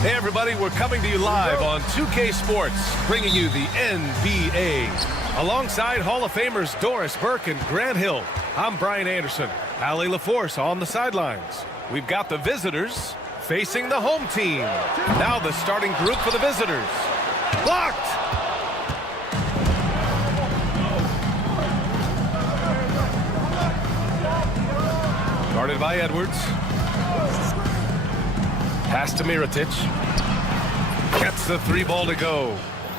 Hey everybody, we're coming to you live on 2K Sports, bringing you the NBA. Alongside Hall of Famers Doris Burke and Grant Hill, I'm Brian Anderson. Allie LaForce on the sidelines. We've got the visitors facing the home team. Now the starting group for the visitors. Blocked! Guarded by Edwards. Pass to Mirotic. Gets the three ball to go.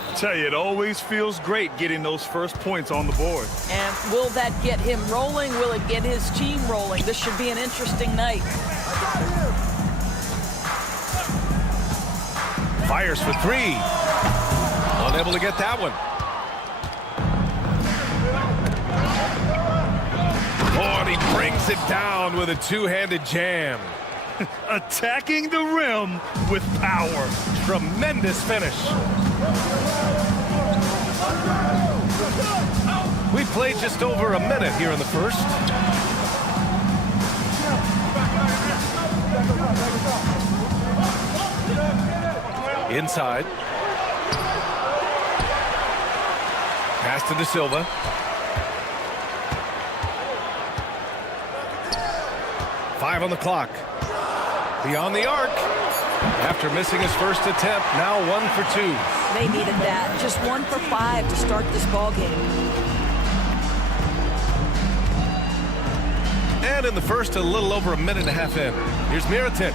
I tell you, it always feels great getting those first points on the board. And will that get him rolling? Will it get his team rolling? This should be an interesting night. Fires for three. Unable to get that one. Oh, and he brings it down with a two-handed jam. Attacking the rim with power. Tremendous finish. We played just over a minute here in the first. Inside. Pass to De Silva. Five on the clock. Beyond the arc. After missing his first attempt, now 1 for 2. They needed that. Just 1 for 5 to start this ball game. And in the first, a little over a minute and a half in. Here's Mirotic.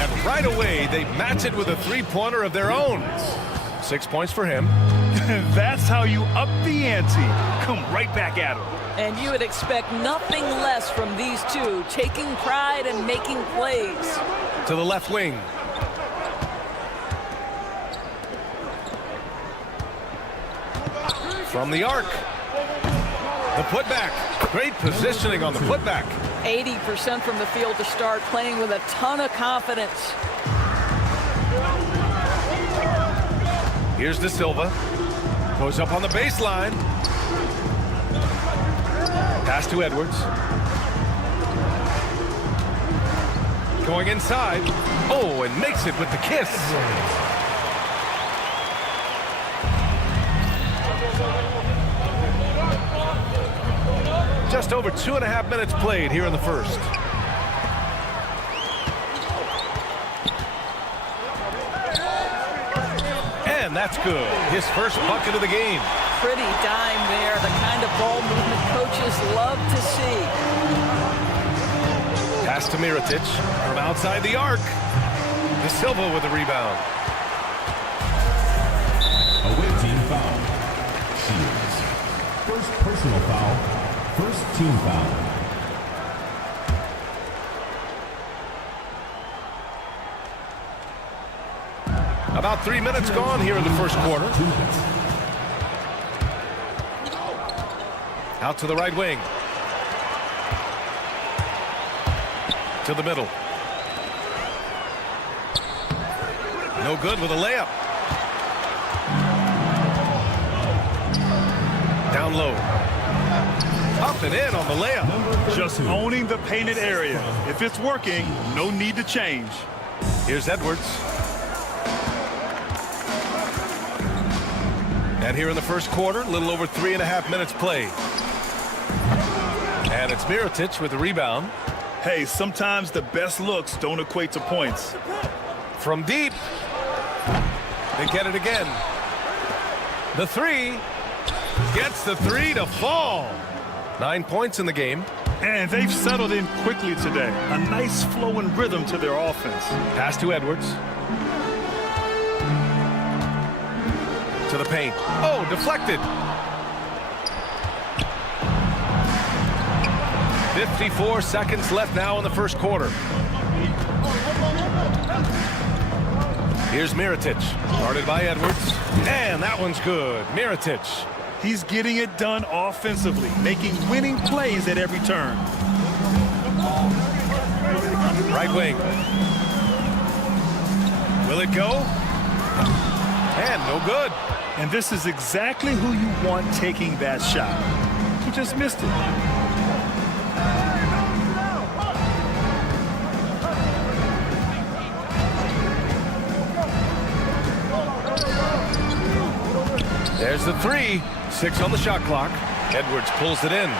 And right away, they match it with a three-pointer of their own. 6 points for him. That's how you up the ante. Come right back at him. And you would expect nothing less from these two, taking pride and making plays. To the left wing. From the arc. The putback. Great positioning on the putback. 80% from the field to start, playing with a ton of confidence. Here's De Silva. Goes up on the baseline. Pass to Edwards. Going inside. Oh, and makes it with the kiss. Just over 2.5 minutes played here in the first. And that's good. His first bucket of the game. pretty dime there, the kind of ball movement coaches love to see. Pass to Mirotic from outside the arc. De Silva with the rebound. Away team foul. Shields. First personal foul. First team foul. About 3 minutes gone here in the first quarter. Out to the right wing. To the middle. No good with a layup. Down low. Up and in on the layup. Just owning the painted area. If it's working, no need to change. Here's Edwards. And here in the first quarter, a little over 3.5 minutes played. And it's Mirotic with the rebound. Hey, sometimes the best looks don't equate to points. From deep. They get it again. The three. Gets the three to fall. 9 points in the game. And they've settled in quickly today. A nice flow and rhythm to their offense. Pass to Edwards. To the paint. Oh, deflected. 54 seconds left now in the first quarter. Here's Mirotic. Guarded by Edwards. And that one's good. Mirotic. He's getting it done offensively, making winning plays at every turn. Right wing. Will it go? And no good. And this is exactly who you want taking that shot. He just missed it. There's the three. 6 on the shot clock. Edwards pulls it in.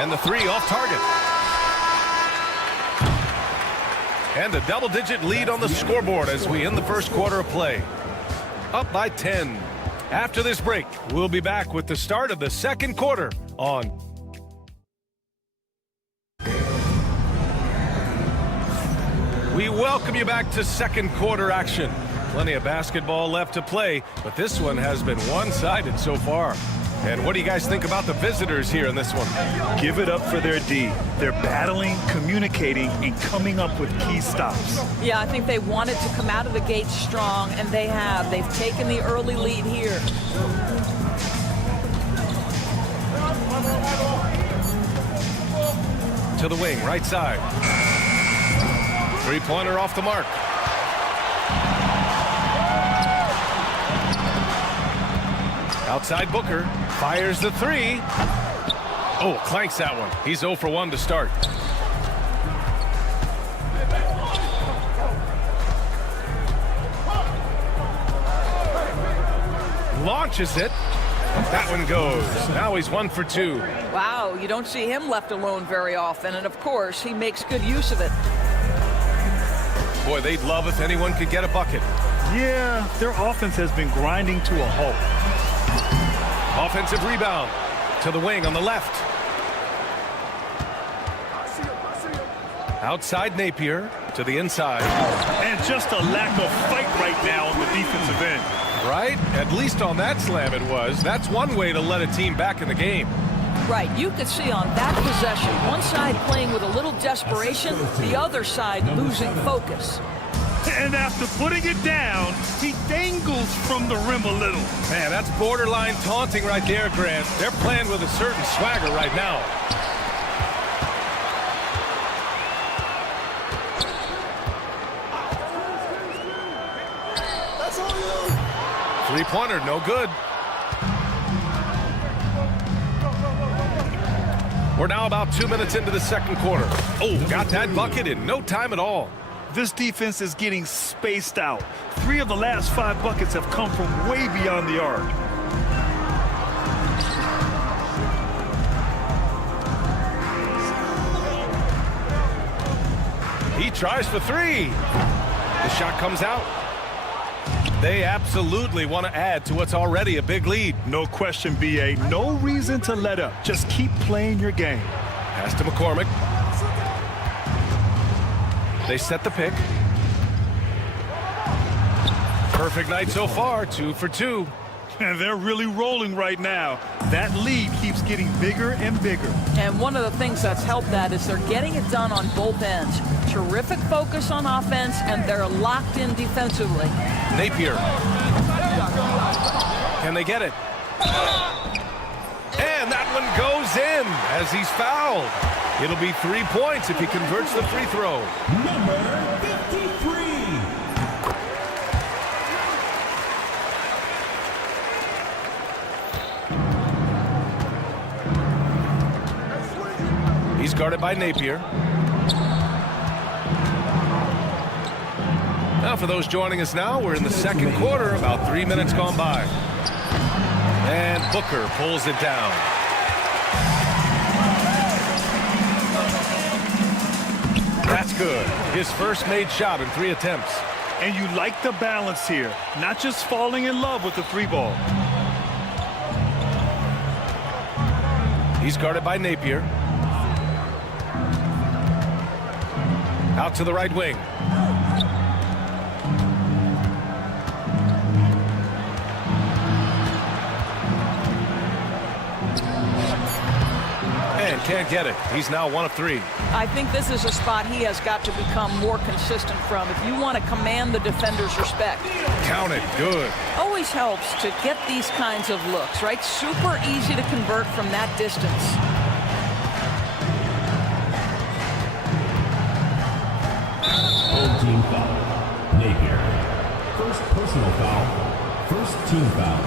And the three off target. And a double-digit lead on the scoreboard as we end the first quarter of play. Up by 10. After this break, we'll be back with the start of the second quarter on. We welcome you back to second quarter action. Plenty of basketball left to play, but this one has been one-sided so far. And what do you guys think about the visitors here in this one? Give it up for their D. They're battling, communicating, and coming up with key stops. Yeah, I think they wanted to come out of the gate strong, and they have. They've taken the early lead here. To the wing, right side. Three-pointer off the mark. Outside Booker. Fires the three. Oh, clanks that one. He's 0 for 1 to start. Launches it. That one goes. Now he's 1 for 2. Wow, you don't see him left alone very often, and of course, he makes good use of it. Boy, they'd love if anyone could get a bucket. Yeah, their offense has been grinding to a halt. Offensive rebound to the wing on the left. Outside Napier to the inside. And just a lack of fight right now on the defensive end. Right? At least on that slam it was. That's one way to let a team back in the game. Right, you could see on that possession, one side playing with a little desperation, the other side losing focus. And after putting it down, he dangles from the rim a little. Man, that's borderline taunting right there, Grant. They're playing with a certain swagger right now. Three-pointer, no good. We're now about 2 minutes into the second quarter. Oh, got that bucket in no time at all. This defense is getting spaced out. 3 of the last 5 buckets have come from way beyond the arc. He tries for three. The shot comes out. They absolutely want to add to what's already a big lead. No question, BA. No reason to let up. Just keep playing your game. Pass to McCormick. They set the pick. Perfect night so far, 2 for 2. And they're really rolling right now. That lead keeps getting bigger and bigger. And one of the things that's helped that is they're getting it done on both ends. Terrific focus on offense, and they're locked in defensively. Napier. Can they get it? And that one goes in as he's fouled. It'll be 3 points if he converts the free throw. Number 53. He's guarded by Napier. Now for those joining us now, we're in the second quarter, about 3 minutes gone by. And Booker pulls it down. That's good. His first made shot in 3 attempts. And you like the balance here. Not just falling in love with the three ball. He's guarded by Napier. Out to the right wing. And can't get it. He's now 1 of 3. I think this is a spot he has got to become more consistent from if you want to command the defender's respect. Count it. Good. Always helps to get these kinds of looks, right? Super easy to convert from that distance. Team foul. Napier. First personal foul. First team foul.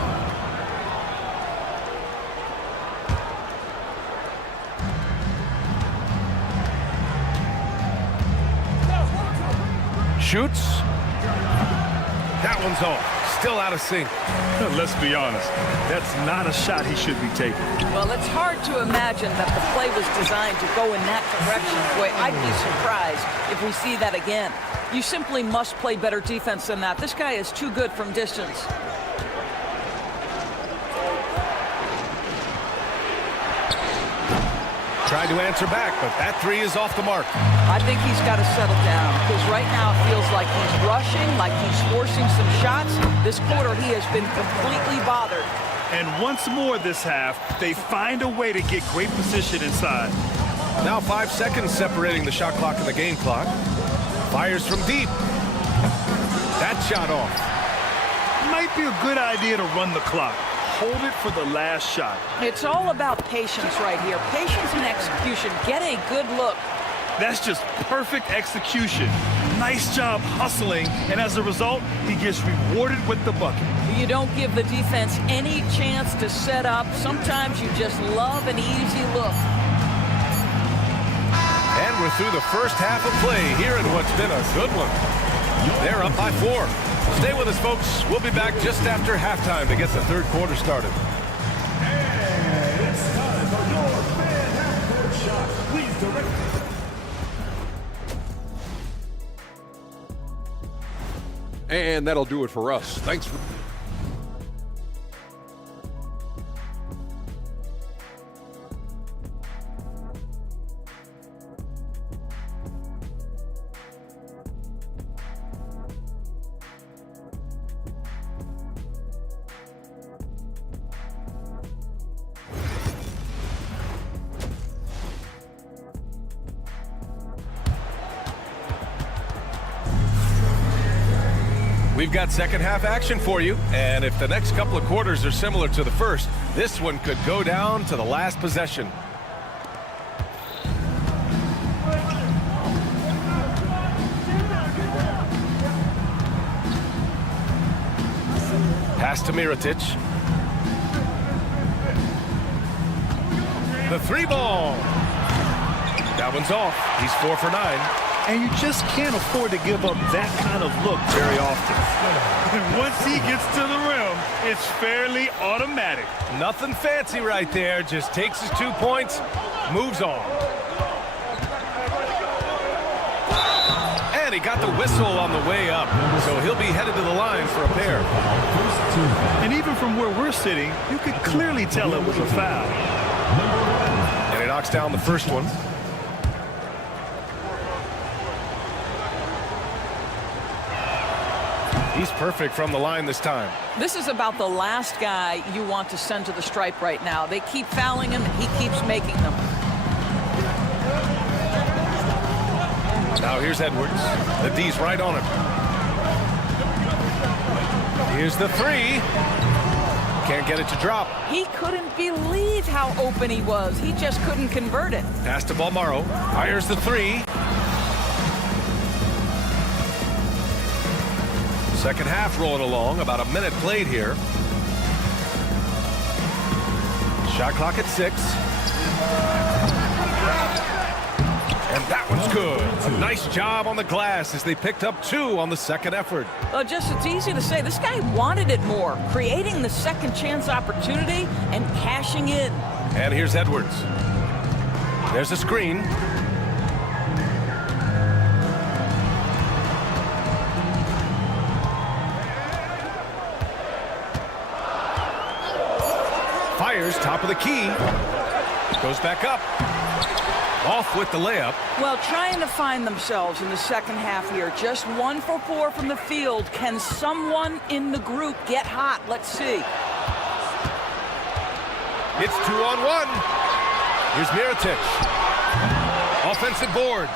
Shoots. That one's off. Still out of sync. Let's be honest. That's not a shot he should be taking. Well, it's hard to imagine that the play was designed to go in that direction. Boy, I'd be surprised if we see that again. You simply must play better defense than that. This guy is too good from distance. Tried to answer back, but that 3 is off the mark. I think he's got to settle down because right now it feels like he's rushing, like he's forcing some shots. This quarter he has been completely bothered. And once more this half, they find a way to get great position inside. Now 5 seconds separating the shot clock and the game clock. Fires from deep. That shot off. Might be a good idea to run the clock. Hold it for the last shot. It's all about patience right here. Patience and execution. Get a good look. That's just perfect execution. Nice job hustling, and as a result, he gets rewarded with the bucket. You don't give the defense any chance to set up. Sometimes you just love an easy look. And we're through the first half of play here in what's been a good one. They're up by 4. Stay with us, folks. We'll be back just after halftime to get the third quarter started. And it's time for your fan half-court shot. Please direct. And that'll do it for us. Thanks for... We've got second half action for you, and if the next couple of quarters are similar to the first, this one could go down to the last possession. Pass to Mirotic. The 3 ball. That one's off. He's 4 for 9. And you just can't afford to give up that kind of look very often. And once he gets to the rim, it's fairly automatic. Nothing fancy right there. Just takes his 2 points, moves on. And he got the whistle on the way up, so he'll be headed to the line for a pair. First team foul. And even from where we're sitting, you could clearly tell it was a foul. And he knocks down the first one. He's perfect from the line this time. This is about the last guy you want to send to the stripe right now. They keep fouling him, and he keeps making them. Now here's Edwards. The D's right on him. Here's the three. Can't get it to drop. He couldn't believe how open he was. He just couldn't convert it. Pass to Balmaro. Fires the three. Second half rolling along. About a minute played here. Shot clock at 6. And that one's good. A nice job on the glass as they picked up 2 on the second effort. Well, it's easy to say. This guy wanted it more, creating the second chance opportunity and cashing in. And here's Edwards. There's a screen. Fires top of the key. Goes back up. Off with the layup. Well, trying to find themselves in the second half here. Just 1 for 4 from the field. Can someone in the group get hot? Let's see. It's 2-on-1. Here's Mirotic. Offensive board.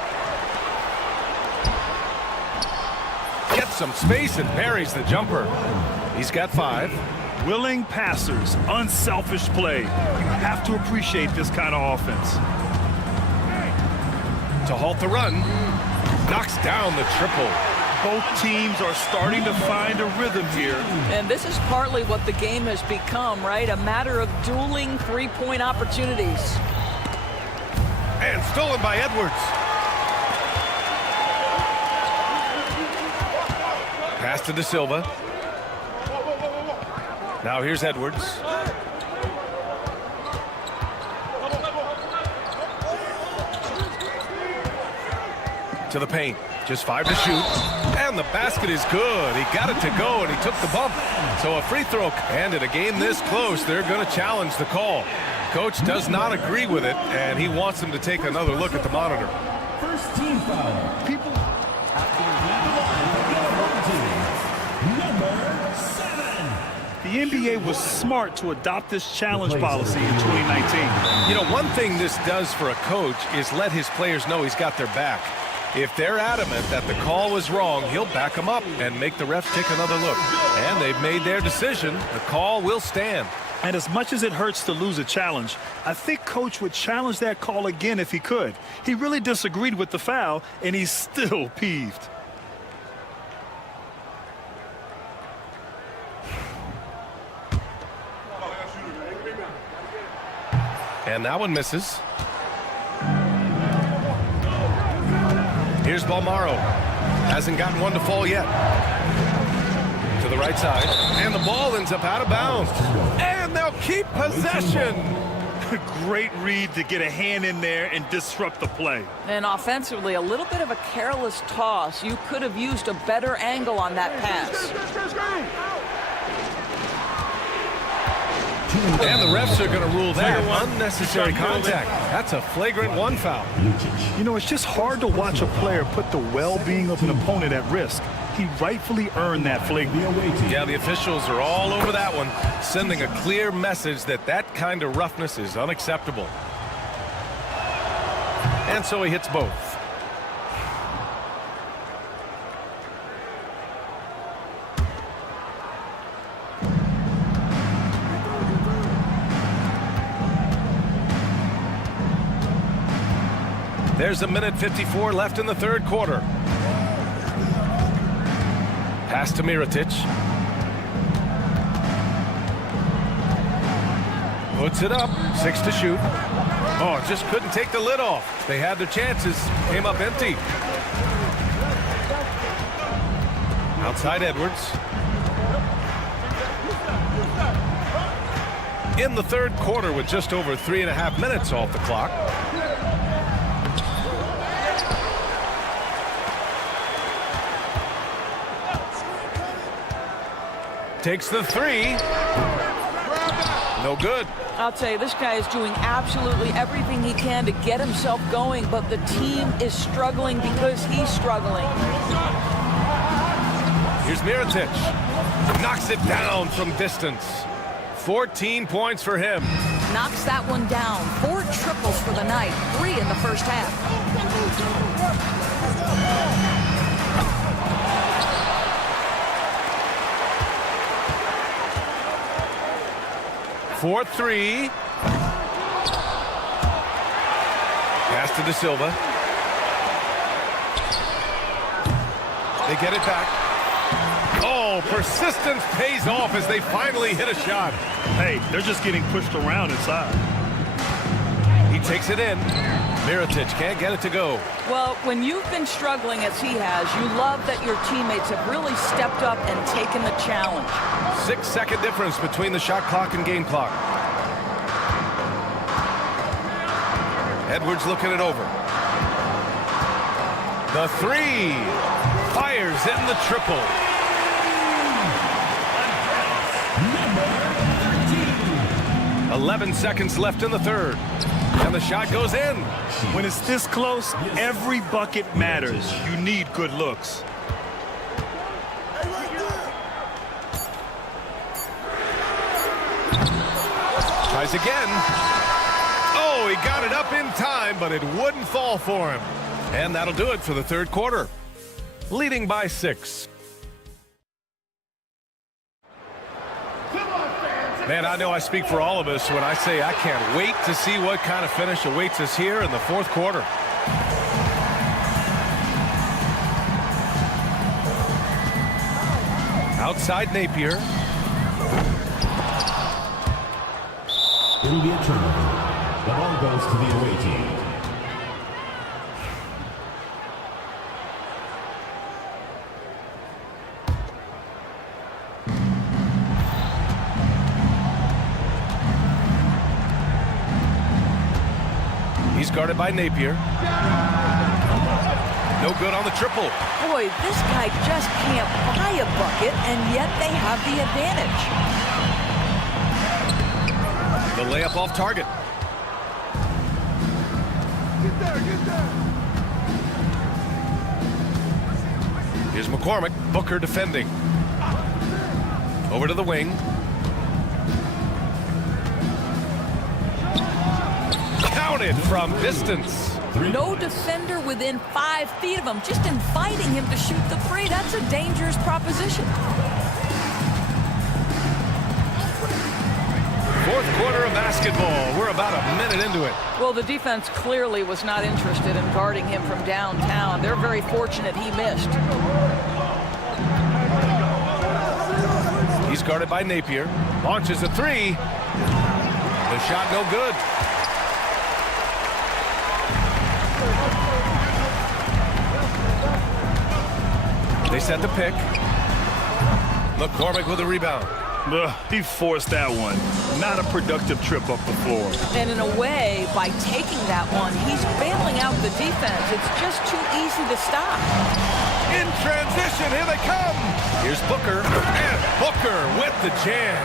Gets some space and parries the jumper. He's got 5. Willing passers, unselfish play. You have to appreciate this kind of offense. To halt the run. Knocks down the triple. Both teams are starting to find a rhythm here. And this is partly what the game has become, right? A matter of dueling three-point opportunities. And stolen by Edwards. Pass to De Silva. Now here's Edwards. To the paint. Just 5 to shoot. And the basket is good. He got it to go, and he took the bump. So a free throw. And in a game this close, they're going to challenge the call. Coach does not agree with it, and he wants them to take another look at the monitor. First team foul. People. Number 7. The NBA was smart to adopt this challenge policy in 2019. You know, one thing this does for a coach is let his players know he's got their back. If they're adamant that the call was wrong, he'll back them up and make the refs take another look. And they've made their decision. The call will stand. And as much as it hurts to lose a challenge, I think Coach would challenge that call again if he could. He really disagreed with the foul, and he's still peeved. And that one misses. Here's Balmaro. Hasn't gotten one to fall yet. To the right side. And the ball ends up out of bounds. And they'll keep possession. Great read to get a hand in there and disrupt the play. And offensively, a little bit of a careless toss. You could have used a better angle on that pass. And the refs are going to rule that unnecessary contact. That's a flagrant 1 foul. You know, it's just hard to watch a player put the well-being of an opponent at risk. He rightfully earned that flagrant. Yeah, the officials are all over that one, sending a clear message that that kind of roughness is unacceptable. And so he hits both. There's a minute 54 left in the third quarter. Pass to Mirotic. Puts it up. 6 to shoot. Oh, just couldn't take the lid off. They had their chances. Came up empty. Outside Edwards. In the third quarter with just over 3.5 minutes off the clock. takes the three. No good. I'll tell you, this guy is doing absolutely everything he can to get himself going, but the team is struggling because he's struggling. Here's Mirotic. Knocks it down from distance. 14 points for him. Knocks that one down. 4 triples for the night. 3 in the first half. For 3. Pass to De Silva. They get it back. Oh, persistence pays off as they finally hit a shot. Hey, they're just getting pushed around inside. He takes it in. Mirotic can't get it to go. Well, when you've been struggling as he has, you love that your teammates have really stepped up and taken the challenge. 6-second difference between the shot clock and game clock. Edwards looking it over. The 3. Fires in the triple. 11 seconds left in the third. And the shot goes in. When it's this close, every bucket matters. You need good looks. Tries again. Oh, he got it up in time, but it wouldn't fall for him. And that'll do it for the third quarter. Leading by 6. Man, I know I speak for all of us when I say I can't wait to see what kind of finish awaits us here in the fourth quarter. Outside Napier. It'll be a turnover. The ball goes to the away team. He's guarded by Napier. No good on the triple. Boy, this guy just can't buy a bucket, and yet they have the advantage. The layup off target. Get there. Here's McCormick. Booker defending. Over to the wing. Counted from distance. No defender within 5 feet of him, just inviting him to shoot the free. That's a dangerous proposition. Fourth quarter of basketball. We're about a minute into it. Well, the defense clearly was not interested in guarding him from downtown. They're very fortunate he missed. He's guarded by Napier. Launches a 3. The shot no good. They set the pick. McCormick with a rebound. He forced that one. Not a productive trip up the floor. And in a way, by taking that one, he's bailing out the defense. It's just too easy to stop. In transition, here they come. Here's Booker, and Booker with the jam.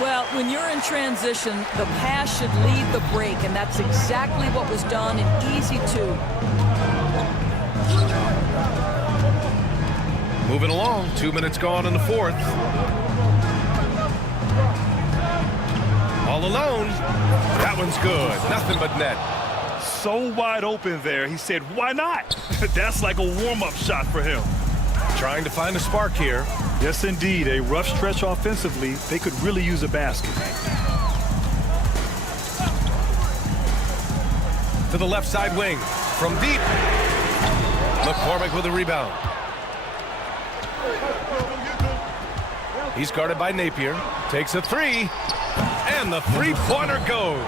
Well, when you're in transition, the pass should lead the break, and that's exactly what was done in easy 2. Moving along, 2 minutes gone in the fourth. All alone. That one's good. Nothing but net. So wide open there. He said, why not? That's like a warm-up shot for him. Trying to find a spark here. Yes, indeed. A rough stretch offensively. They could really use a basket. To the left side wing. From deep. McCormick with a rebound. He's guarded by Napier. Takes a 3. And the three-pointer goes.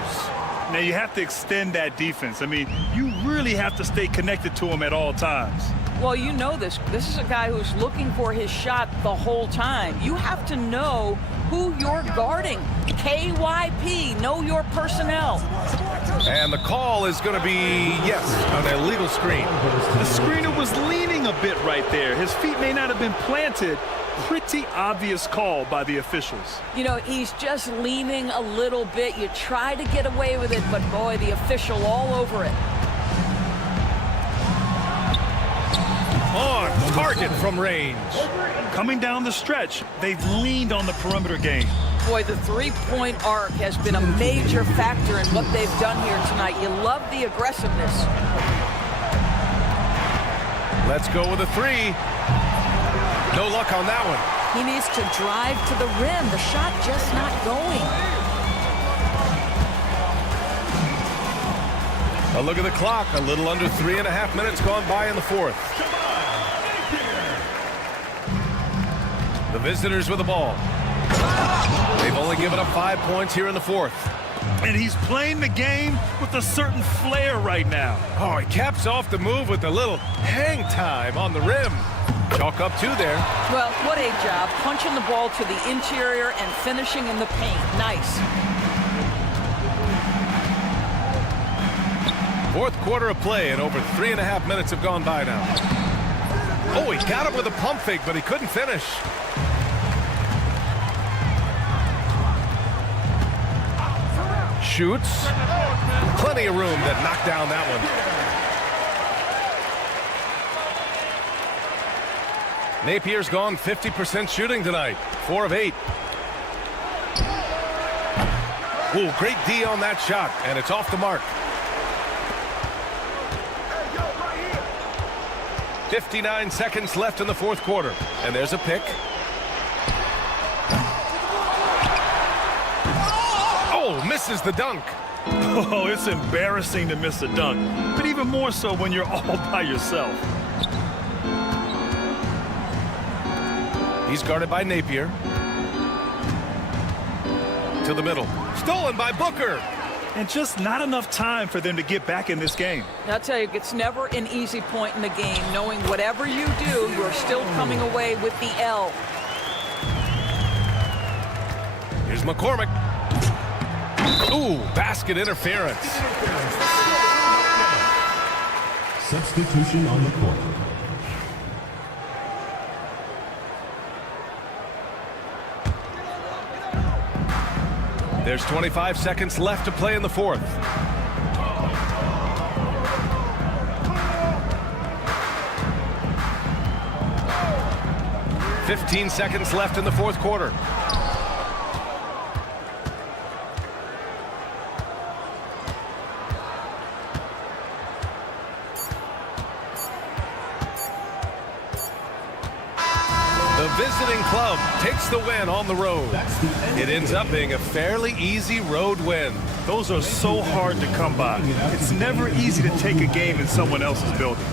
Now, you have to extend that defense. I mean, you really have to stay connected to him at all times. Well, you know this. This is a guy who's looking for his shot the whole time. You have to know who you're guarding. KYP, know your personnel. And the call is going to be, yes, an illegal screen. The screener was leaning a bit right there. His feet may not have been planted. Pretty obvious call by the officials. You know, he's just leaning a little bit. You try to get away with it, but boy, the official all over it. On target from range. Coming down the stretch, they've leaned on the perimeter game. Boy, the three-point arc has been a major factor in what they've done here tonight. You love the aggressiveness. Let's go with a three. No luck on that one. He needs to drive to the rim. The shot just not going. A look at the clock. A little under 3.5 minutes gone by in the fourth. The visitors with the ball. They've only given up 5 points here in the fourth. And he's playing the game with a certain flair right now. Oh, he caps off the move with a little hang time on the rim. Chalk up two there. Well, what a job. Punching the ball to the interior and finishing in the paint. Nice. Fourth quarter of play, and over 3.5 minutes have gone by now. Oh, he got him with a pump fake, but he couldn't finish. Shoots. Plenty of room to knock down that one. Napier's gone 50% shooting tonight. 4 of 8. Ooh, great D on that shot, and it's off the mark. 59 seconds left in the fourth quarter, and there's a pick. Oh, misses the dunk. Oh, it's embarrassing to miss a dunk, but even more so when you're all by yourself. He's guarded by Napier. To the middle. Stolen by Booker. And just not enough time for them to get back in this game. I'll tell you, it's never an easy point in the game, knowing whatever you do, you're still coming away with the L. Here's McCormick. Ooh, basket interference. Substitution on the court. There's 25 seconds left to play in the fourth. "15 seconds left in the fourth quarter. The visiting club takes the win on the road. It ends up being a fairly easy road win. Those are so hard to come by. It's never easy to take a game in someone else's building.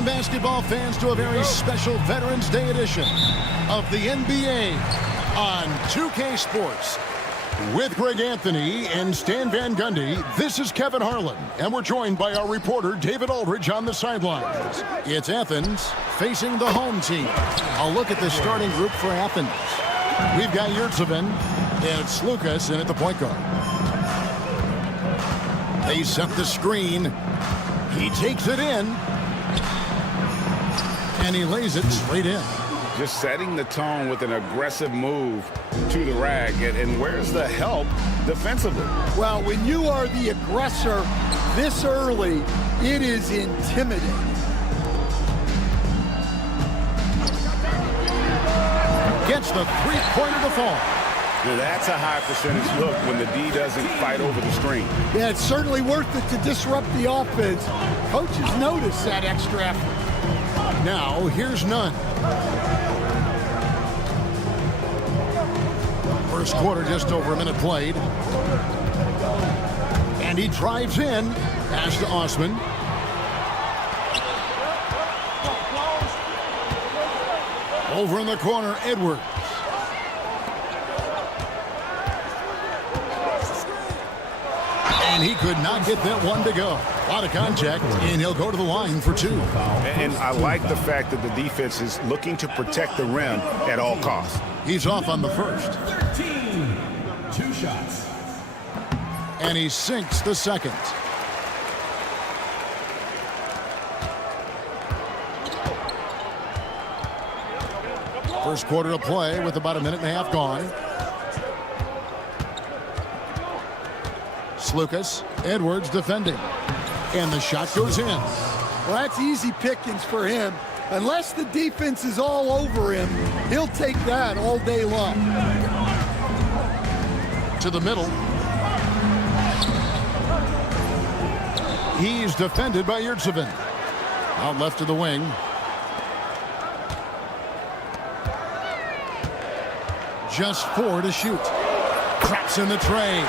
Welcome, basketball fans, to a very special Veterans Day edition of the NBA on 2K Sports. With Greg Anthony and Stan Van Gundy, this is Kevin Harlan, and we're joined by our reporter David Aldridge on the sidelines. It's Athens facing the home team. A look at the starting group for Athens. We've got Yurtseven and Slukas in at the point guard. They set the screen. He takes it in, and he lays it straight in. Just setting the tone with an aggressive move to the rack. And where's the help defensively? Well, when you are the aggressor this early, it is intimidating. Gets the three-pointer to fall. Now that's a high percentage look when the D doesn't fight over the screen. Yeah, it's certainly worth it to disrupt the offense. Coaches notice that extra effort. Now, here's Nunn. First quarter, just over a minute played. And he drives in. Pass to Osman. Over in the corner, Edwards. And he could not get that one to go. A lot of contact, and he'll go to the line for two. And I like the fact that the defense is looking to protect the rim at all costs. He's off on the first. 13. 2 shots. And he sinks the second. First quarter of play with about a minute and a half gone. Slukas, Edwards defending. And the shot goes in. Well, that's easy pickings for him. Unless the defense is all over him, he'll take that all day long. To the middle. He's defended by Yurtseven. Out left to the wing. Just 4 to shoot. Traps in the tray.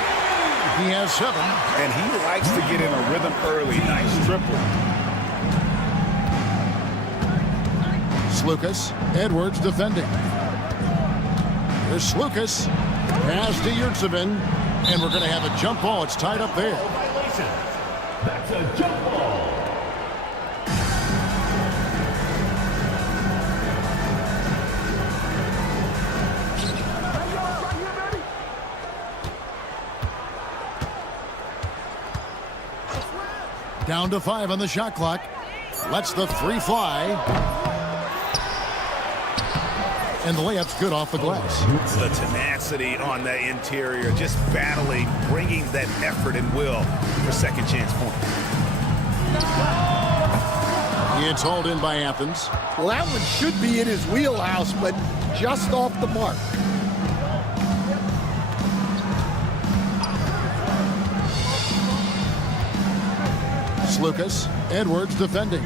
He has 7. And he likes to get in a rhythm early. Nice triple. Slukas, Edwards defending. Here's Slukas. Pass to Yurtseven. And we're going to have a jump ball. It's tied up there. That's a jump ball. Down to 5 on the shot clock. Lets the 3 fly. And the layup's good off the glass. The tenacity on the interior, just battling, bringing that effort and will for second chance point. It's hauled in by Athens. Well, that one should be in his wheelhouse, but just off the mark. Slukas, Edwards defending.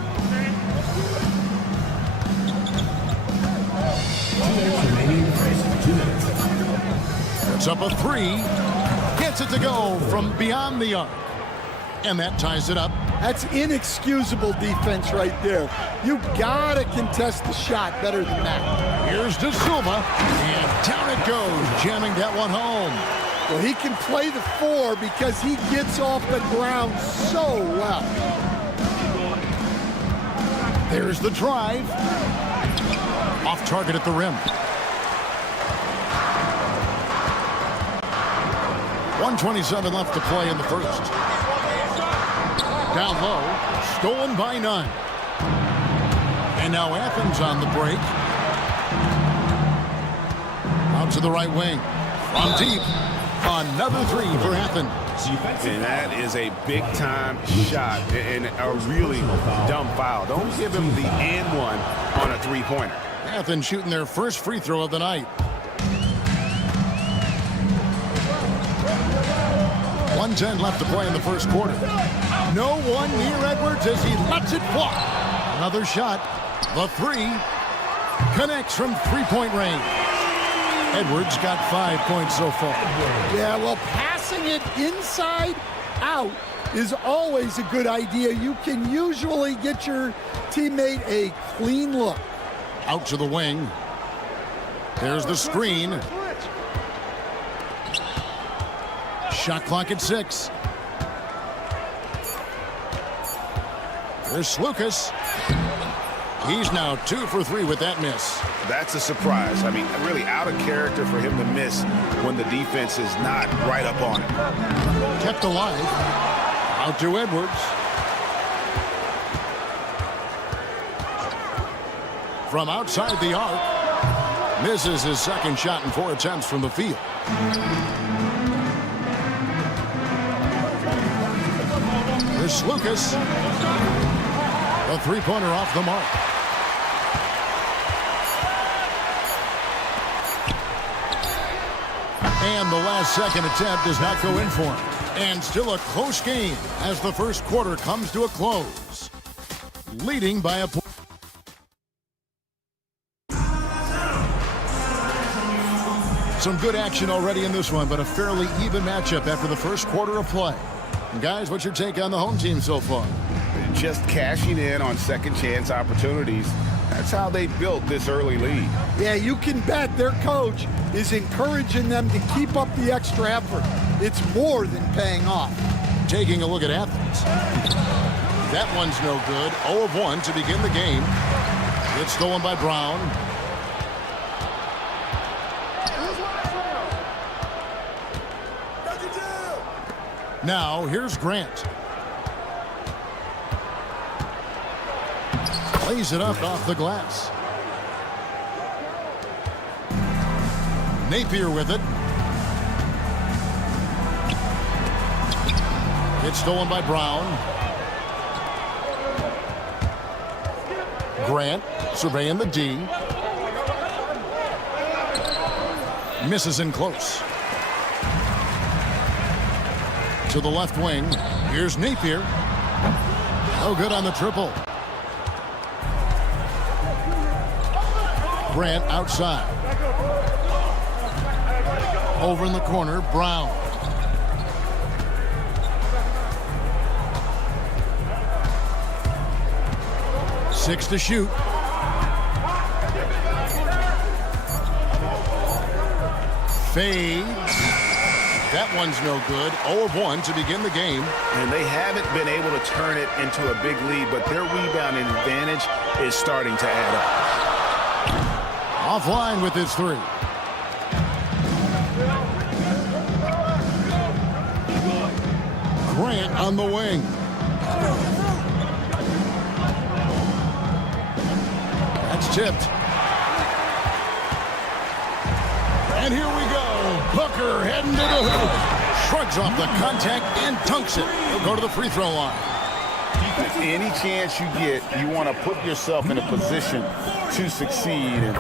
It's up a 3. Gets it to go from beyond the arc. And that ties it up. That's inexcusable defense right there. You gotta contest the shot better than that. Here's De Silva. And down it goes, jamming that one home. Well, he can play the 4 because he gets off the ground so well. There's the drive. Off target at the rim. 1:27 left to play in the first. Down low, stolen by Nunn. And now Athens on the break. Out to the right wing. From deep. Another 3 for Athens. And that is a big-time shot and a really dumb foul. Don't give him the and one on a three-pointer. Athens shooting their first free throw of the night. 1:10 left to play in the first quarter. No one near Edwards as he lets it fly. Another shot. The 3 connects from three-point range. Edwards got 5 points so far. Yeah, well, passing it inside out is always a good idea. You can usually get your teammate a clean look. Out to the wing. There's the screen. Shot clock at 6. There's Lucas. He's now 2 for 3 with that miss. That's a surprise. I mean, really out of character for him to miss when the defense is not right up on him. Kept alive. Out to Edwards. From outside the arc. Misses his second shot in 4 attempts from the field. There's Lucas. A three-pointer off the mark. And the last second attempt does not go in for him. And still a close game as the first quarter comes to a close. Leading by a point. Some good action already in this one, but a fairly even matchup after the first quarter of play. And guys, what's your take on the home team so far? Just cashing in on second chance opportunities. That's how they built this early lead. Yeah, you can bet their coach is encouraging them to keep up the extra effort. It's more than paying off. Taking a look at Athens. That one's no good. 0 of 1 to begin the game. It's stolen by Brown. Now, here's Grant. Plays it up off the glass. Napier with it. It's stolen by Brown. Grant surveying the D. Misses in close. To the left wing. Here's Napier. No good on the triple. Grant outside. Over in the corner, Brown. Six to shoot. Fades. That one's no good. 0 of 1 to begin the game. And they haven't been able to turn it into a big lead, but their rebounding advantage is starting to add up. Offline with his 3. Grant on the wing. That's tipped. And here we go. Booker heading to the hoop. Shrugs off the contact and dunks it. He'll go to the free throw line. Any chance you get, you want to put yourself in a position to succeed, and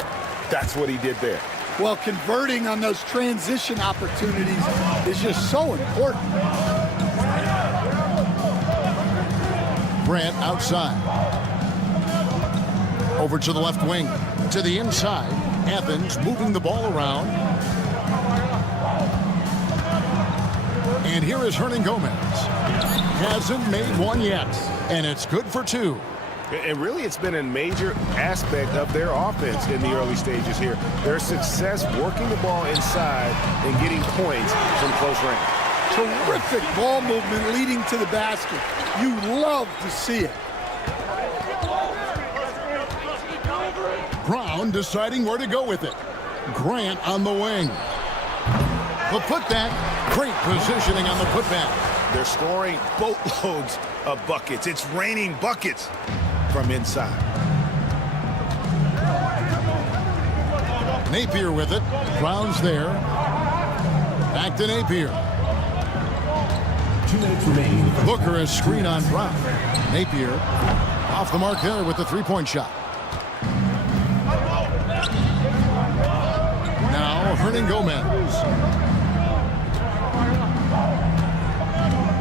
that's what he did there. Well, converting on those transition opportunities is just so important. Grant outside. Over to the left wing. To the inside. Athens moving the ball around. And here is Hernan Gomez. Hasn't made one yet. And it's good for 2. And really, it's been a major aspect of their offense in the early stages here. Their success working the ball inside and getting points from close range. Terrific ball movement leading to the basket. You love to see it. Brown deciding where to go with it. Grant on the wing. The putback. Great positioning on the putback. They're scoring boatloads of buckets. It's raining buckets from inside. Napier with it. Brown's there. Back to Napier. 2 minutes remaining. Booker is screen on Brown. Napier off the mark there with the three-point shot. Now Hernan Gomez.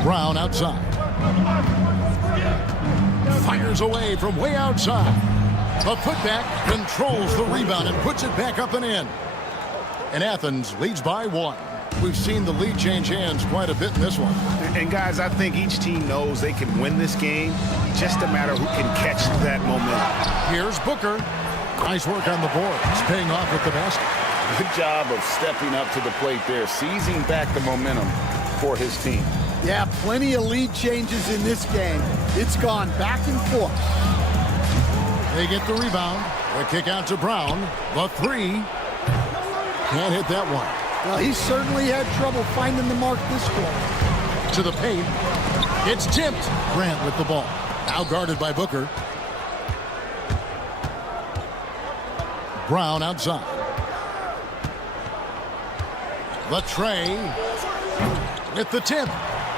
Brown outside. Fires away from way outside. The putback controls the rebound and puts it back up and in. And Athens leads by 1. We've seen the lead change hands quite a bit in this one. And guys, I think each team knows they can win this game. Just a matter who can catch that momentum. Here's Booker. Nice work on the board. He's paying off with the basket. Good job of stepping up to the plate there, seizing back the momentum for his team. Yeah, plenty of lead changes in this game. It's gone back and forth. They get the rebound. The kick out to Brown. The three. Can't hit that one. Well, he certainly had trouble finding the mark this quarter. To the paint. It's tipped. Grant with the ball. Now guarded by Booker. Brown outside. The tray. With the tip.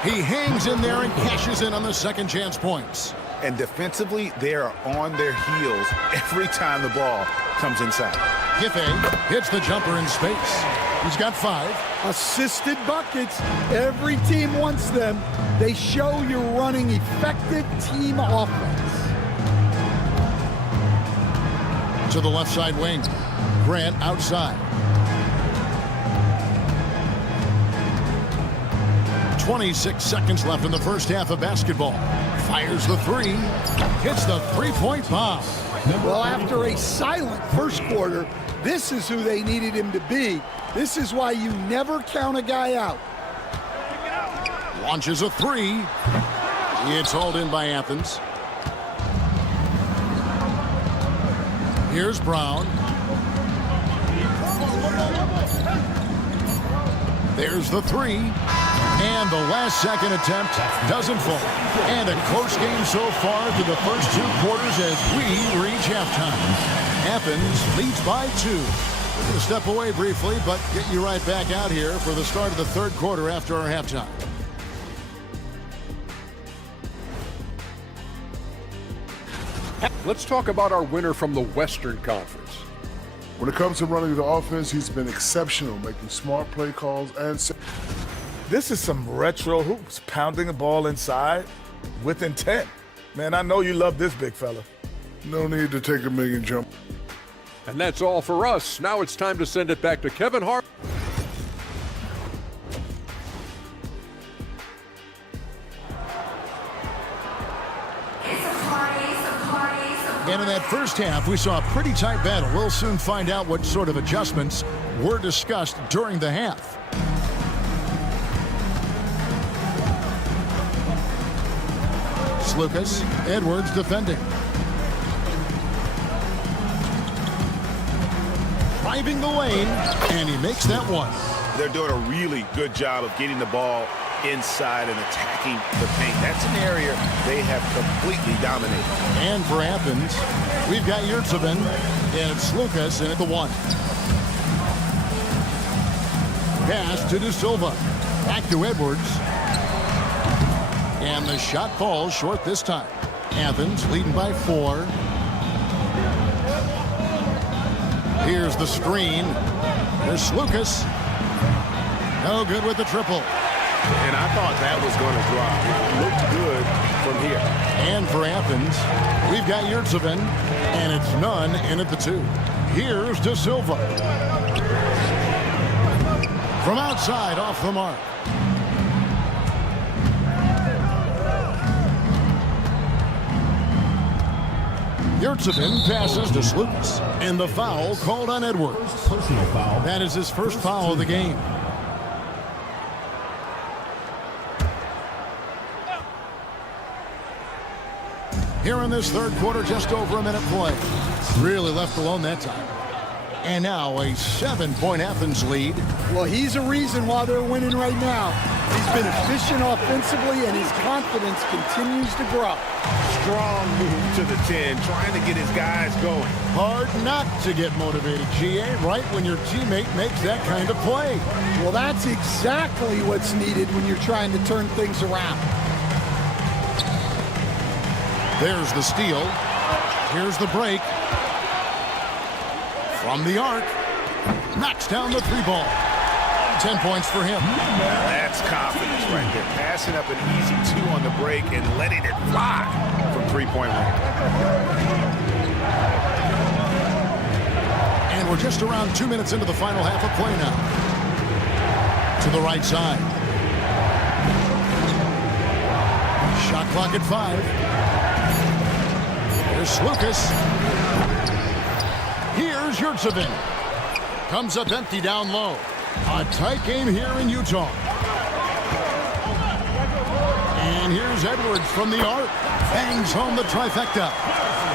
He hangs in there and cashes in on the second chance points. And defensively, they are on their heels every time the ball comes inside. Giffey hits the jumper in space. He's got 5. Assisted buckets. Every team wants them. They show you're running effective team offense. To the left side wing. Grant outside. 26 seconds left in the first half of basketball. Fires the three. Hits the three-point bomb. Well, after a silent first quarter, this is who they needed him to be. This is why you never count a guy out. Launches a three. It's hauled in by Athens. Here's Brown. There's the three. And the last second attempt doesn't fall. And a close game so far through the first 2 quarters as we reach halftime. Athens leads by 2. We're going to step away briefly, but get you right back out here for the start of the third quarter after our halftime. Let's talk about our winner from the Western Conference. When it comes to running the offense, he's been exceptional, making smart play calls and... This is some retro hoops, pounding the ball inside with intent. Man, I know you love this big fella. No need to take a million jump. And that's all for us. Now it's time to send it back to Kevin Hart. And in that first half, we saw a pretty tight battle. We'll soon find out what sort of adjustments were discussed during the half. Lucas, Edwards defending. Driving the lane, and he makes that one. They're doing a really good job of getting the ball inside and attacking the paint. That's an area they have completely dominated. And for Athens, we've got Yurtsevin, and it's Lucas in at the 1. Pass to De Silva. Back to Edwards. And the shot falls short this time. Athens leading by 4. Here's the screen. There's Lucas. No good with the triple. And I thought that was going to drop. It looked good from here. And for Athens, we've got Yurtsevin, and it's none in at the 2. Here's De Silva. From outside, off the mark. Yurtsevin passes to Lucas, and the foul called on Edwards. Personal foul. That is his first foul of the game. Here in this third quarter, just over a minute play. Really left alone that time. And now a 7-point Athens lead. Well, he's a reason why they're winning right now. He's been efficient offensively, and his confidence continues to grow. Strong move to the 10, trying to get his guys going. Hard not to get motivated, GA, right when your teammate makes that kind of play. Well, that's exactly what's needed when you're trying to turn things around. There's the steal. Here's the break. From the arc. Knocks down the 3-ball. 10 points for him. That's confidence right there. Passing up an easy 2 on the break and letting it fly from 3-point range. And we're just around 2 minutes into the final half of play now. To to the right side. Shot clock at 5. Here's Lucas. Here's Yurtsevin. Comes up empty down low. A tight game here in Utah. And here's Edwards from the arc. Bangs home the trifecta.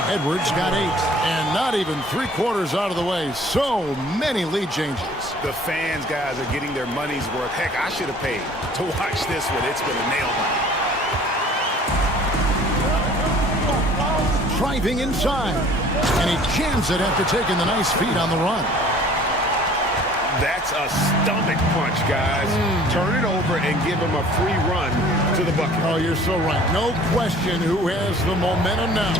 Edwards got 8. And not even 3/4 out of the way. So many lead changes. The fans, guys, are getting their money's worth. Heck, I should have paid to watch this one. It's been a nail biter. Driving inside. And he jams it after taking the nice feed on the run. That's a stomach punch, guys. Turn it over and give him a free run to the bucket. Oh, you're so right. No question who has the momentum now.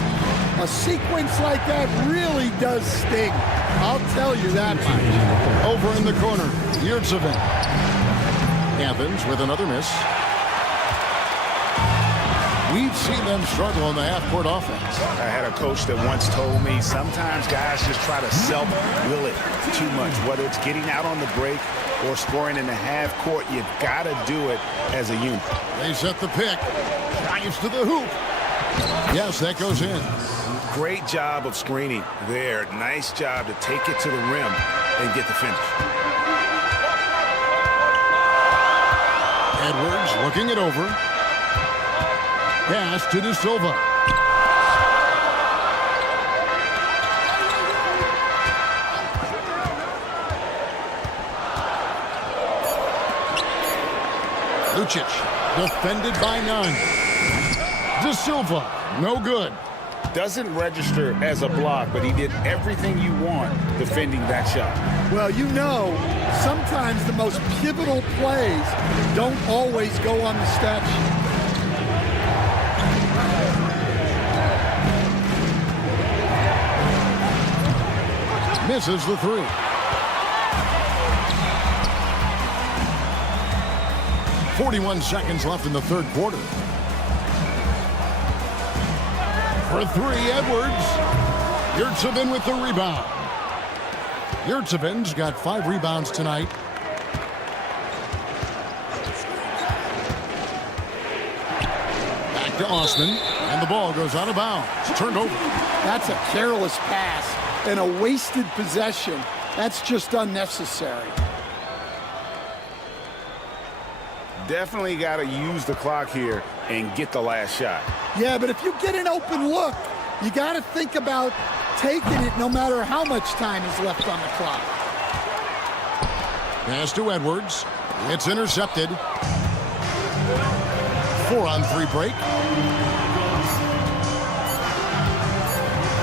A sequence like that really does sting. I'll tell you that much. Over in the corner, Yurtsevin. Athens with another miss. We've seen them struggle in the half-court offense. I had a coach that once told me sometimes guys just try to self-will it too much. Whether it's getting out on the break or scoring in the half-court, you've got to do it as a unit. They set the pick. Drives to the hoop. Yes, that goes in. Great job of screening there. Nice job to take it to the rim and get the finish. Edwards looking it over. Pass to De Silva. Lucic, defended by none. De Silva, no good. Doesn't register as a block, but he did everything you want defending that shot. Well, you know, sometimes the most pivotal plays don't always go on the stat sheet. Misses the 3. .41 seconds left in the third quarter. For 3, Edwards. Yurtsevin with the rebound. Yurtsevin's got 5 rebounds tonight. Back to Osman, and the ball goes out of bounds. It's turned over. That's a careless pass and a wasted possession. That's just unnecessary. Definitely got to use the clock here and get the last shot. Yeah, but if you get an open look, you got to think about taking it no matter how much time is left on the clock. Pass to Edwards. It's intercepted. 4-on-3 break.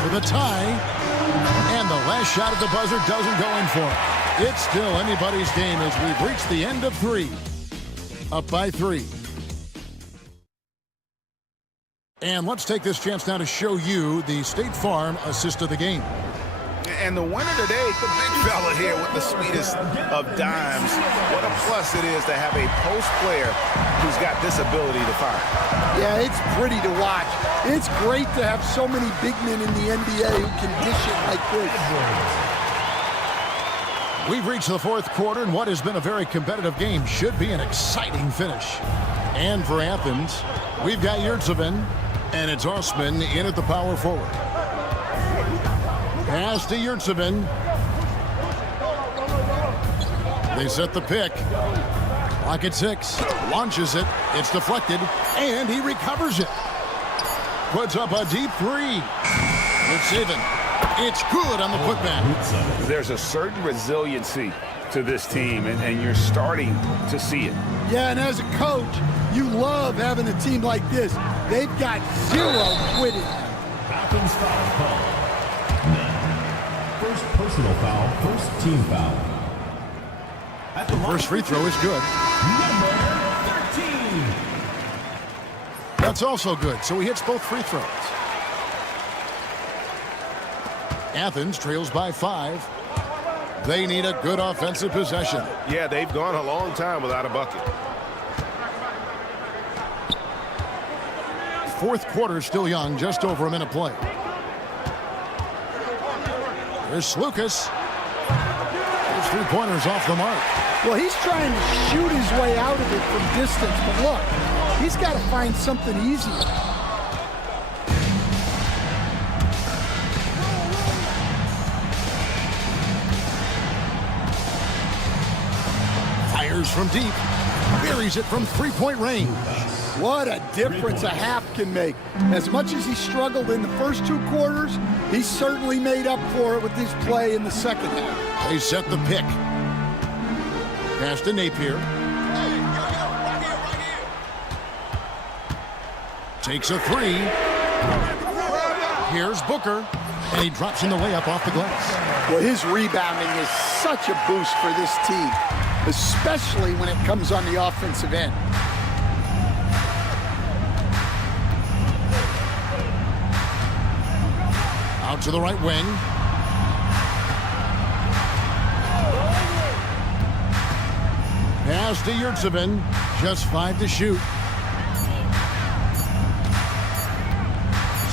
For the tie. And the last shot at the buzzer doesn't go in for it. It's still anybody's game as we've reached the end of 3. Up by 3. And let's take this chance now to show you the State Farm assist of the game. And the winner today, the big fella here with the sweetest of dimes. What a plus it is to have a post player who's got this ability to fire. Yeah, it's pretty to watch. It's great to have so many big men in the NBA who can dish it like this. We've reached the fourth quarter, and what has been a very competitive game should be an exciting finish. And for Athens, we've got Yurtsevin, and it's Osman in at the power forward. Pass to Yurtsevin. They set the pick. Clock at 6. Launches it. It's deflected, and he recovers it. Puts up a deep 3. It's even. It's good on the putback. There's a certain resiliency to this team, and you're starting to see it. Yeah, and as a coach, you love having a team like this. They've got 0 quitting. Athens foul call. First personal foul, first team foul. First free throw is good. Number 13. That's also good, so he hits both free throws. Athens trails by 5. They need a good offensive possession. Yeah, they've gone a long time without a bucket. Fourth quarter still young, just over a minute play. Here's Lucas. His 3-pointers off the mark. Well, he's trying to shoot his way out of it from distance, but look, he's got to find something easier. Fires from deep, buries it from three-point range. What a difference a half can make. As much as he struggled in the first 2 quarters, he certainly made up for it with his play in the second half. They set the pick. Pass to Napier. Takes a 3. Here's Booker, and he drops in the layup off the glass. Well, his rebounding is such a boost for this team, especially when it comes on the offensive end. Out to the right wing. Pass to Yurtsevin. Just 5 to shoot.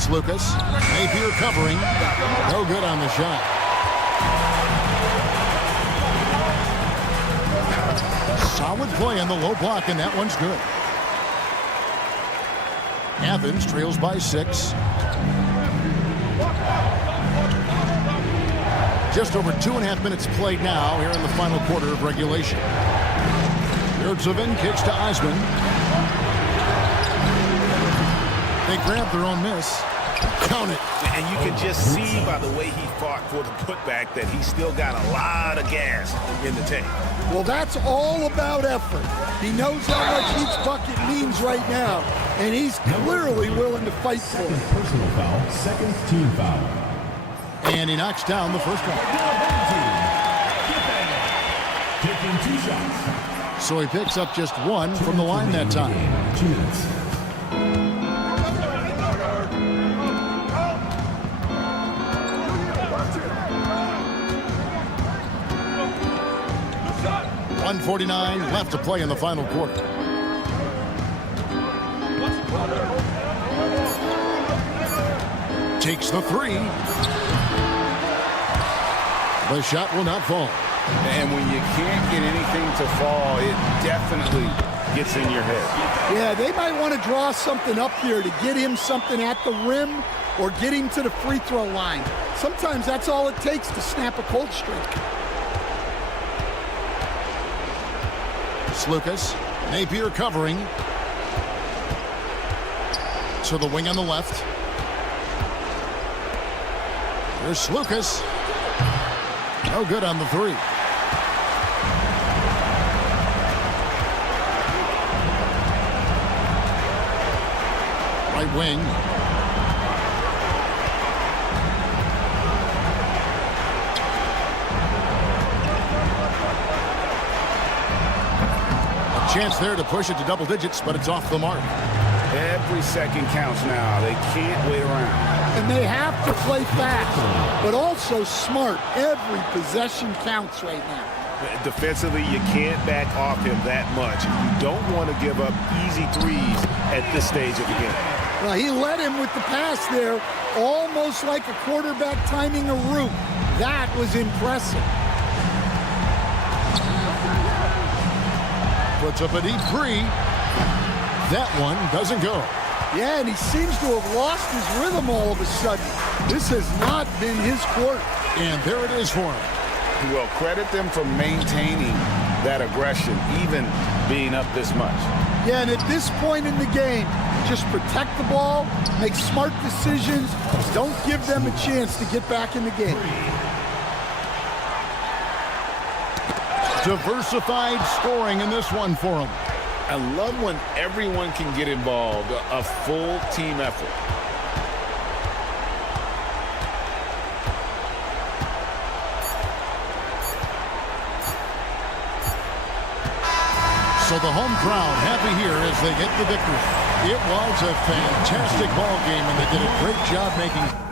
Lucas. Napier covering. No good on the shot. Solid play in the low block, and that one's good. Athens trails by 6. Just over 2.5 minutes played now here in the final quarter of regulation. Yurtsevin kicks to Eisman. They grab their own miss. Count it. And you can just see by the way he fought for the putback that he still got a lot of gas in the tank. Well, that's all about effort. He knows how much each bucket means right now, and he's clearly willing to fight for it. Personal foul, second team foul. And he knocks down the first one. Taking 2 shots. So he picks up just 1 from the line that time. 2 minutes. .149 left to play in the final quarter. Takes the 3. The shot will not fall. And when you can't get anything to fall, it definitely gets in your head. Yeah, they might want to draw something up here to get him something at the rim or get him to the free throw line. Sometimes that's all it takes to snap a cold streak. Lucas. Napier covering. To the wing on the left. Here's Lucas. No good on the 3. Right wing. Chance there to push it to double digits, but it's off the mark. Every second counts now. They can't wait around. And they have to play fast, but also smart. Every possession counts right now. Defensively, you can't back off him that much. You don't want to give up easy threes at this stage of the game. Well, he led him with the pass there, almost like a quarterback timing a route. That was impressive. Puts up a deep 3. That one doesn't go. Yeah, and he seems to have lost his rhythm all of a sudden. This has not been his quarter. And there it is for him. Well, credit them for maintaining that aggression, even being up this much. Yeah, and at this point in the game, just protect the ball, make smart decisions, don't give them a chance to get back in the game. Diversified scoring in this one for him. I love when everyone can get involved, a full team effort. So the home crowd happy here as they get the victory. It was a fantastic ball game, and they did a great job making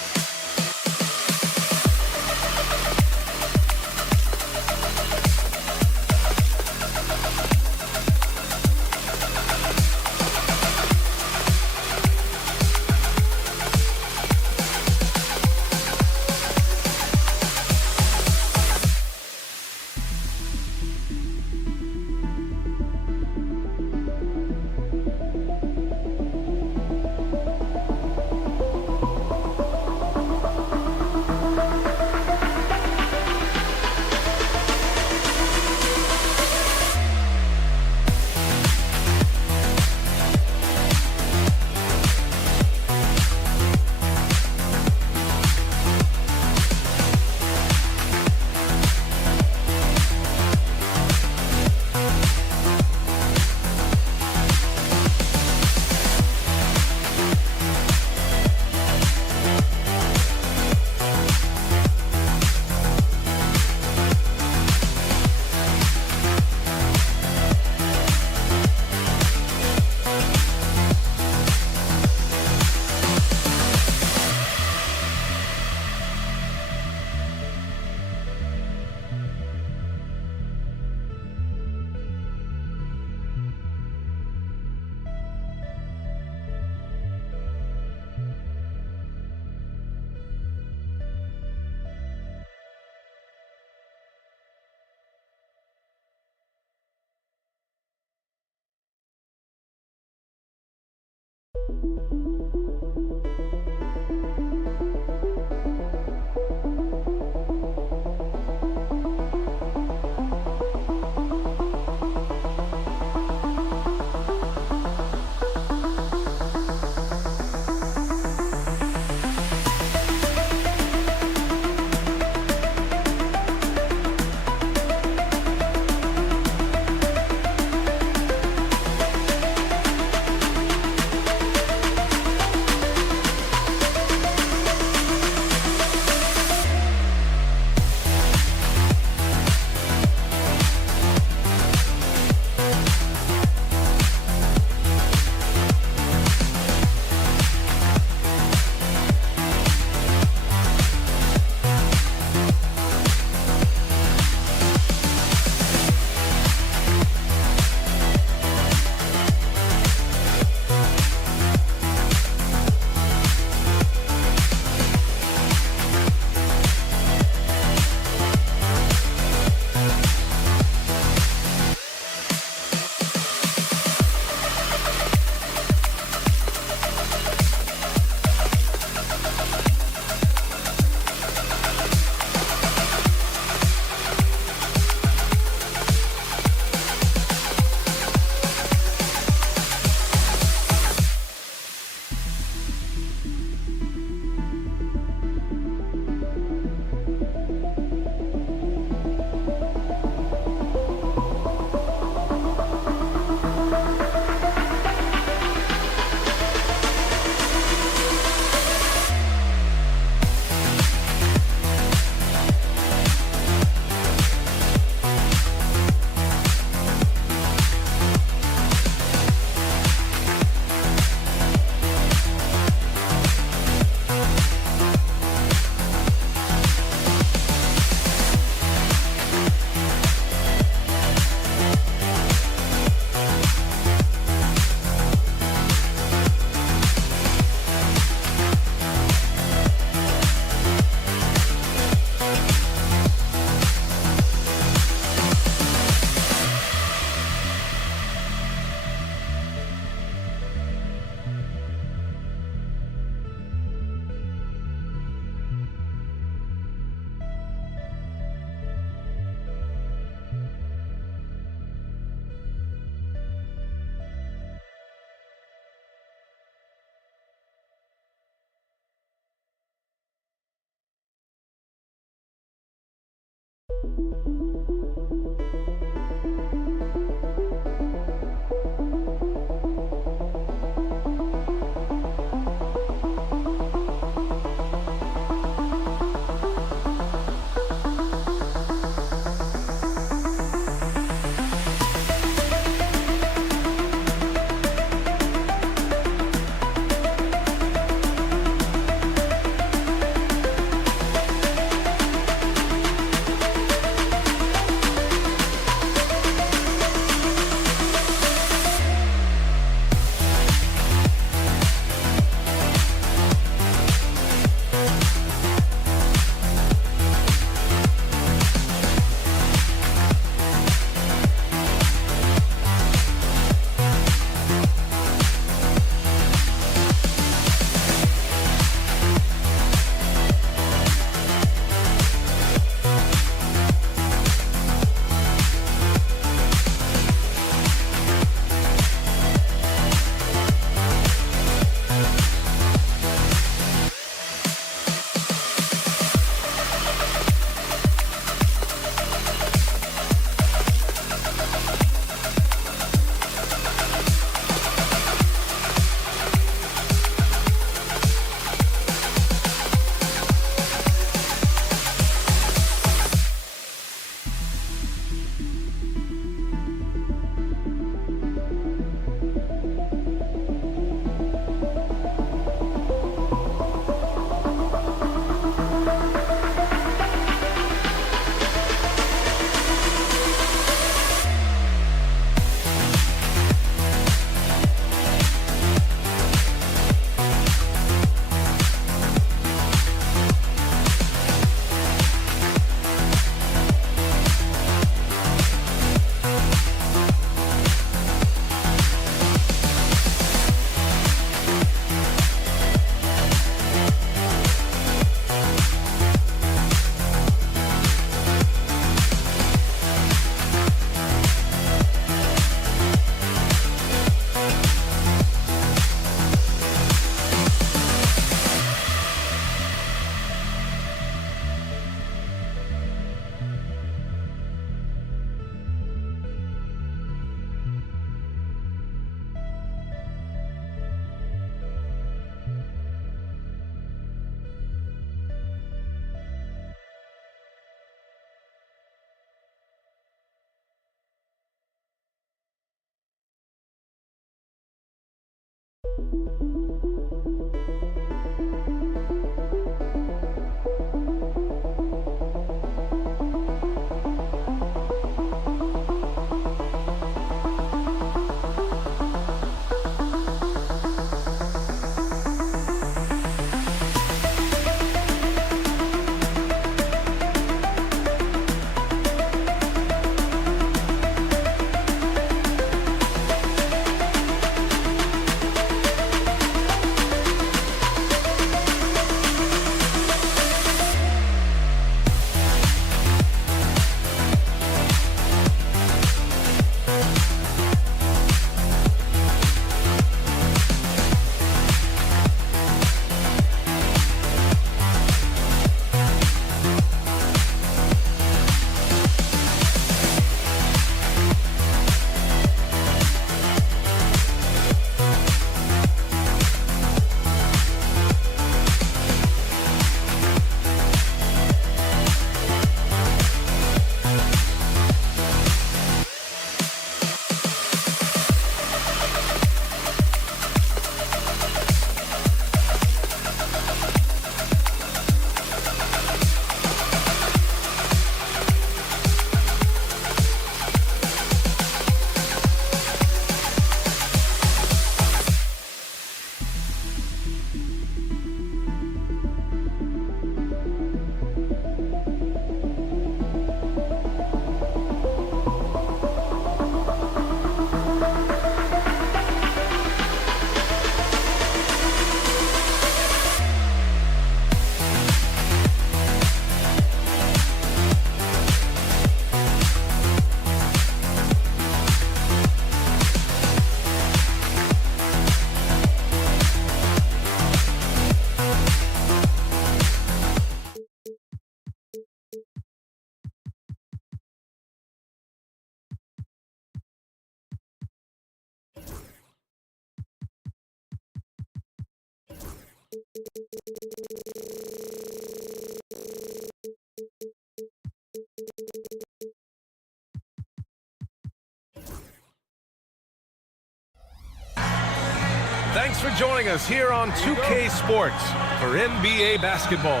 Thanks for joining us here on 2K Sports for NBA basketball.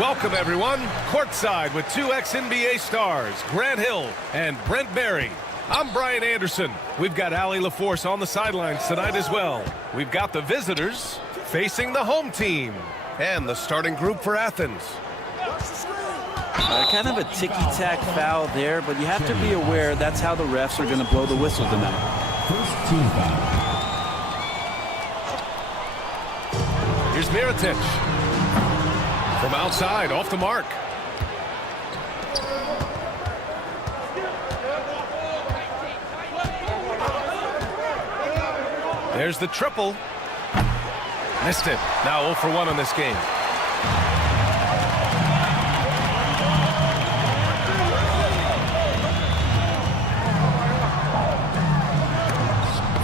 Welcome, everyone. Courtside with two ex-NBA stars, Grant Hill and Brent Barry. I'm Brian Anderson. We've got Allie LaForce on the sidelines tonight as well. We've got the visitors facing the home team and the starting group for Athens. Kind of a ticky-tack foul there, but you have to be aware that's how the refs are going to blow the whistle tonight. First team foul. Here's Mirotic. From outside, off the mark. There's the triple. Missed it. Now 0 for 1 in this game.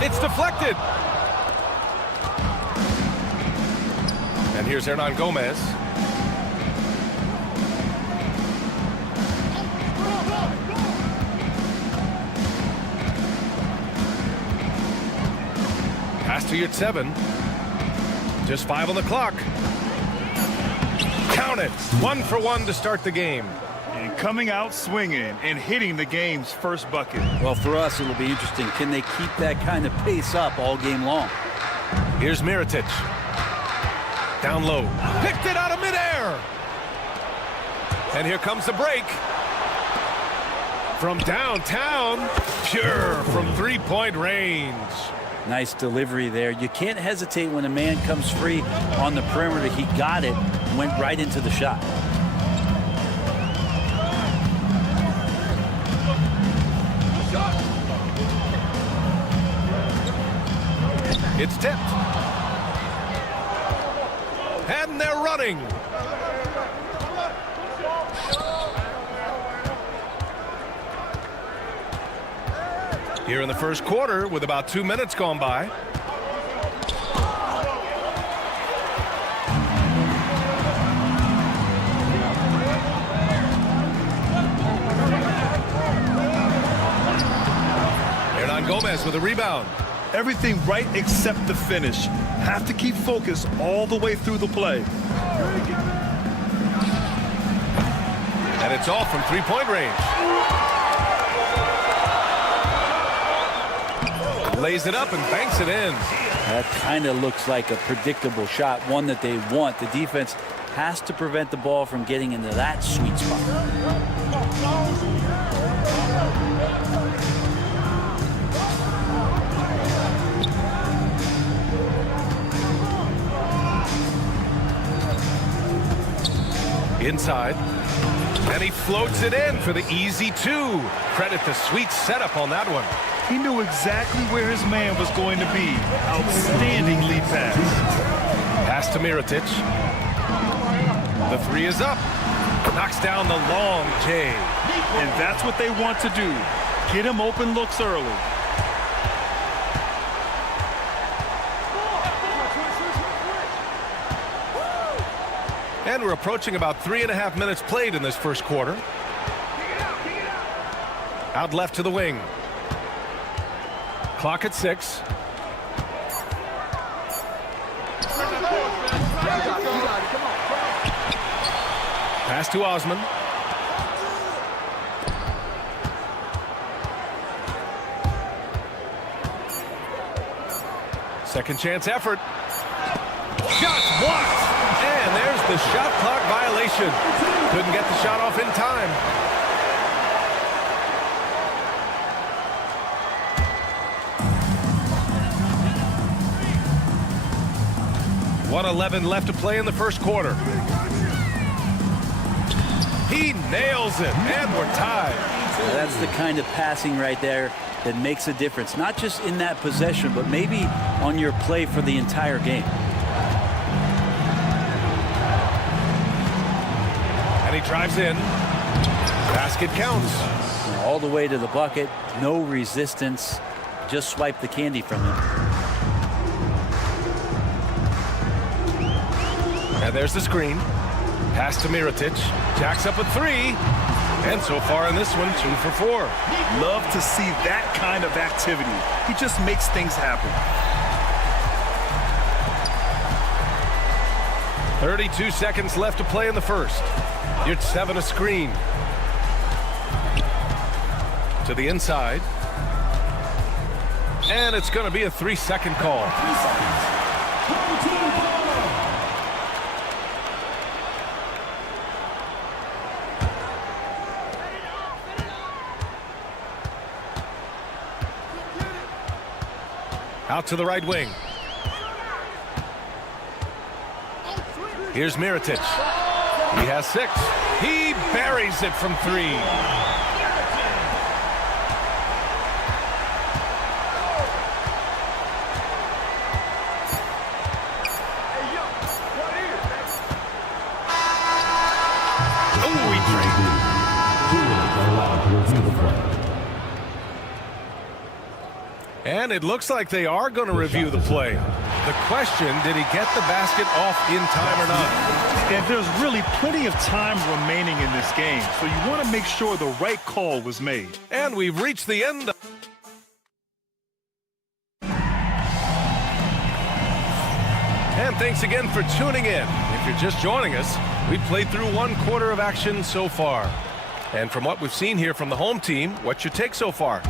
It's deflected. And here's Hernan Gomez. Pass to Yurtseven. Just 5 on the clock. Count it. 1 for 1 to start the game. And coming out swinging and hitting the game's first bucket. Well, for us, it'll be interesting. Can they keep that kind of pace up all game long? Here's Mirotic. Down low. Picked it out of midair. And here comes the break. From downtown. Pure from three-point range. Nice delivery there. You can't hesitate when a man comes free on the perimeter. He got it, went right into the shot. It's tipped. And they're running. Here in the first quarter with about 2 minutes gone by. Hernan Gomez with a rebound. Everything right except the finish. Have to keep focused all the way through the play. And it's all from three-point range. Lays it up and banks it in. That kind of looks like a predictable shot, one that they want. The defense has to prevent the ball from getting into that sweet spot. Inside. And he floats it in for the easy two. Credit the sweet setup on that one. He knew exactly where his man was going to be. Outstanding lead pass. Pass to Mirotic. The three is up. Knocks down the long J. And that's what they want to do. Get him open looks early. And we're approaching about 3.5 minutes played in this first quarter. Out left to the wing. Clock at 6. Pass to Osman. Second chance effort. Shots blocked. And there's the shot clock violation. Couldn't get the shot off in time. .111 left to play in the first quarter. He nails it, and we're tied. That's the kind of passing right there that makes a difference, not just in that possession, but maybe on your play for the entire game. And he drives in. Basket counts. All the way to the bucket, no resistance, just swipe the candy from him. And there's the screen. Pass to Mirotic. Jacks up a three. And so far in this one, 2 for 4. Love to see that kind of activity. He just makes things happen. 32 seconds left to play in the first. You're 7 a screen. To the inside. And it's going to be a 3-second call. 3 seconds. Out to the right wing. Here's Mirotic. He has 6. He buries it from 3. Oh, he drained. And it looks like they are going to review the play. The question, did he get the basket off in time or not? And there's really plenty of time remaining in this game, so you want to make sure the right call was made. And we've reached the end. And thanks again for tuning in. If you're just joining us, we've played through 1 quarter of action so far. And from what we've seen here from the home team, what's your take so far?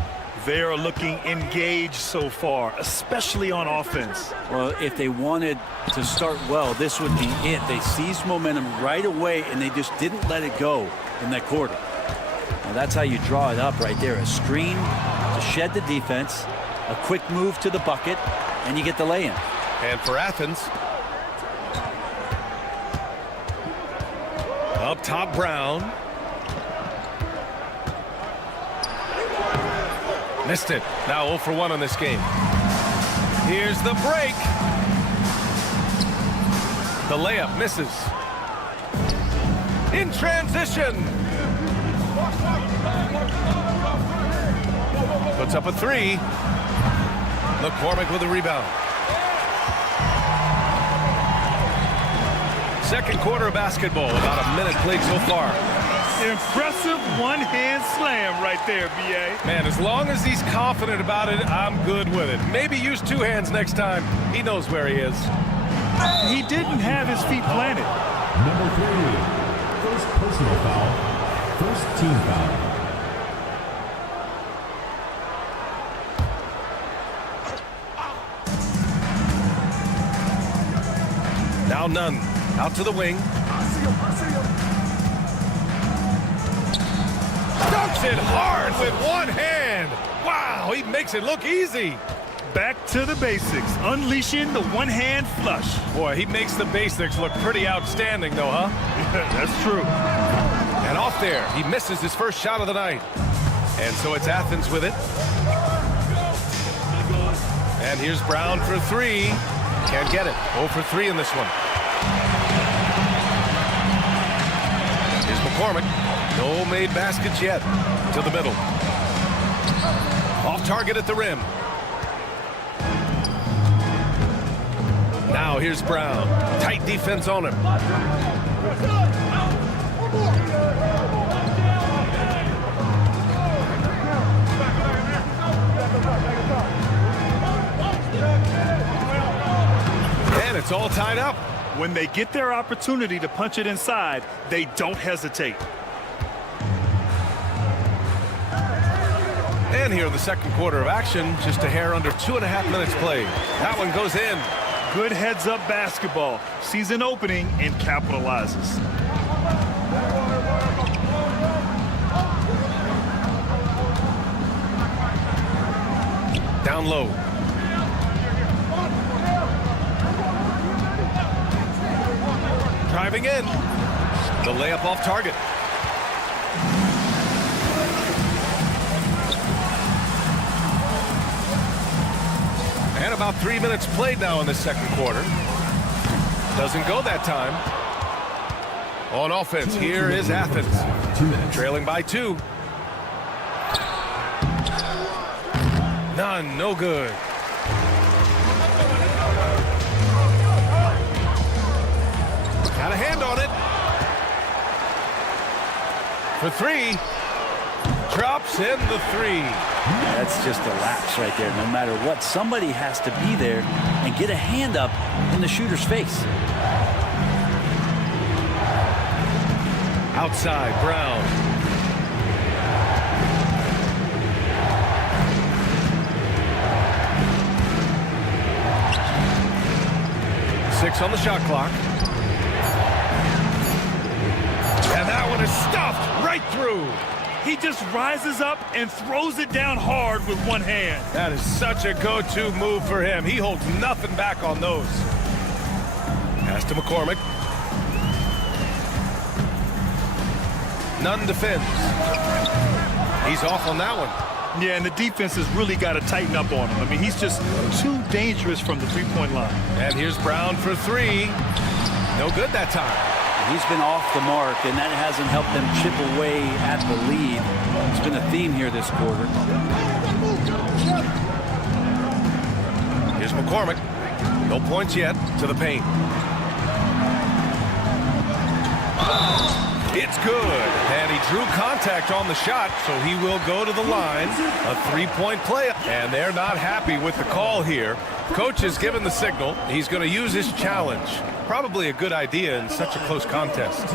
They are looking engaged so far, especially on offense. Well, if they wanted to start well, this would be it. They seized momentum right away, and they just didn't let it go in that quarter. Now, that's how you draw it up right there. A screen to shed the defense, a quick move to the bucket, and you get the lay-in. And for Athens, up top Brown. Missed it. Now 0 for 1 on this game. Here's the break. The layup misses. In transition. Puts up a 3. McCormick with a rebound. Second quarter of basketball. About a minute played so far. Impressive one-hand slam right there, B.A. Man, as long as he's confident about it, I'm good with it. Maybe use two hands next time. He knows where he is. He didn't have his feet planted. Number 3, first personal foul, first team foul. Now Nunn, out to the wing. Dunks it hard with one hand. Wow, he makes it look easy. Back to the basics, unleashing the one-hand flush. Boy, he makes the basics look pretty outstanding, though, huh? That's true. And off there, he misses his first shot of the night. And so it's Athens with it. And here's Brown for three. Can't get it. 0 for 3 in this one. Here's McCormick. No made baskets yet. To the middle. Off target at the rim. Now here's Brown. Tight defense on him. And it's all tied up. When they get their opportunity to punch it inside, they don't hesitate. And here in the second quarter of action, just a hair under 2.5 minutes played. That one goes in. Good heads-up basketball. Sees an opening and capitalizes. Down low. Driving in. The layup off target. And about 3 minutes played now in the second quarter. Doesn't go that time. On offense, here is Athens. Trailing by 2. None, no good. Got a hand on it. For 3. Drops in the 3. That's just a lapse right there. No matter what, somebody has to be there and get a hand up in the shooter's face. Outside, Brown. Six on the shot clock. And that one is stuffed right through. He just rises up and throws it down hard with one hand. That is such a go-to move for him. He holds nothing back on those. Pass to McCormick. Nunn defends. He's off on that one. Yeah, and the defense has really got to tighten up on him. I mean, he's just too dangerous from the three-point line. And here's Brown for 3. No good that time. He's been off the mark, and that hasn't helped them chip away at the lead. It's been a theme here this quarter. Here's McCormick. No points yet to the paint. It's good. And he drew contact on the shot, so he will go to the line. A 3-point play. And they're not happy with the call here. Coach has given the signal. He's going to use his challenge. Probably a good idea in such a close contest.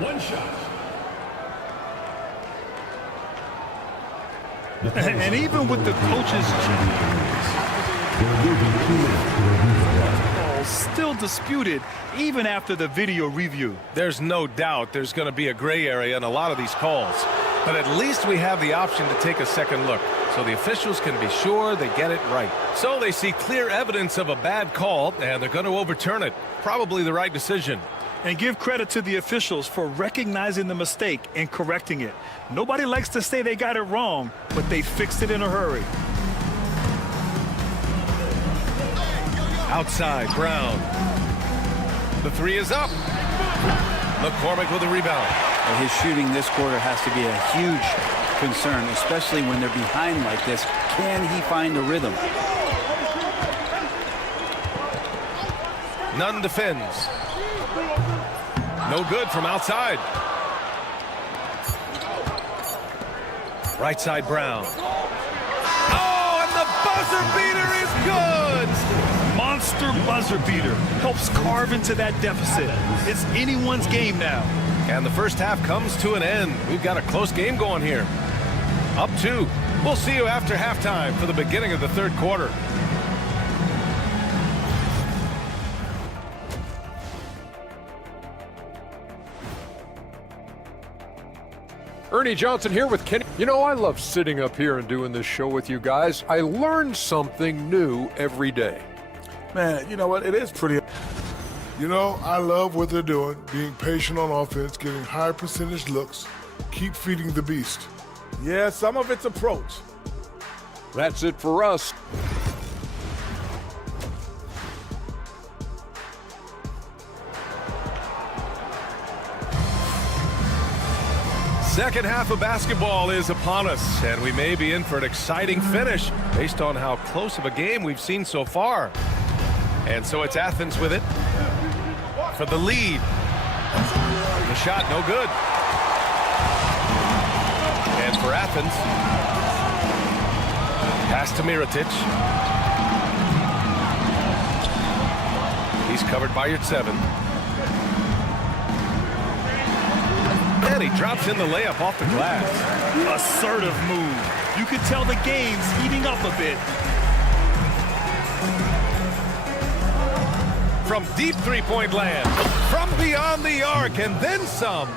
One shot. And even with the coach's still disputed even after the video review. There's no doubt there's going to be a gray area in a lot of these calls. But at least we have the option to take a second look, so the officials can be sure they get it right. So they see clear evidence of a bad call, and they're going to overturn it. Probably the right decision. And give credit to the officials for recognizing the mistake and correcting it. Nobody likes to say they got it wrong, but they fixed it in a hurry. Outside, Brown. The 3 is up. McCormick with a rebound. Well, his shooting this quarter has to be a huge concern, especially when they're behind like this. Can he find a rhythm? Nunn defends. No good from outside. Right side Brown. Oh, and the buzzer beater is good! Monster buzzer beater. Helps carve into that deficit. It's anyone's game now. And the first half comes to an end. We've got a close game going here. Up 2. We'll see you after halftime for the beginning of the third quarter. Ernie Johnson here with Kenny. You know, I love sitting up here and doing this show with you guys. I learn something new every day. Man, you know what? It is pretty. You know, I love what they're doing, being patient on offense, getting high percentage looks, keep feeding the beast. Yeah, some of it's approach. That's it for us. Second half of basketball is upon us, and we may be in for an exciting finish based on how close of a game we've seen so far. And so it's Athens with it for the lead. The shot, no good. And for Athens, pass to Mirotic. He's covered by Yurtseven. And he drops in the layup off the glass. Assertive move. You can tell the game's heating up a bit. From deep three-point land, from beyond the arc, and then some.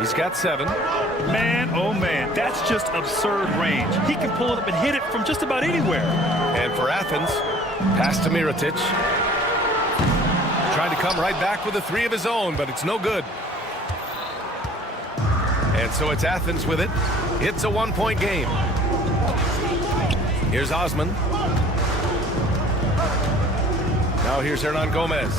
He's got 7. Man, oh man, that's just absurd range. He can pull it up and hit it from just about anywhere. And for Athens, pass to Mirotic. Trying to come right back with a 3 of his own, but it's no good. And so it's Athens with it. It's a 1-point game. Here's Osman. Now here's Hernan Gomez.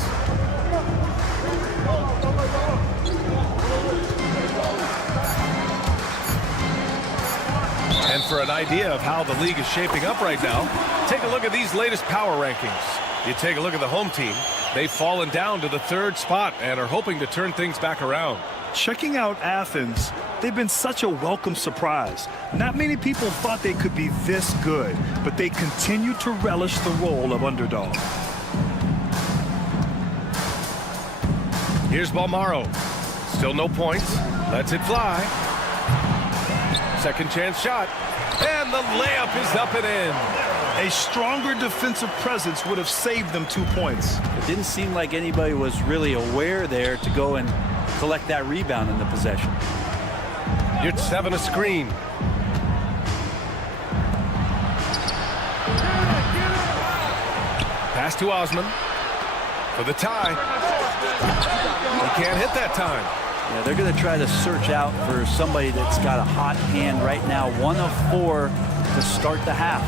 And for an idea of how the league is shaping up right now, take a look at these latest power rankings. You take a look at the home team. They've fallen down to the 3rd spot and are hoping to turn things back around. Checking out Athens, they've been such a welcome surprise. Not many people thought they could be this good, but they continue to relish the role of underdog. Here's Balmaro. Still no points. Lets it fly. Second chance shot. And the layup is up and in. A stronger defensive presence would have saved them 2 points. It didn't seem like anybody was really aware there to go and collect that rebound in the possession. Yurtseven a screen. Pass to Osman for the tie. He can't hit that time. Yeah, they're going to try to search out for somebody that's got a hot hand right now. 1 of 4 to start the half.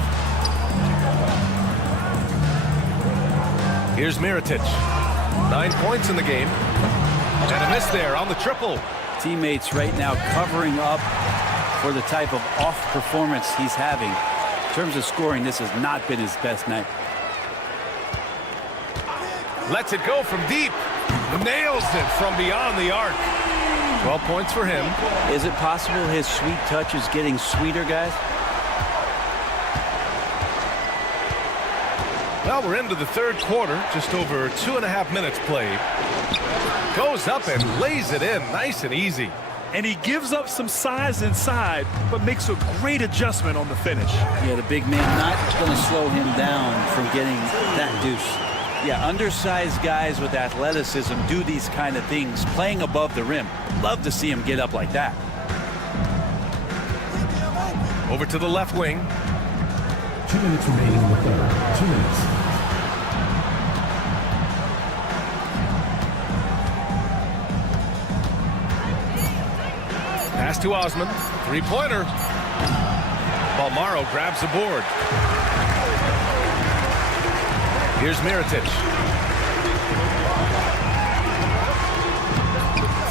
Here's Mirotic. 9 points in the game. And a miss there on the triple. Teammates right now covering up for the type of off performance he's having. In terms of scoring, this has not been his best night. Lets it go from deep. Nails it from beyond the arc. 12 points for him. Is it possible his sweet touch is getting sweeter, guys? Well, we're into the third quarter. Just over 2.5 minutes played. Goes up and lays it in nice and easy. And he gives up some size inside, but makes a great adjustment on the finish. Yeah, the big man not going to slow him down from getting that deuce. Yeah, undersized guys with athleticism do these kind of things, playing above the rim. Love to see him get up like that. Over to the left wing. 2 minutes remaining in the third. 2 minutes. Pass to Osman. 3-pointer. Balmaro grabs the board. Here's Mirotic.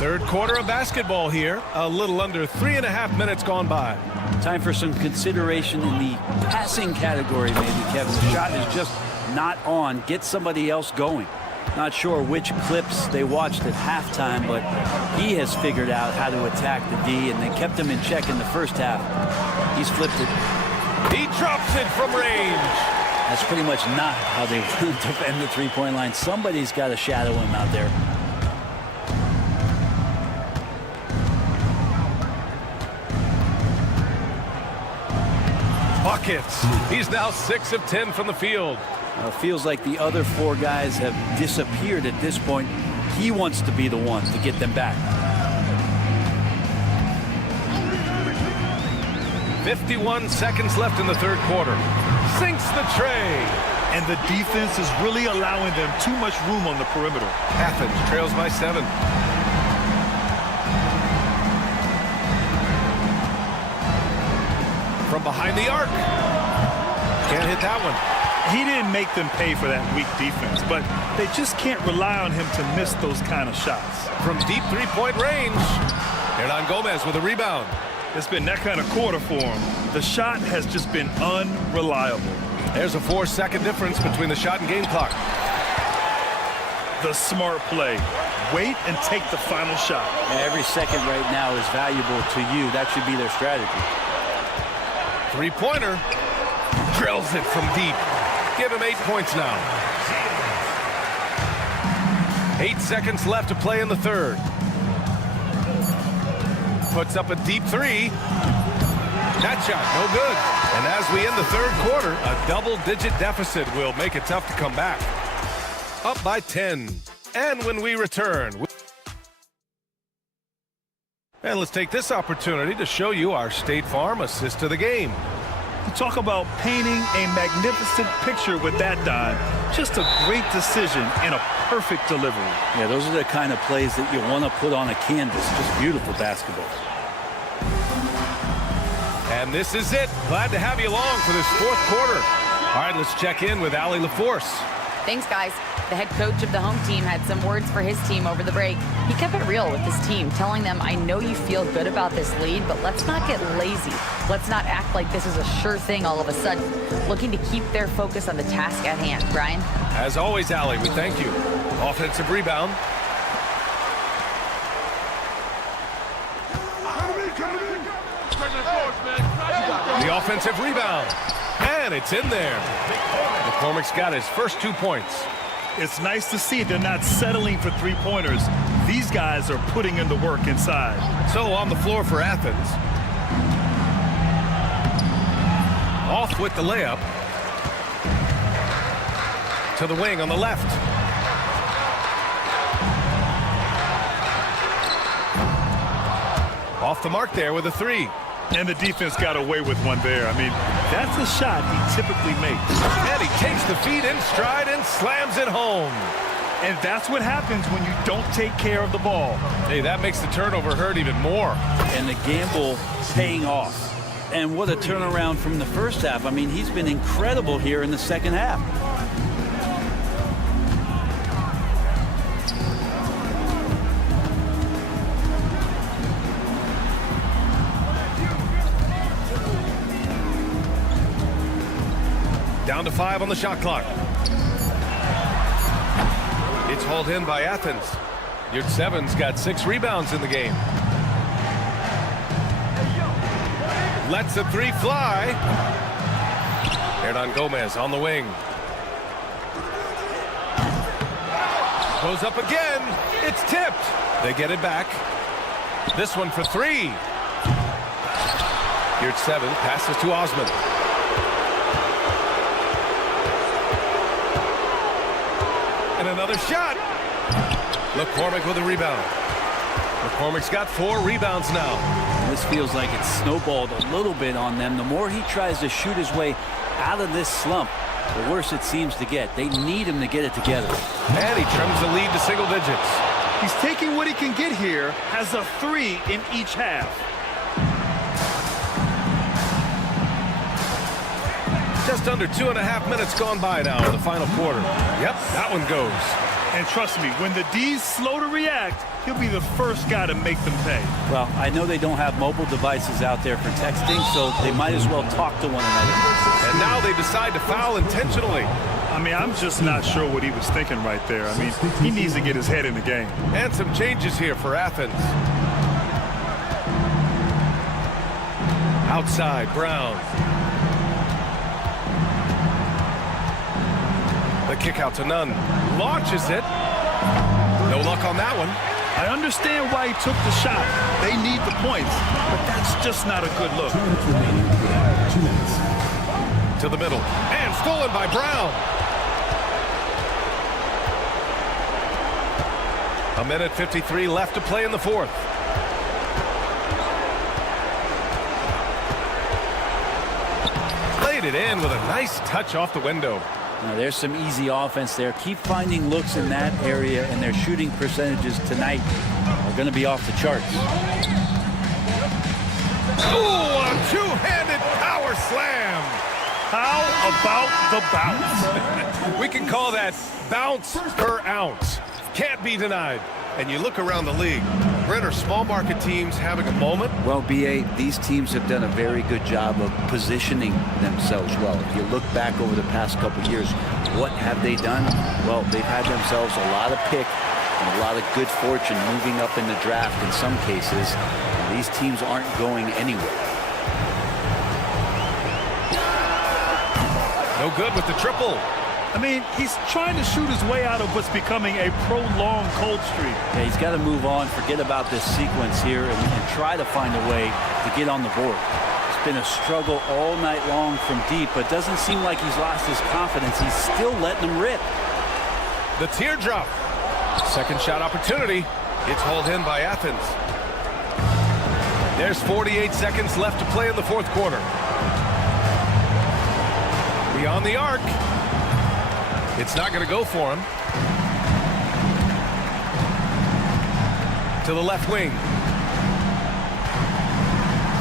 Third quarter of basketball here. A little under 3.5 minutes gone by. Time for some consideration in the passing category, maybe, Kevin. The shot is just not on. Get somebody else going. Not sure which clips they watched at halftime, but he has figured out how to attack the D, and they kept him in check in the first half. He's flipped it. He drops it from range. That's pretty much not how they defend the three-point line. Somebody's got to shadow him out there. Buckets. He's now 6 of 10 from the field. Feels like the other 4 guys have disappeared at this point. He wants to be the one to get them back. 51 seconds left in the third quarter. Sinks the tray. And the defense is really allowing them too much room on the perimeter. Athens trails by 7. From behind the arc. Can't hit that one. He didn't make them pay for that weak defense, but they just can't rely on him to miss those kind of shots. From deep three-point range. Hernan Gomez with a rebound. It's been that kind of quarter for him. The shot has just been unreliable. There's a 4-second difference between the shot and game clock. The smart play. Wait and take the final shot. Every second right now is valuable to you. That should be their strategy. Three-pointer. Drills it from deep. Give him 8 points now. 8 seconds left to play in the third. Puts up a deep 3. That shot, no good. And as we end the third quarter, a double-digit deficit will make it tough to come back. Up by 10. And when we return... And let's take this opportunity to show you our State Farm assist to the game. You talk about painting a magnificent picture with that dime. Just a great decision and a perfect delivery. Yeah, those are the kind of plays that you want to put on a canvas. Just beautiful basketball. And this is it. Glad to have you along for this fourth quarter. All right, let's check in with Allie LaForce. Thanks, guys. The head coach of the home team had some words for his team over the break. He kept it real with his team, telling them, I know you feel good about this lead, but let's not get lazy. Let's not act like this is a sure thing all of a sudden. Looking to keep their focus on the task at hand. Brian? As always, Allie, we thank you. Offensive rebound. The offensive rebound. And it's in there. McCormick's got his first 2 points. It's nice to see they're not settling for three-pointers. These guys are putting in the work inside. So on the floor for Athens. Off with the layup. To the wing on the left. Off the mark there with a 3. And the defense got away with one there. I mean, that's a shot he typically makes. And he takes the feed in stride and slams it home. And that's what happens when you don't take care of the ball. Hey, that makes the turnover hurt even more. And the gamble paying off. And what a turnaround from the first half. I mean, he's been incredible here in the second half. Down to 5 on the shot clock. It's hauled in by Athens. Yurtseven's got 6 rebounds in the game. Lets a 3 fly. Hernan Gomez on the wing. Goes up again. It's tipped. They get it back. This one for 3. Yurtseven passes to Osman. And another shot. McCormick with a rebound. McCormick's got 4 rebounds now. This feels like it's snowballed a little bit on them. The more he tries to shoot his way out of this slump, the worse it seems to get. They need him to get it together. And he trims the lead to single digits. He's taking what he can get here, has a 3 in each half. Just under 2.5 minutes gone by now in the final quarter. Yep, that one goes. And trust me, when the D's slow to react, he'll be the first guy to make them pay. Well, I know they don't have mobile devices out there for texting, so they might as well talk to one another. And now they decide to foul intentionally. I mean, I'm just not sure what he was thinking right there. I mean, he needs to get his head in the game. And some changes here for Athens. Outside, Brown. The kick out to Nunn. Launches it. No luck on that one. I understand why he took the shot. They need the points, but that's just not a good look. 2 minutes remaining. 2 minutes. To the middle. And stolen by Brown. A minute 53 left to play in the fourth. Laid it in with a nice touch off the window. Now, there's some easy offense there. Keep finding looks in that area, and their shooting percentages tonight are going to be off the charts. Ooh, a two-handed power slam. How about the bounce? We can call that bounce per ounce. Can't be denied. And you look around the league, Brent, are small market teams having a moment? Well, B.A., these teams have done a very good job of positioning themselves well. If you look back over the past couple years, what have they done? Well, they've had themselves a lot of pick and a lot of good fortune moving up in the draft in some cases. And these teams aren't going anywhere. No good with the triple. I mean, he's trying to shoot his way out of what's becoming a prolonged cold streak. Yeah, he's got to move on, forget about this sequence here, and try to find a way to get on the board. It's been a struggle all night long from deep, but doesn't seem like he's lost his confidence. He's still letting them rip. The teardrop. Second shot opportunity. It's hauled in by Athens. There's 48 seconds left to play in the fourth quarter. Beyond the arc. It's not going to go for him. To the left wing.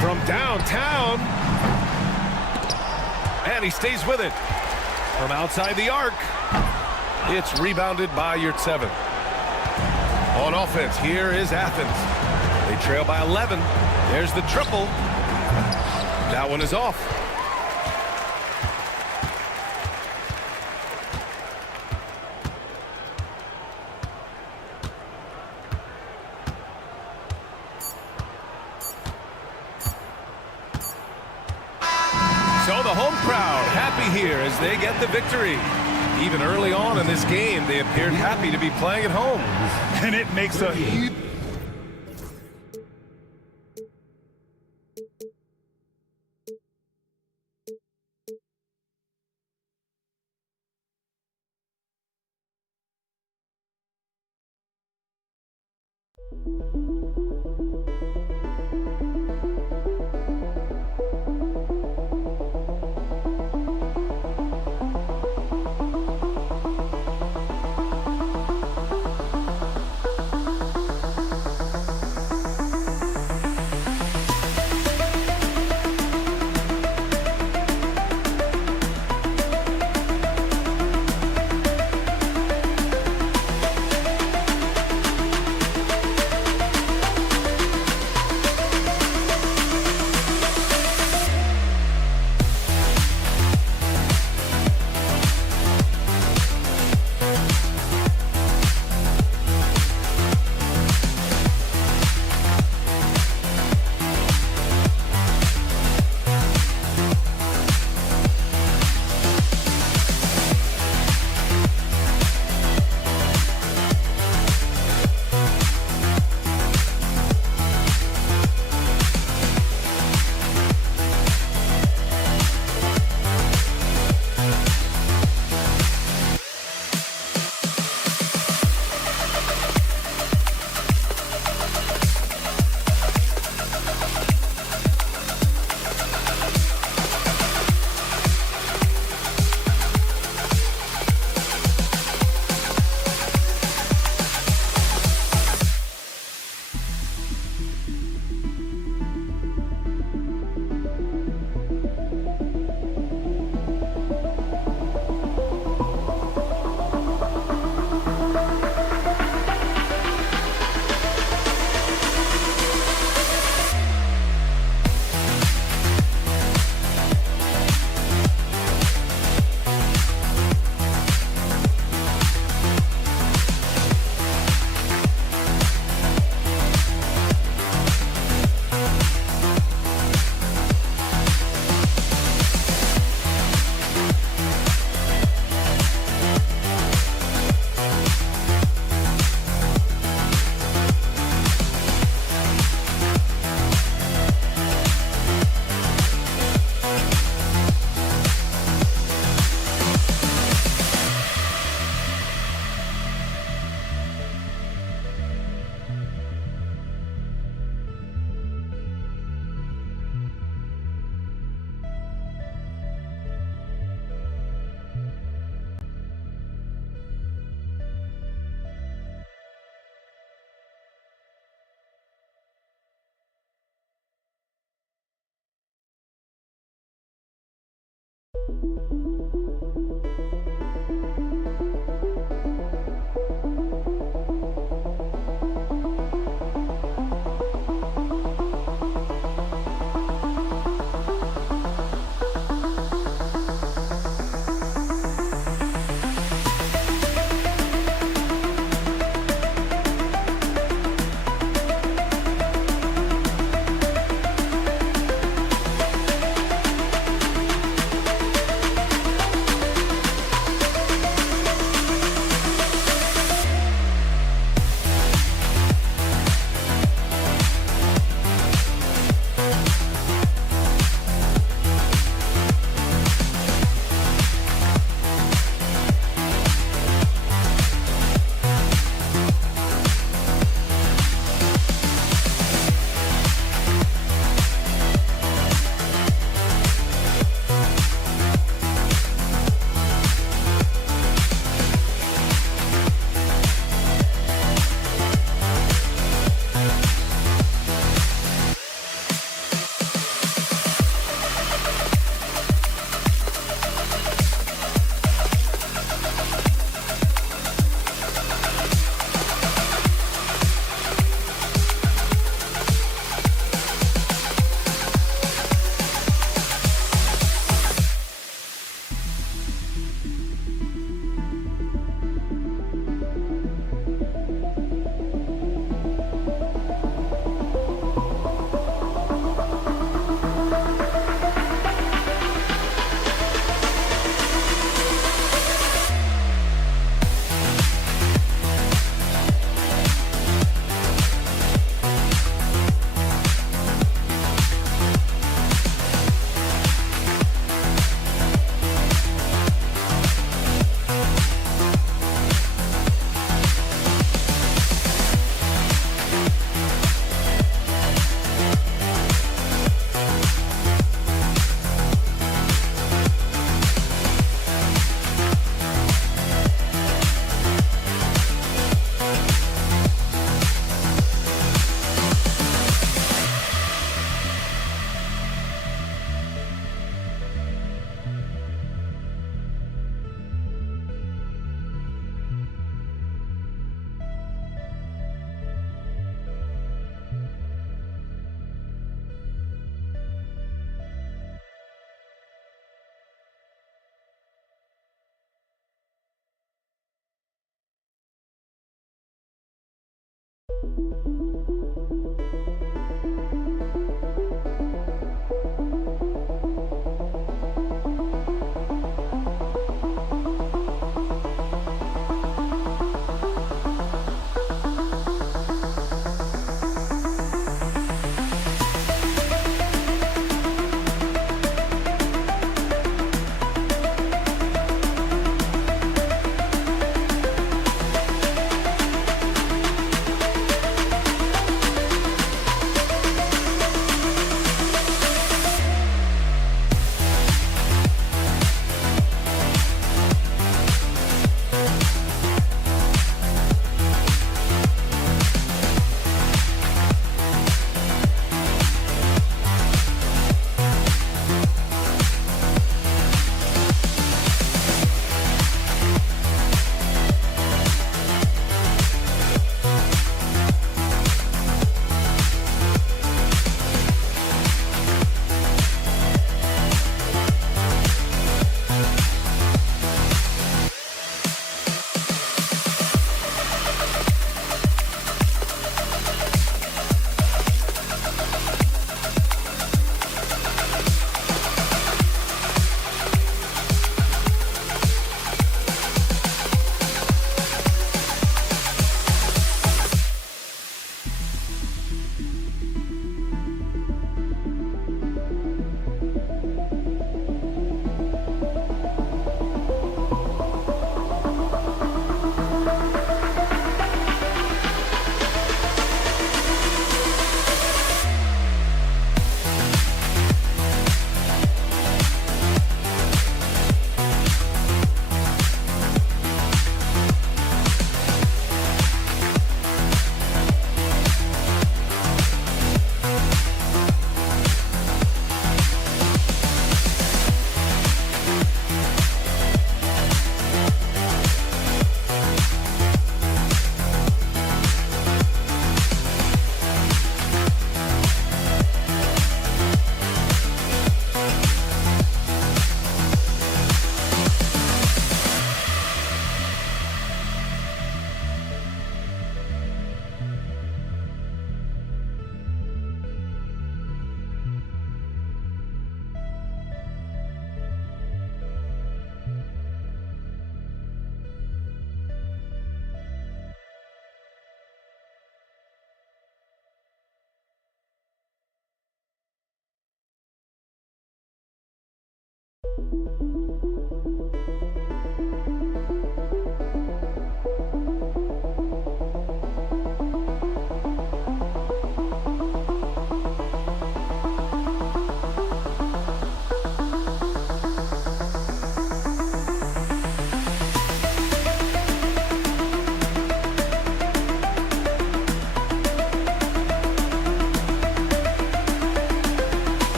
From downtown. And he stays with it. From outside the arc. It's rebounded by Yurtseven. On offense, here is Athens. They trail by 11. There's the triple. That one is off. So the home crowd happy here as they get the victory. Even early on in this game, they appeared happy to be playing at home. And it makes a huge...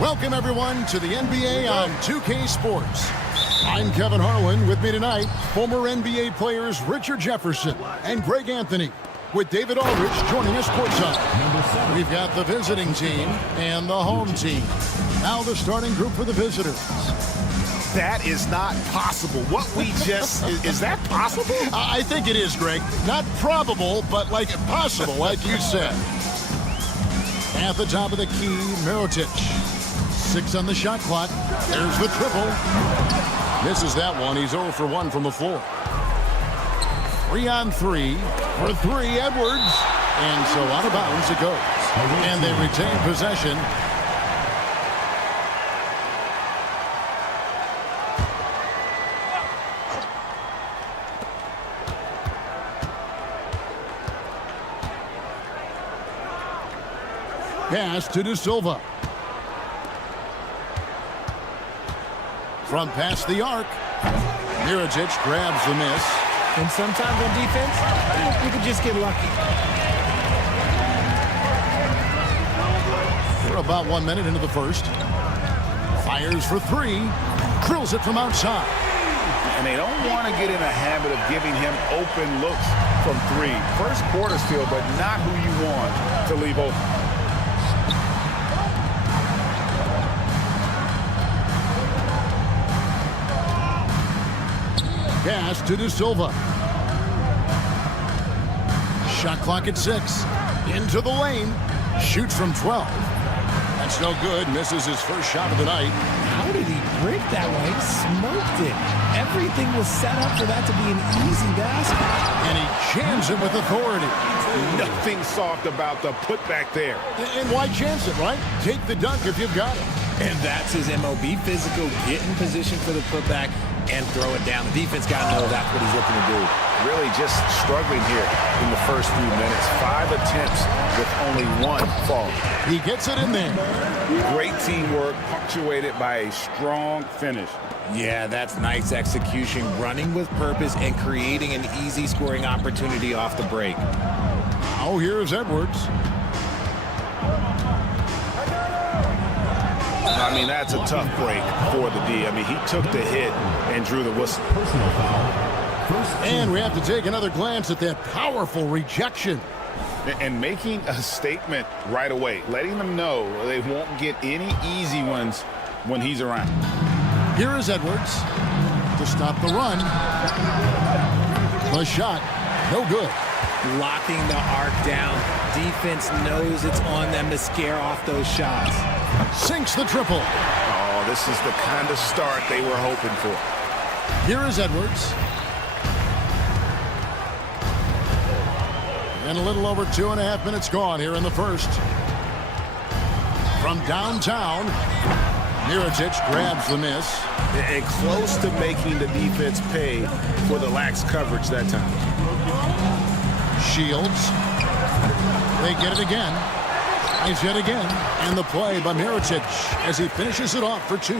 Welcome, everyone, to the NBA on 2K Sports. I'm Kevin Harlan. With me tonight, former NBA players Richard Jefferson and Greg Anthony, with David Aldridge joining us courtside. We've got the visiting team and the home team. Now the starting group for the visitors. That is not possible. What we just... is that possible? I think it is, Greg. Not probable, but like possible, like you said. At the top of the key, Mirotic. 6 on the shot clock. There's the triple. Misses that one. He's 0 for 1 from the floor. 3 on 3 for 3, Edwards. And so out of bounds it goes. And they retain possession. Pass to De Silva. From past the arc. Mirotic grabs the miss. And sometimes on defense, you can just get lucky. We're about 1 minute into the first. Fires for 3. Drills it from outside. And they don't want to get in a habit of giving him open looks from 3. First quarter still, but not who you want to leave open. Pass to De Silva. Shot clock at 6. Into the lane. Shoots from 12. That's no good. Misses his first shot of the night. How did he break that way? He smoked it. Everything was set up for that to be an easy basket. And he jams it with authority. Nothing soft about the putback there. And why chance it, right? Take the dunk if you've got it. And that's his MO. Be physical, get in position for the putback, and throw it down. The defense got to know that's what he's looking to do. Really just struggling here in the first few minutes. 5 attempts with only 1 fall. He gets it in there. Great teamwork, punctuated by a strong finish. Yeah, that's nice execution, running with purpose and creating an easy scoring opportunity off the break. Oh, here's Edwards. I mean, that's a tough break for the D. I mean, he took the hit and drew the whistle. Personal foul. And we have to take another glance at that powerful rejection. And making a statement right away, letting them know they won't get any easy ones when he's around. Here is Edwards to stop the run. The shot, no good. Locking the arc down. Defense knows it's on them to scare off those shots. Sinks the triple. Oh, ball. This is the kind of start they were hoping for. Here is Edwards. And a little over 2.5 minutes gone here in the first. From downtown, Mirotic grabs the miss. And close to making the defense pay for the lax coverage that time. Shields. They get it again. He's yet again. And the play by Mirotic as he finishes it off for 2.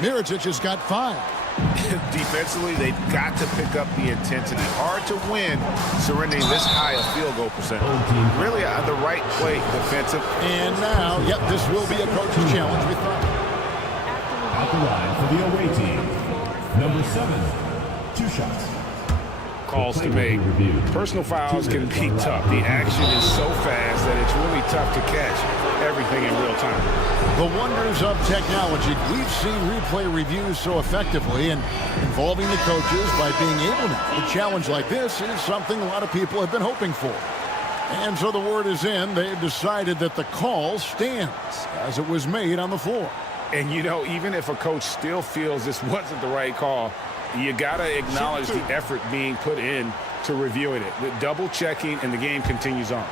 Mirotic has got 5. Defensively, they've got to pick up the intensity. Hard to win surrendering this high a field goal percentage. Really the right play defensive. And now, yep, this will be a coach's challenge. We thought. At the line for the away team, number 7, 2 shots. Calls to make. Personal fouls can be tough. The action is so fast that it's really tough to catch everything in real time. The wonders of technology. We've seen replay reviews so effectively and involving the coaches by being able to. A challenge like this is something a lot of people have been hoping for. And so the word is in. They've decided that the call stands as it was made on the floor. And, you know, even if a coach still feels this wasn't the right call, you got to acknowledge the effort being put in to reviewing it. The double checking, and the game continues on.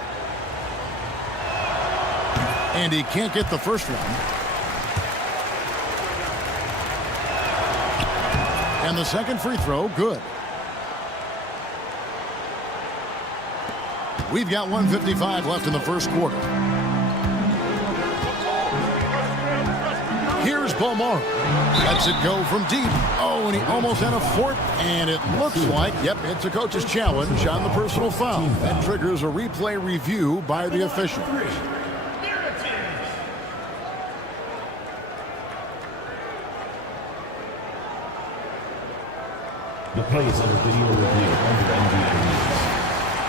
And he can't get the first one. And the second free throw, good. We've got 1:55 left in the first quarter. Here's Bomar. Lets it go from deep. Oh, and he almost had a fourth. And it looks like, yep, it's a coach's challenge on the personal foul. That triggers a replay review by the officials. The play is under video review under NBA rules.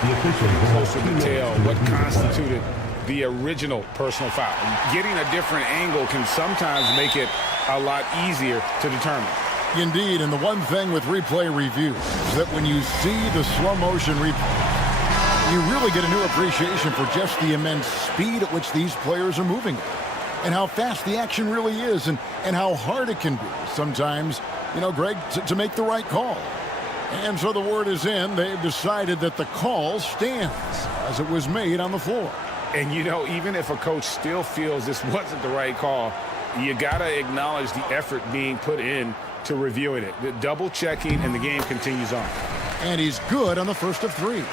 The official closer detail what constituted the original personal foul. Getting a different angle can sometimes make it a lot easier to determine. Indeed, and the one thing with replay review is that when you see the slow motion replay, you really get a new appreciation for just the immense speed at which these players are moving and how fast the action really is and how hard it can be sometimes, you know, Greg, to make the right call. And so the word is in. They've decided that the call stands as it was made on the floor. And, you know, even if a coach still feels this wasn't the right call, you got to acknowledge the effort being put in to reviewing it. The double checking, and the game continues on. And he's good on the first of 3.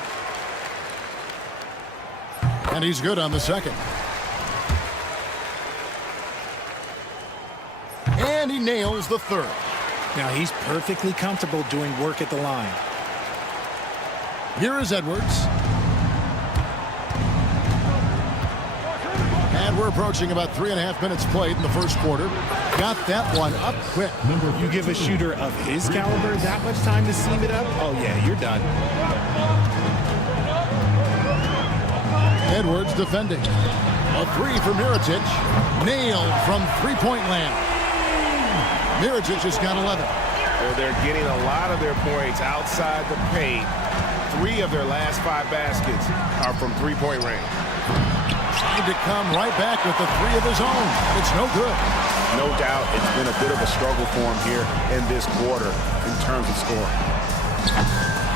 And he's good on the second. And he nails the third. Now he's perfectly comfortable doing work at the line. Here is Edwards. And we're approaching about 3.5 minutes played in the first quarter. Got that one up quick. You give a shooter of his caliber that much time to seam it up? Oh, yeah, you're done. Edwards defending. A 3 for Mirotic. Nailed from three-point land. Mirotic has got 11. Well, they're getting a lot of their points outside the paint. 3 of their last 5 baskets are from three-point range. Trying to come right back with the 3 of his own. It's no good. No doubt it's been a bit of a struggle for him here in this quarter in terms of scoring.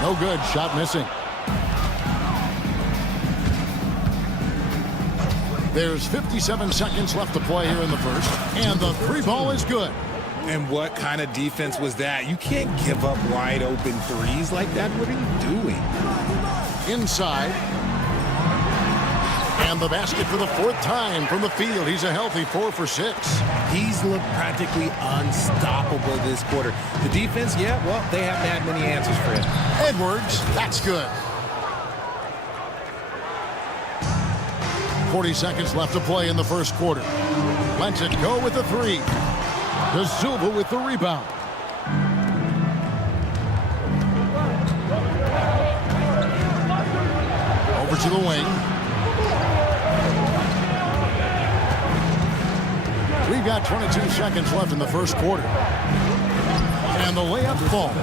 No good. Shot missing. There's 57 seconds left to play here in the first. And the 3 ball is good. And what kind of defense was that? You can't give up wide open threes like that. What are you doing? Inside. And the basket for the 4th time from the field. He's a healthy 4 for 6. He's looked practically unstoppable this quarter. The defense, yeah, well, they haven't had many answers for him. Edwards, that's good. 40 seconds left to play in the first quarter. Lets it go with the 3. De Silva with the rebound. Over to the wing. We've got 22 seconds left in the first quarter. And the layup falls.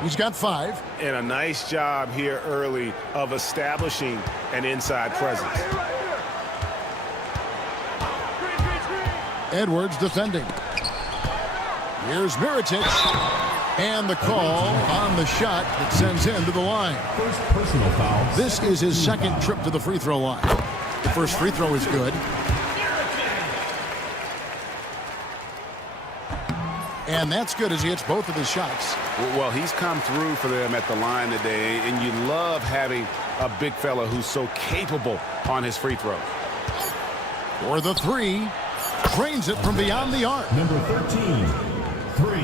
He's got 5. And a nice job here early of establishing an inside presence. Edwards defending. Here's Mirotic. And the call on the shot that sends him to the line. First personal foul. This is his second trip to the free throw line. The first free throw is good. And that's good as he hits both of his shots. Well, he's come through for them at the line today, and you love having a big fella who's so capable on his free throw. For the three, drains it from beyond the arc. Number 13, 3.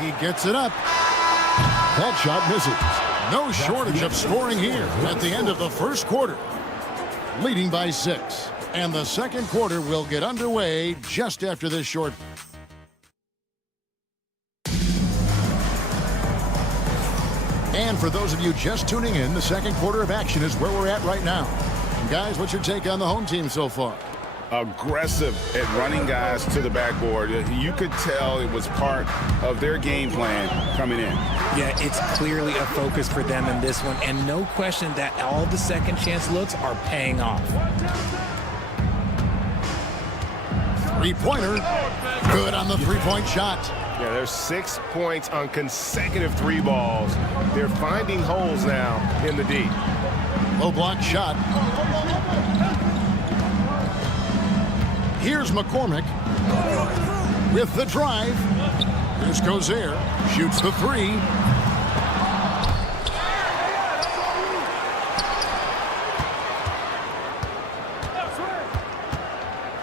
He gets it up. That shot misses. No shortage of scoring here at the end of the first quarter. Leading by 6. And the second quarter will get underway just after this short. And for those of you just tuning in, the second quarter of action is where we're at right now. Guys, what's your take on the home team so far? Aggressive at running guys to the backboard. You could tell it was part of their game plan coming in. Yeah, it's clearly a focus for them in this one, and no question that all the second chance looks are paying off. Three-pointer. Good on the three-point shot. Yeah, there's 6 points on consecutive 3 balls. They're finding holes now in the D. Low block shot. Here's McCormick with the drive. Here's Gozer. Shoots the 3.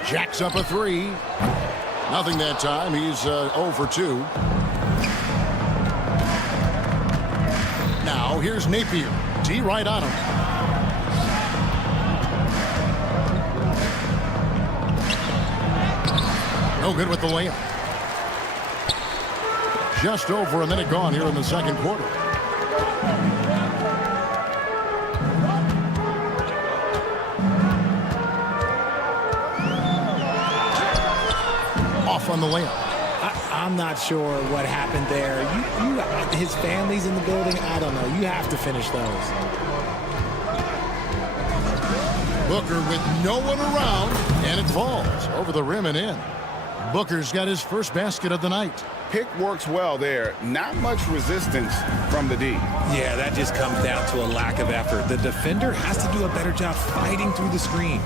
Jacks up a 3. Nothing that time. He's 0 for 2. Now here's Napier. D right on him. No good with the layup. Just over a minute gone here in the second quarter. Off on the layup. I'm not sure what happened there. His family's in the building. I don't know. You have to finish those. Booker with no one around, and it falls over the rim and in. Booker's got his first basket of the night. Pick works well there. Not much resistance from the D. Yeah, that just comes down to a lack of effort. The defender has to do a better job fighting through the screen.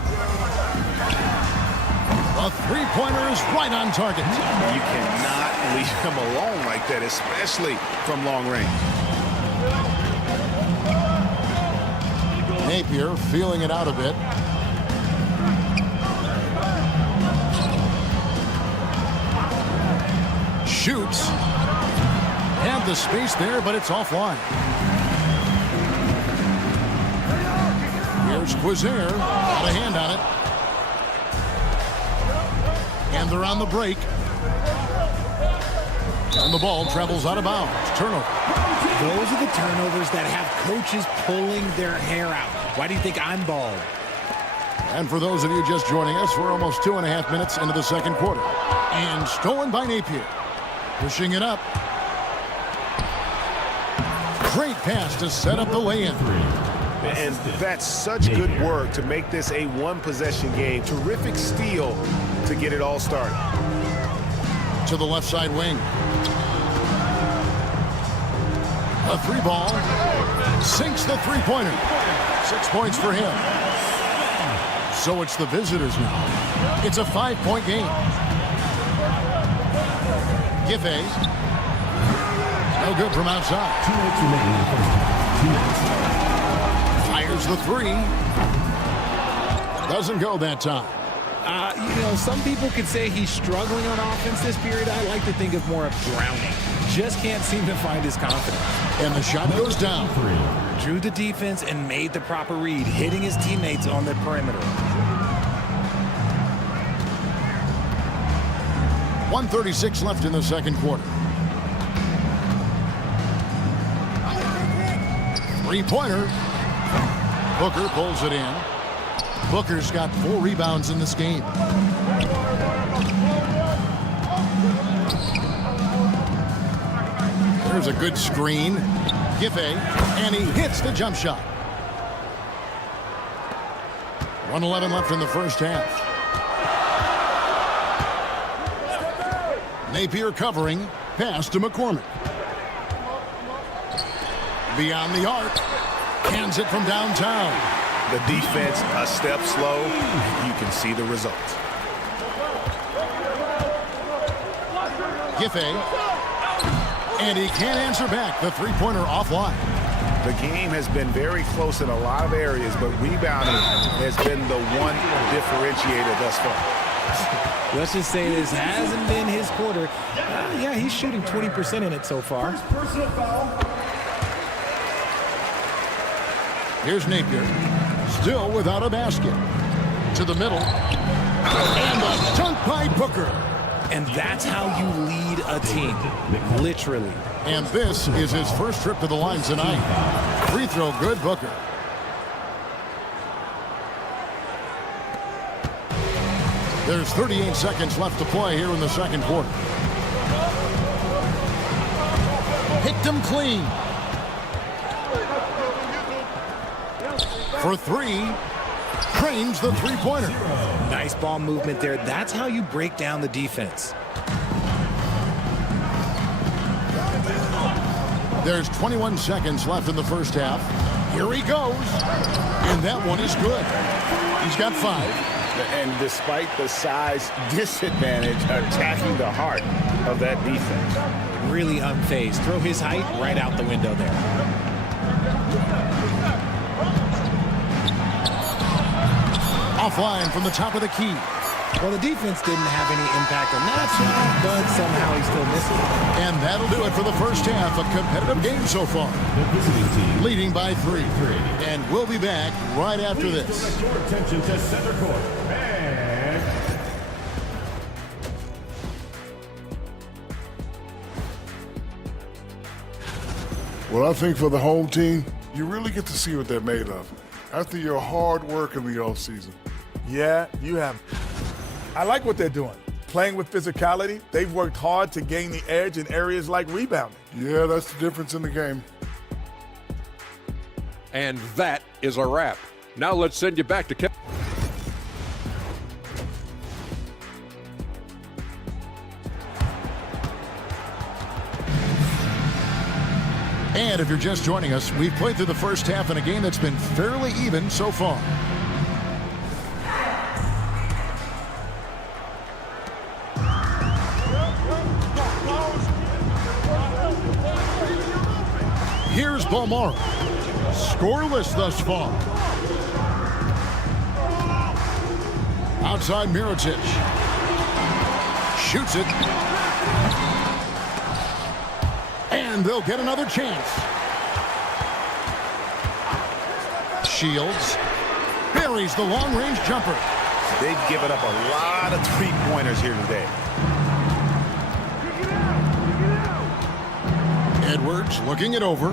A three-pointer is right on target. You cannot leave him alone like that, especially from long range. Napier feeling it out a bit. Shoots. Had the space there, but it's offline. Here's Quizer. Got a hand on it. And they're on the break. And the ball travels out of bounds. Turnover. Those are the turnovers that have coaches pulling their hair out. Why do you think I'm bald? And for those of you just joining us, we're almost 2.5 minutes into the second quarter. And stolen by Napier. Pushing it up. Great pass to set up the lay-in. And that's such good work to make this a one-possession game. Terrific steal to get it all started. To the left side wing. A three ball. Sinks the three-pointer. 6 points for him. So it's the visitors now. It's a 5-point game. Giffey. No good from outside. Fires the 3. Doesn't go that time. You know, some people could say he's struggling on offense this period. I like to think of more of drowning. Just can't seem to find his confidence. And the shot goes down. Drew the defense and made the proper read, hitting his teammates on the perimeter. 1:36 left in the second quarter. Three-pointer. Booker pulls it in. Booker's got 4 rebounds in this game. There's a good screen. Giffey, and he hits the jump shot. 1:11 left in the first half. Napier covering. Pass to McCormick. Beyond the arc. Hands it from downtown. The defense a step slow. You can see the result. Giffey. And he can't answer back. The three-pointer offline. The game has been very close in a lot of areas, but rebounding has been the one differentiator thus far. Let's just say this hasn't been his quarter. Yeah, he's shooting 20% in it so far. Personal foul. Here's Napier. Still without a basket. To the middle. And a dunk by Booker. And that's how you lead a team. Literally. And this is his first trip to the line tonight. Free throw good, Booker. There's 38 seconds left to play here in the second quarter. Picked him clean. For three. Cranes the three-pointer. Nice ball movement there. That's how you break down the defense. There's 21 seconds left in the first half. Here he goes. And that one is good. He's got 5. And despite the size disadvantage, attacking the heart of that defense. Really unfazed. Throw his height right out the window there. Offline from the top of the key. Well, the defense didn't have any impact on that shot, but somehow he still missed it. And that'll do it for the first half. A competitive game so far. The visiting team leading by 3. And we'll be back right after this. Your attention to center court. And Well, I think for the home team, you really get to see what they're made of after your hard work in the offseason. Yeah, you have. I like what they're doing. Playing with physicality, they've worked hard to gain the edge in areas like rebounding. Yeah, that's the difference in the game. And that is a wrap. Now let's send you back to Kevin. And if you're just joining us, we've played through the first half in a game that's been fairly even so far. Here's Balmora. Scoreless thus far. Outside Mirotic. Shoots it. And they'll get another chance. Shields buries the long-range jumper. They've given up a lot of three-pointers here today. Edwards looking it over.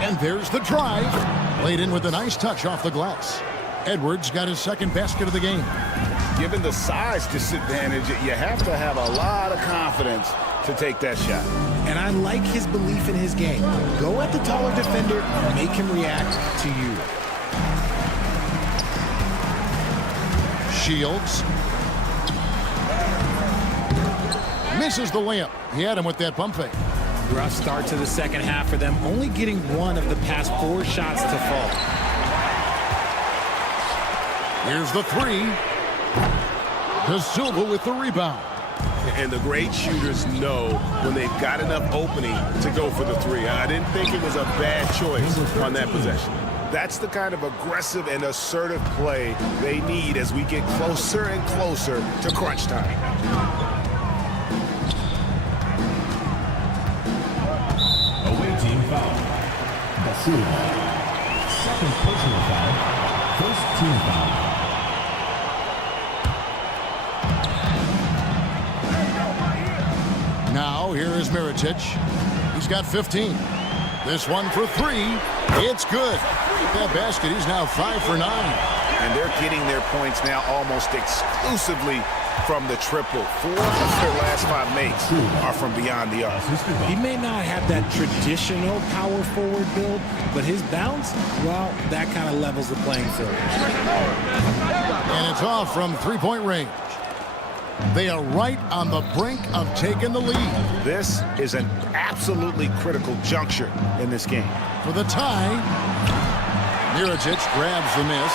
And there's the drive. Laid in with a nice touch off the glass. Edwards got his second basket of the game. Given the size disadvantage, you have to have a lot of confidence to take that shot. And I like his belief in his game. Go at the taller defender, make him react to you. Shields. Misses the layup. He had him with that pump fake. Rough start to the second half for them, only getting one of the past 4 shots to fall. Here's the 3. De Silva with the rebound. And the great shooters know when they've got enough opening to go for the 3. I didn't think it was a bad choice on that possession. That's the kind of aggressive and assertive play they need as we get closer and closer to crunch time. away team foul. Da Silva. Second personal foul. First team foul. Now, here is Mirotic. He's got 15. This one for 3. It's good. That basket, he's now 5 for 9. And they're getting their points now almost exclusively from the triple. 4 of their last 5 makes are from beyond the arc. He may not have that traditional power forward build, but his bounce, well, that kind of levels the playing field. And it's off from three-point range. They are right on the brink of taking the lead. This is an absolutely critical juncture in this game. For the tie, Mirotic grabs the miss.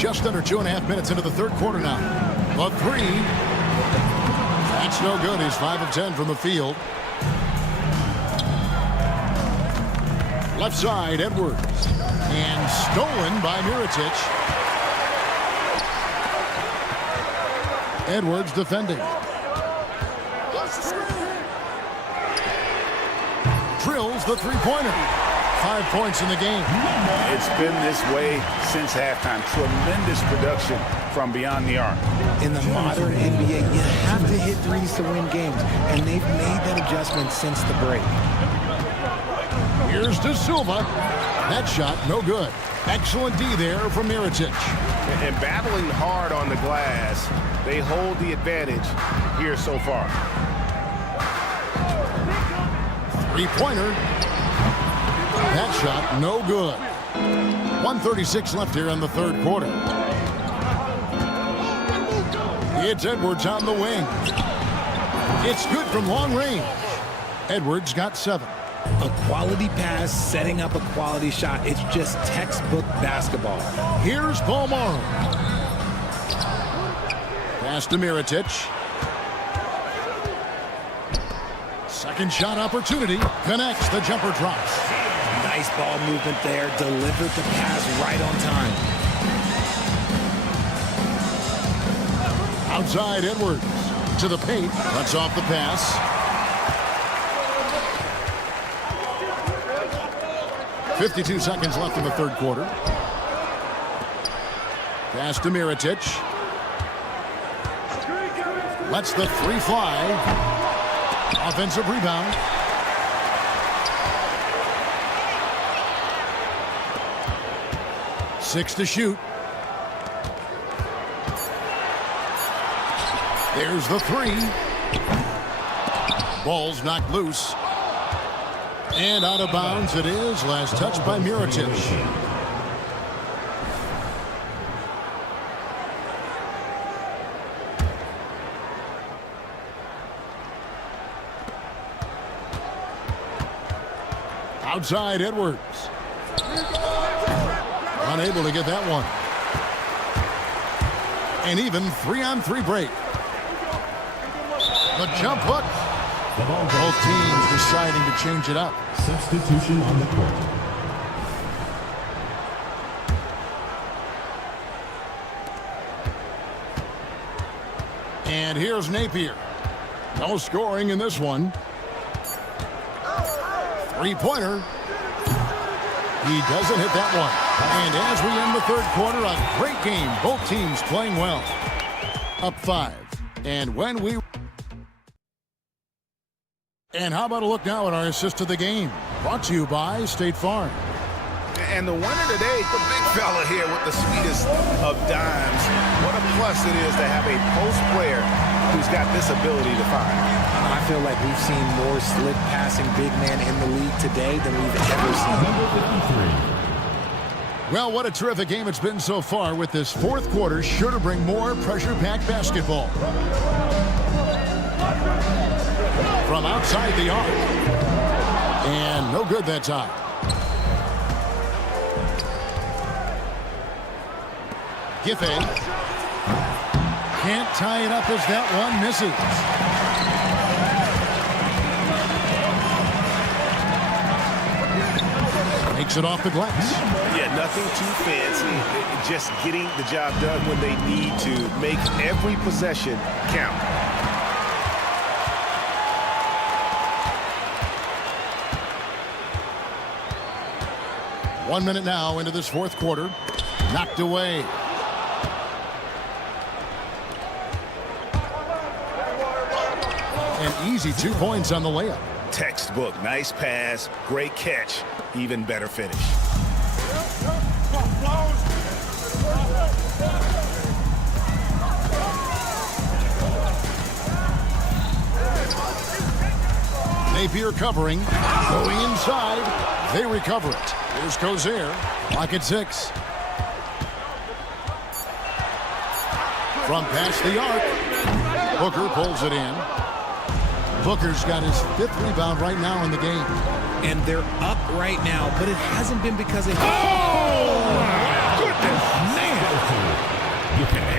Just under 2.5 minutes into the third quarter now. The three. That's no good. He's 5 of 10 from the field. Left side, Edwards. And stolen by Mirotic. Edwards defending. Drills the three-pointer. 5 points in the game. It's been this way since halftime. Tremendous production from beyond the arc. In the modern NBA, you have to hit threes to win games, and they've made that adjustment since the break. Here's De Silva. That shot, no good. Excellent D there from Mirotic. And battling hard on the glass, they hold the advantage here so far. Three-pointer. That shot, no good. 1:36 left here in the third quarter. It's Edwards on the wing. It's good from long range. Edwards got 7. A quality pass, setting up a quality shot. It's just textbook basketball. Here's Paul Morrow. Pass to Mirotic. Second shot opportunity. Connects. The jumper drops. Nice ball movement there. Delivered the pass right on time. Outside Edwards. To the paint. Cuts off the pass. 52 seconds left in the third quarter. Pass to Mirotic. Lets the three fly. Offensive rebound. Six to shoot. There's the three. Ball's knocked loose. And out of bounds it is. Last touch by Mirotic. Outside Edwards. Unable to get that one. And even 3-on-3 break. The jump hook. Both teams deciding to change it up. Substitution on the court. And here's Napier. No scoring in this one. Three-pointer. He doesn't hit that one. And as we end the third quarter, a great game. Both teams playing well. Up 5. And when we... And how about a look now at our assist of the game? Brought to you by State Farm. And the winner today, the big fella here with the sweetest of dimes. What a plus it is to have a post player who's got this ability to find. I feel like we've seen more slick passing big man in the league today than we've ever seen. Well, what a terrific game it's been so far, with this fourth quarter sure to bring more pressure-packed basketball. From outside the arc. And no good that time. Giffey. Can't tie it up as that one misses. Makes it off the glass. Yeah, nothing too fancy. Just getting the job done when they need to. Make every possession count. One minute now into this fourth quarter. Knocked away. An easy 2 points on the layup. Textbook. Nice pass, great catch, even better finish. Napier covering, going inside. They recover it. Here's Cozier, lock at 6. From past the arc, Booker pulls it in. Booker's got his 5th rebound right now in the game. And they're up right now, but it hasn't been because of... Oh, my goodness, man!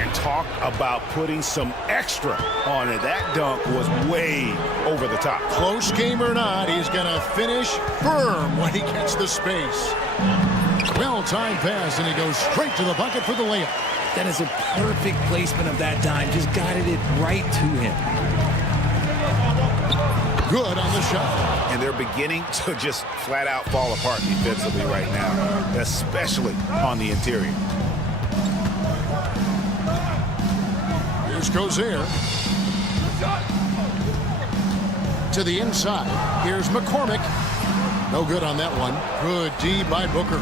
And talk about putting some extra on it. That dunk was way over the top. Close game or not, he's going to finish firm when he gets the space. Well-timed pass, and he goes straight to the bucket for the layup. That is a perfect placement of that dime. Just guided it right to him. Good on the shot. And they're beginning to just flat out fall apart defensively right now, especially on the interior. Here's Cozier. To the inside. Here's McCormick. No good on that one. Good D by Booker.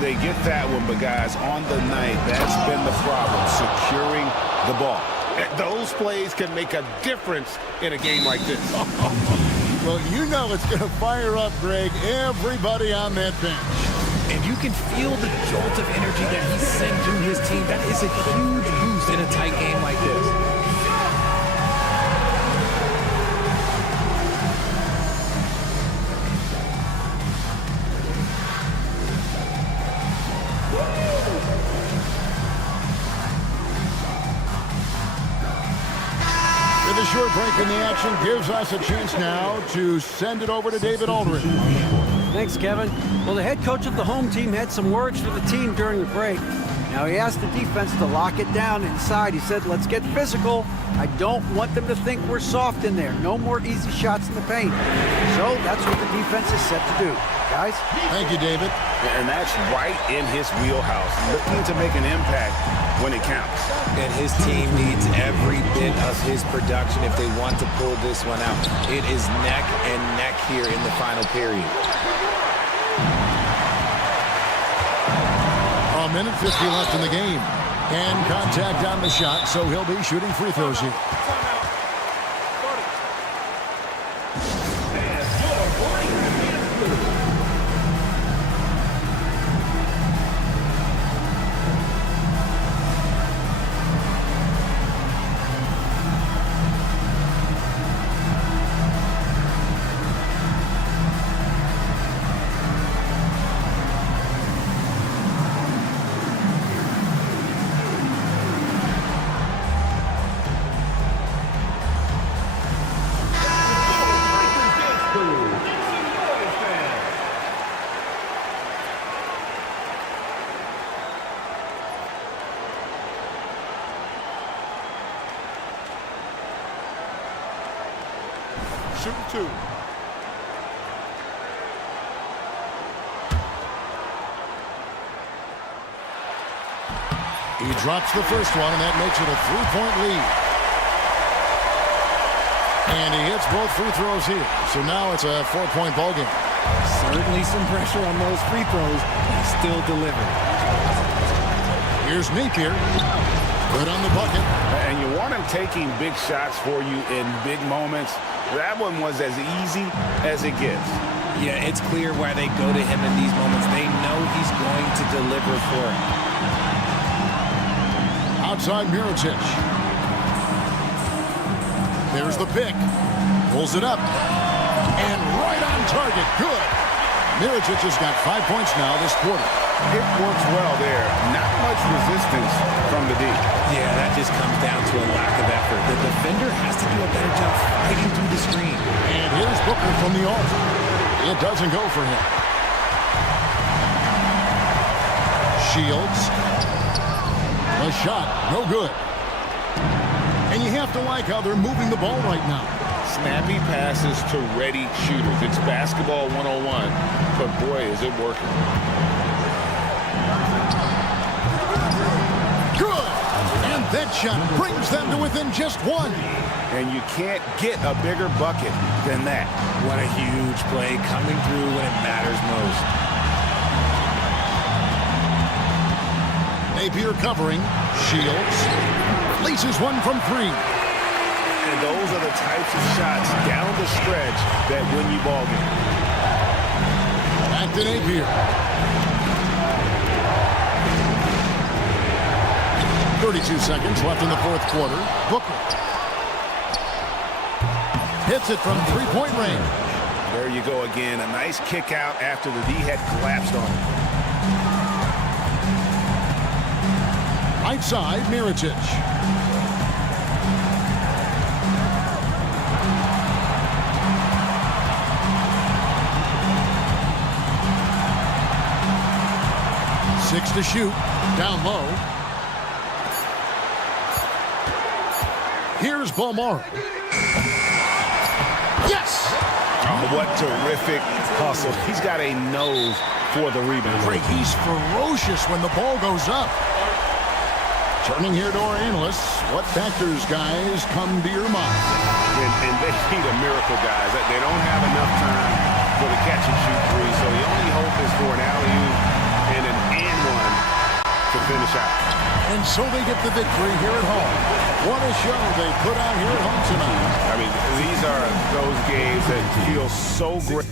They get that one, but guys, on the night, that's been the problem, securing the ball. Those plays can make a difference in a game like this. Well, you know it's going to fire up, Greg, everybody on that bench. And you can feel the jolt of energy that he sent through his team. That is a huge boost in a tight game like this. With a short break in the action gives us a chance now to send it over to David Aldridge. Thanks, Kevin. Well, the head coach of the home team had some words for the team during the break. Now, he asked the defense to lock it down inside. He said, let's get physical. I don't want them to think we're soft in there. No more easy shots in the paint. So that's what the defense is set to do. Guys? Thank you, David. And that's right in his wheelhouse, looking to make an impact when it counts. And his team needs every bit of his production if they want to pull this one out. It is neck and neck here in the final period. A minute 50 left in the game. And contact on the shot, so he'll be shooting free throws here. Shooting 2. He drops the first one, and that makes it a 3-point lead. And he hits both free throws here. So now it's a 4-point ball game. Certainly some pressure on those free throws. He still delivered. Here's Napier. Good on the bucket. And you want him taking big shots for you in big moments. That one was as easy as it gets. Yeah, it's clear why they go to him in these moments. They know he's going to deliver for him. Outside Mirotic. There's the pick. Pulls it up. And right on target. Good. Mirotic has got 5 points now this quarter. It works well there. Not much resistance from the D. Yeah, that just comes down to a lack of effort. The defender has to do a better job fighting through the screen. And here's Booker from the arc. It doesn't go for him. Shields. A shot, no good. And you have to like how they're moving the ball right now. Snappy passes to ready shooters. It's basketball 101, but boy, is it working. Good! And then headshot brings them to within just one. And you can't get a bigger bucket than that. What a huge play coming through when it matters most. Napier covering. Shields. Laces one from three. And those are the types of shots down the stretch that win you ball games. Back to Napier. 32 seconds left in the fourth quarter. Booker hits it from three-point range. There you go again. A nice kick out after the D had collapsed on him. Right side, Mirotic. Six to shoot. Down low. Here's Bomar. Yes! Oh, what terrific hustle. He's got a nose for the rebound. Greg, he's ferocious when the ball goes up. Turning here to our analysts, what factors, guys, come to your mind? And they need a miracle, guys. They don't have enough time for the catch and shoot three, so the only hope is for an alley-oop and an and one to finish out. And so they get the victory here at home. What a show they put out here at home tonight. I mean, these are those games that feel so great.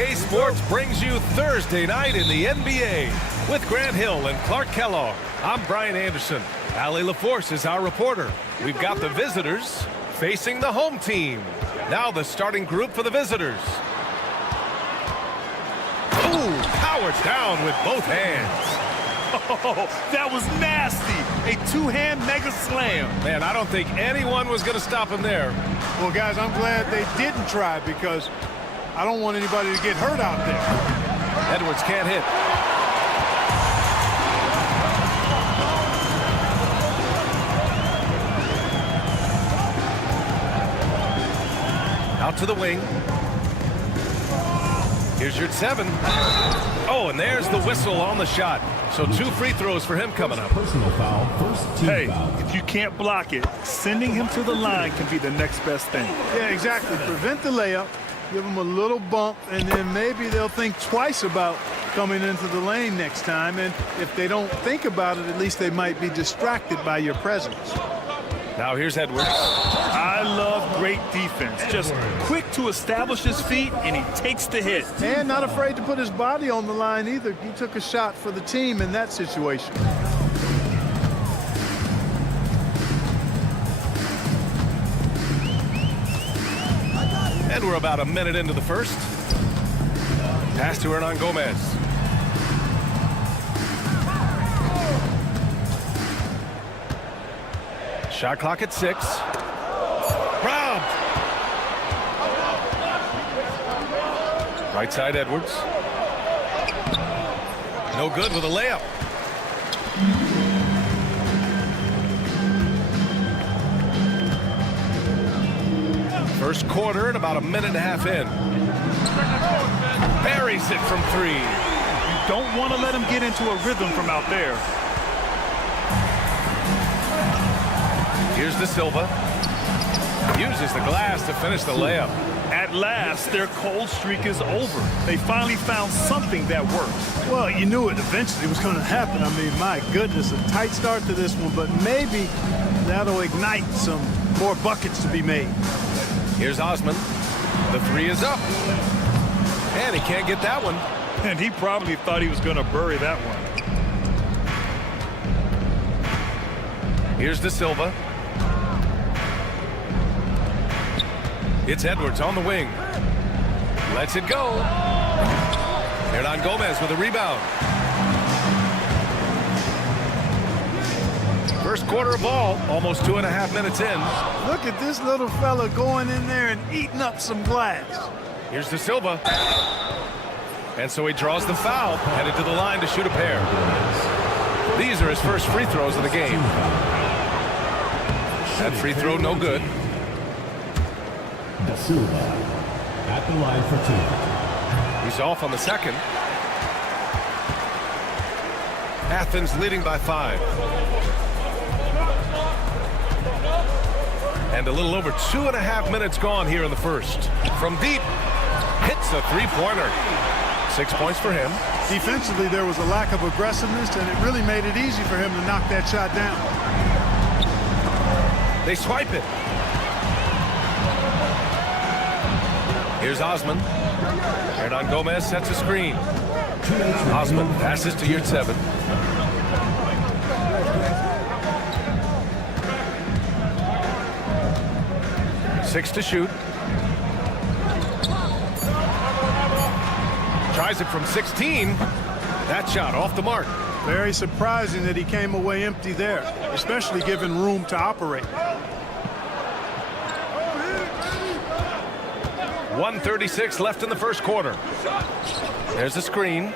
2K Sports brings you Thursday night in the NBA. With Grant Hill and Clark Kellogg, I'm Brian Anderson. Allie LaForce is our reporter. We've got the visitors facing the home team. Now the starting group for the visitors. Ooh, powered down with both hands. Oh, that was nasty. A two-hand mega slam. Man, I don't think anyone was going to stop him there. Well, guys, I'm glad they didn't try because I don't want anybody to get hurt out there. Edwards can't hit. Out to the wing. Here's your 7. Oh, and there's the whistle on the shot. So 2 free throws for him coming up. Personal foul, first team Hey, foul. if you can't block it, sending him to the line can be the next best thing. Yeah, exactly. Prevent the layup, give them a little bump, and then maybe they'll think twice about coming into the lane next time. And if they don't think about it, at least they might be distracted by your presence. Now here's Edwards. I love great defense. Just quick to establish his feet, and he takes the hit. And not afraid to put his body on the line either. He took a shot for the team in that situation. And we're about a minute into the first. Pass to Hernan Gomez. Shot clock at 6. Robbed. Right side Edwards. No good with a layup. First quarter and about a minute and a half in. Buries it from 3. You don't want to let him get into a rhythm from out there. Here's De Silva. Uses the glass to finish the layup. At last, their cold streak is over. They finally found something that works. Well, you knew it eventually was going to happen. I mean, my goodness, a tight start to this one, but maybe that'll ignite some more buckets to be made. Here's Osman. The 3 is up. And he can't get that one. And he probably thought he was going to bury that one. Here's De Silva. It's Edwards on the wing. Lets it go. Hernan Gomez with a rebound. First quarter of ball, almost 2.5 minutes in. Look at this little fella going in there and eating up some glass. Here's De Silva. And so he draws the foul, headed to the line to shoot a pair. These are his first free throws of the game. That free throw no good. De Silva at the line for 2. He's off on the second. Athens leading by 5. And a little over 2.5 minutes gone here in the first. From deep, hits a 3-pointer. 6 points for him. Defensively, there was a lack of aggressiveness, and it really made it easy for him to knock that shot down. They swipe it. Here's Osman. Hernan Gomez sets a screen. Osman passes to Yurtseven. Six to shoot. Tries it from 16. That shot off the mark. Very surprising that he came away empty there, especially given room to operate. 1:36 left in the first quarter. There's a screen.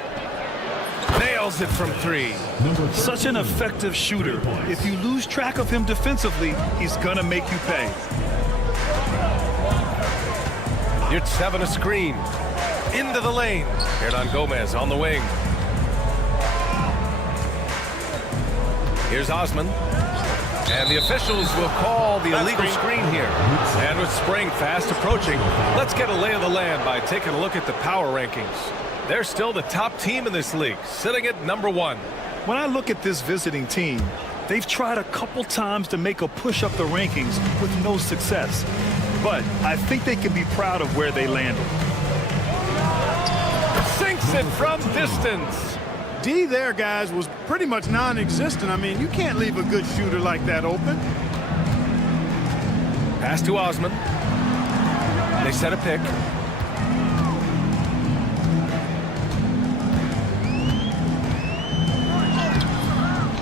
Nails it from 3. Such an effective shooter. If you lose track of him defensively, he's going to make you pay. Yurtseven a screen. Into the lane. Hernan Gomez on the wing. Here's Osman. And the officials will call the illegal screen here. And with spring fast approaching, let's get a lay of the land by taking a look at the power rankings. They're still the top team in this league, sitting at number 1. When I look at this visiting team, they've tried a couple times to make a push up the rankings with no success. But I think they can be proud of where they landed. it from distance. D there, guys, was pretty much non-existent. I mean, you can't leave a good shooter like that open. Pass to Osman. They set a pick.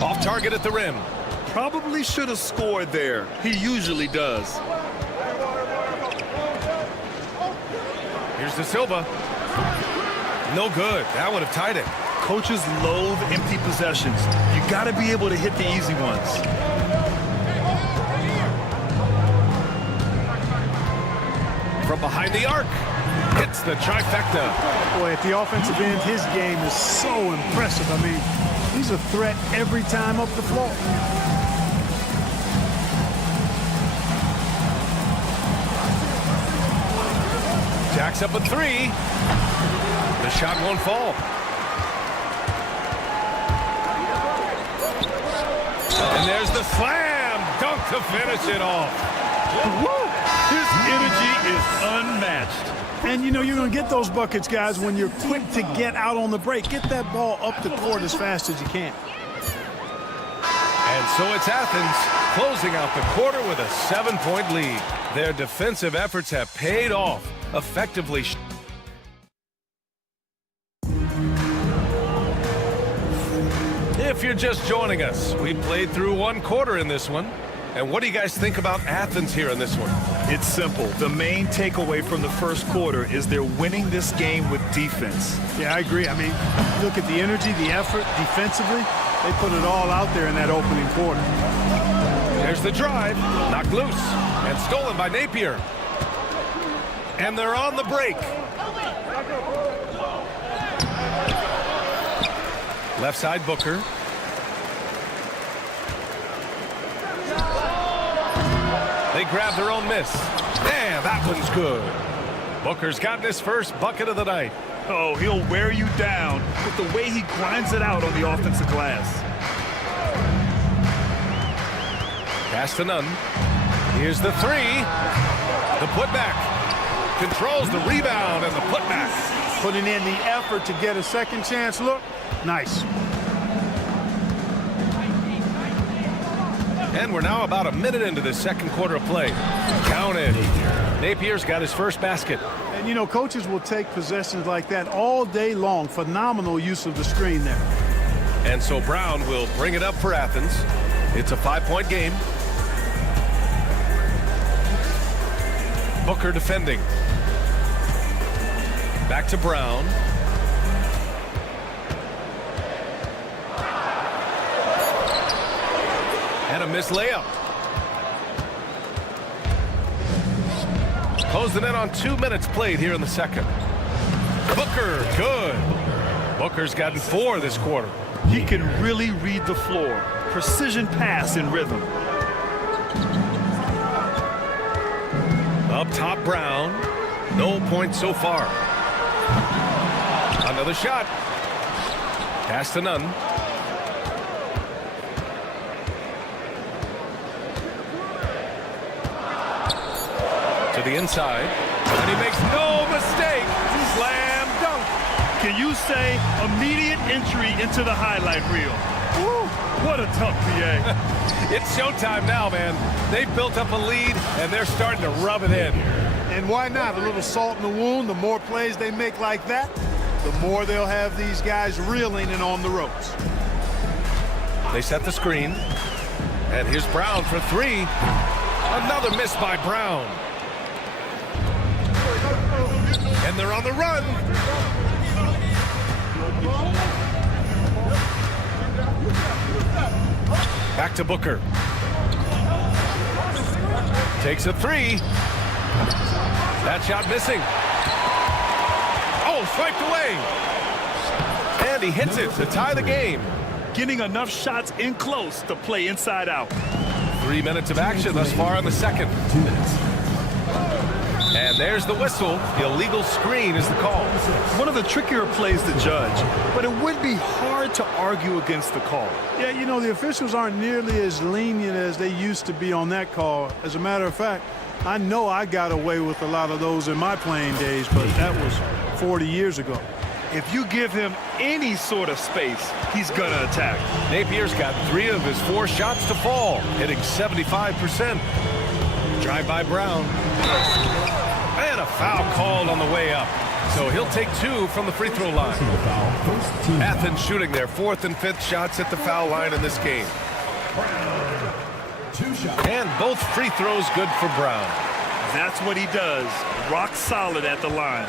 Off target at the rim. Probably should have scored there. He usually does. Here's De Silva. No good. That would have tied it. Coaches loathe empty possessions. You got to be able to hit the easy ones. From behind the arc. Hits the trifecta. Boy, at the offensive end, his game is so impressive. I mean, he's a threat every time up the floor. Jacks up a three. The shot won't fall. And there's the slam dunk to finish it off. Woo! His energy is unmatched. And you know you're going to get those buckets, guys, when you're quick to get out on the break. Get that ball up the court as fast as you can. And so it's Athens closing out the quarter with a 7-point lead. Their defensive efforts have paid off, effectively. If you're just joining us, we played through one quarter in this one. And what do you guys think about Athens here in this one? It's simple. The main takeaway from the first quarter is they're winning this game with defense. Yeah, I agree. I mean, look at the energy, the effort defensively. They put it all out there in that opening quarter. There's the drive, knocked loose, and stolen by Napier. And they're on the break. Left side, Booker. They grab their own miss. Man, that one's good. Booker's gotten his first bucket of the night. Oh, he'll wear you down with the way he grinds it out on the offensive glass. Pass to Nunn. Here's the three. The putback. Controls the rebound and the putback. Putting in the effort to get a second chance look. Nice. And we're now about a minute into the second quarter of play. Counted. Napier's got his first basket. And, you know, coaches will take possessions like that all day long. Phenomenal use of the screen there. And so Brown will bring it up for Athens. It's a 5-point game. Booker defending. Back to Brown. And a missed layup. Closing in on 2 minutes played here in the second. Booker, good. Booker's gotten 4 this quarter. He can really read the floor. Precision pass in rhythm. Up top, Brown. No points so far. Another shot. Pass to Nunn. To the inside. And he makes no mistake. Slam dunk. Can you say immediate entry into the highlight reel? Woo, what a tough PA. It's showtime now, man. They've built up a lead, and they're starting to rub it in. And why not? A little salt in the wound. The more plays they make like that, the more they'll have these guys reeling and on the ropes. They set the screen. And here's Brown for 3. Another miss by Brown. And they're on the run. Back to Booker. Takes a 3. That shot missing. Oh, swiped away. And he hits it to tie the game. Getting enough shots in close to play inside out. 3 minutes of action thus far in the second. 2 minutes. And there's the whistle. Illegal screen is the call. One of the trickier plays to judge, but it would be hard to argue against the call. Yeah, you know, the officials aren't nearly as lenient as they used to be on that call. As a matter of fact, I know I got away with a lot of those in my playing days, but that was 40 years ago. If you give him any sort of space, he's going to attack. Napier's got 3 of his 4 shots to fall, hitting 75%. Drive by Brown. And a foul called on the way up. So he'll take 2 from the free throw line. Athens shooting their 4th and 5th shots at the foul line in this game. And both free throws good for Brown. That's what he does. Rock solid at the line.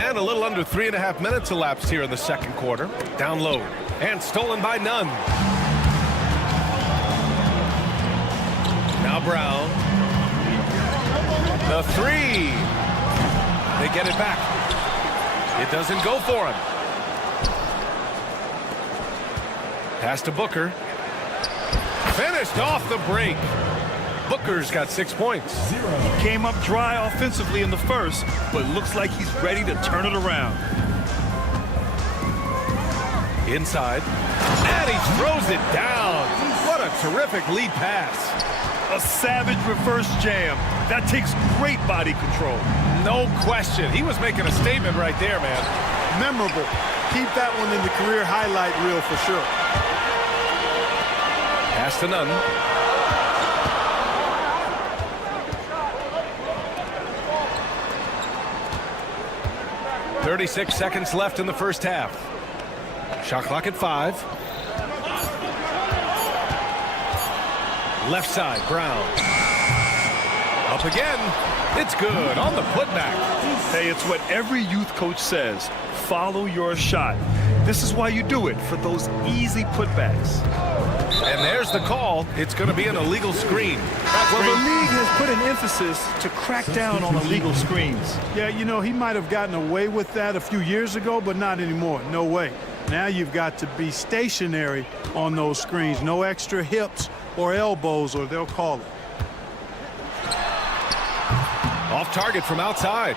And a little under 3.5 minutes elapsed here in the second quarter. Down low. And stolen by Nunn. Now Brown. The 3. They get it back. It doesn't go for him. Pass to Booker. Finished off the break. Booker's got 6 points. He came up dry offensively in the first, but looks like he's ready to turn it around. Inside. And he throws it down. What a terrific lead pass. A savage reverse jam. That takes great body control. No question. He was making a statement right there, man. Memorable. Keep that one in the career highlight reel for sure. Pass to Nunn. "36 seconds left in the first half. Shot clock at 5. Left side, Brown. Up again. It's good on the putback. Hey, it's what every youth coach says. Follow your shot. This is why you do it, for those easy putbacks. And there's the call. It's going to be an illegal screen. Well, the league has put an emphasis to crack down on illegal screens. Yeah, you know, he might have gotten away with that a few years ago, but not anymore. No way. Now you've got to be stationary on those screens. No extra hips or elbows, or they'll call it. Off target from outside.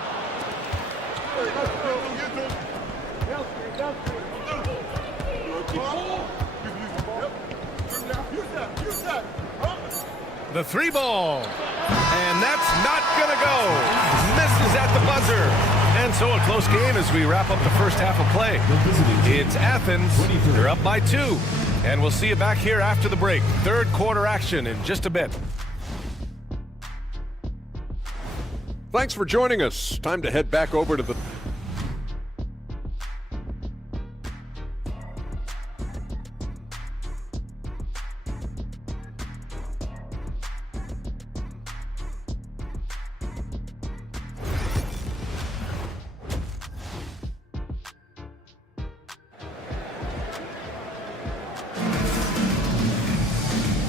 The 3 ball. And that's not going to go. Misses at the buzzer. And so a close game as we wrap up the first half of play. It's Athens. They're up by 2. And we'll see you back here after the break. Third quarter action in just a bit. Thanks for joining us. Time to head back over to the...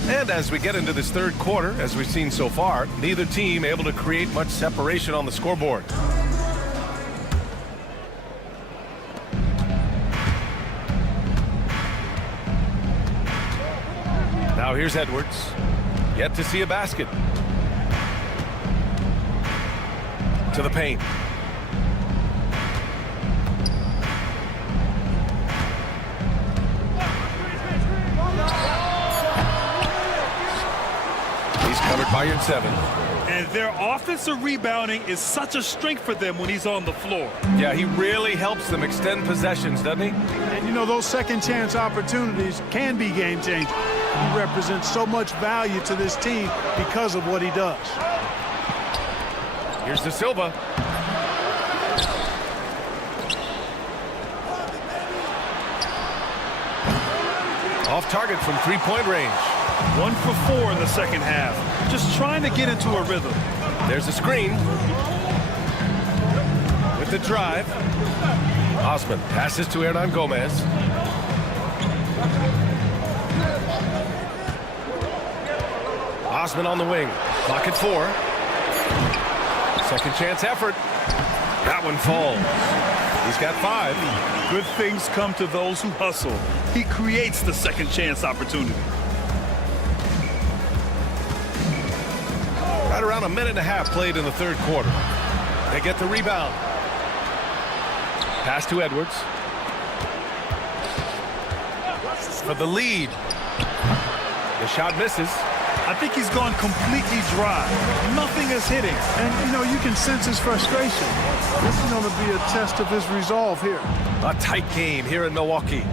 And as we get into this third quarter, as we've seen so far, neither team able to create much separation on the scoreboard. Now here's Edwards. Yet to see a basket. To the paint. Covered Bayern 7. And their offensive rebounding is such a strength for them when he's on the floor. Yeah, he really helps them extend possessions, doesn't he? And, you know, those second chance opportunities can be game-changing. He represents so much value to this team because of what he does. Here's De Silva. Off target from three-point range. 1 for 4 in the second half. Just trying to get into a rhythm. There's a screen. With the drive. Osman passes to Hernan Gomez. Osman on the wing. Clock at 4. Second chance effort. That one falls. He's got 5. Good things come to those who hustle. He creates the second chance opportunity. Right around a minute and a half played in the third quarter. They get the rebound. Pass to Edwards. For the lead. The shot misses. I think he's gone completely dry. Nothing is hitting. And, you know, you can sense his frustration. This is going to be a test of his resolve here. A tight game here in Milwaukee.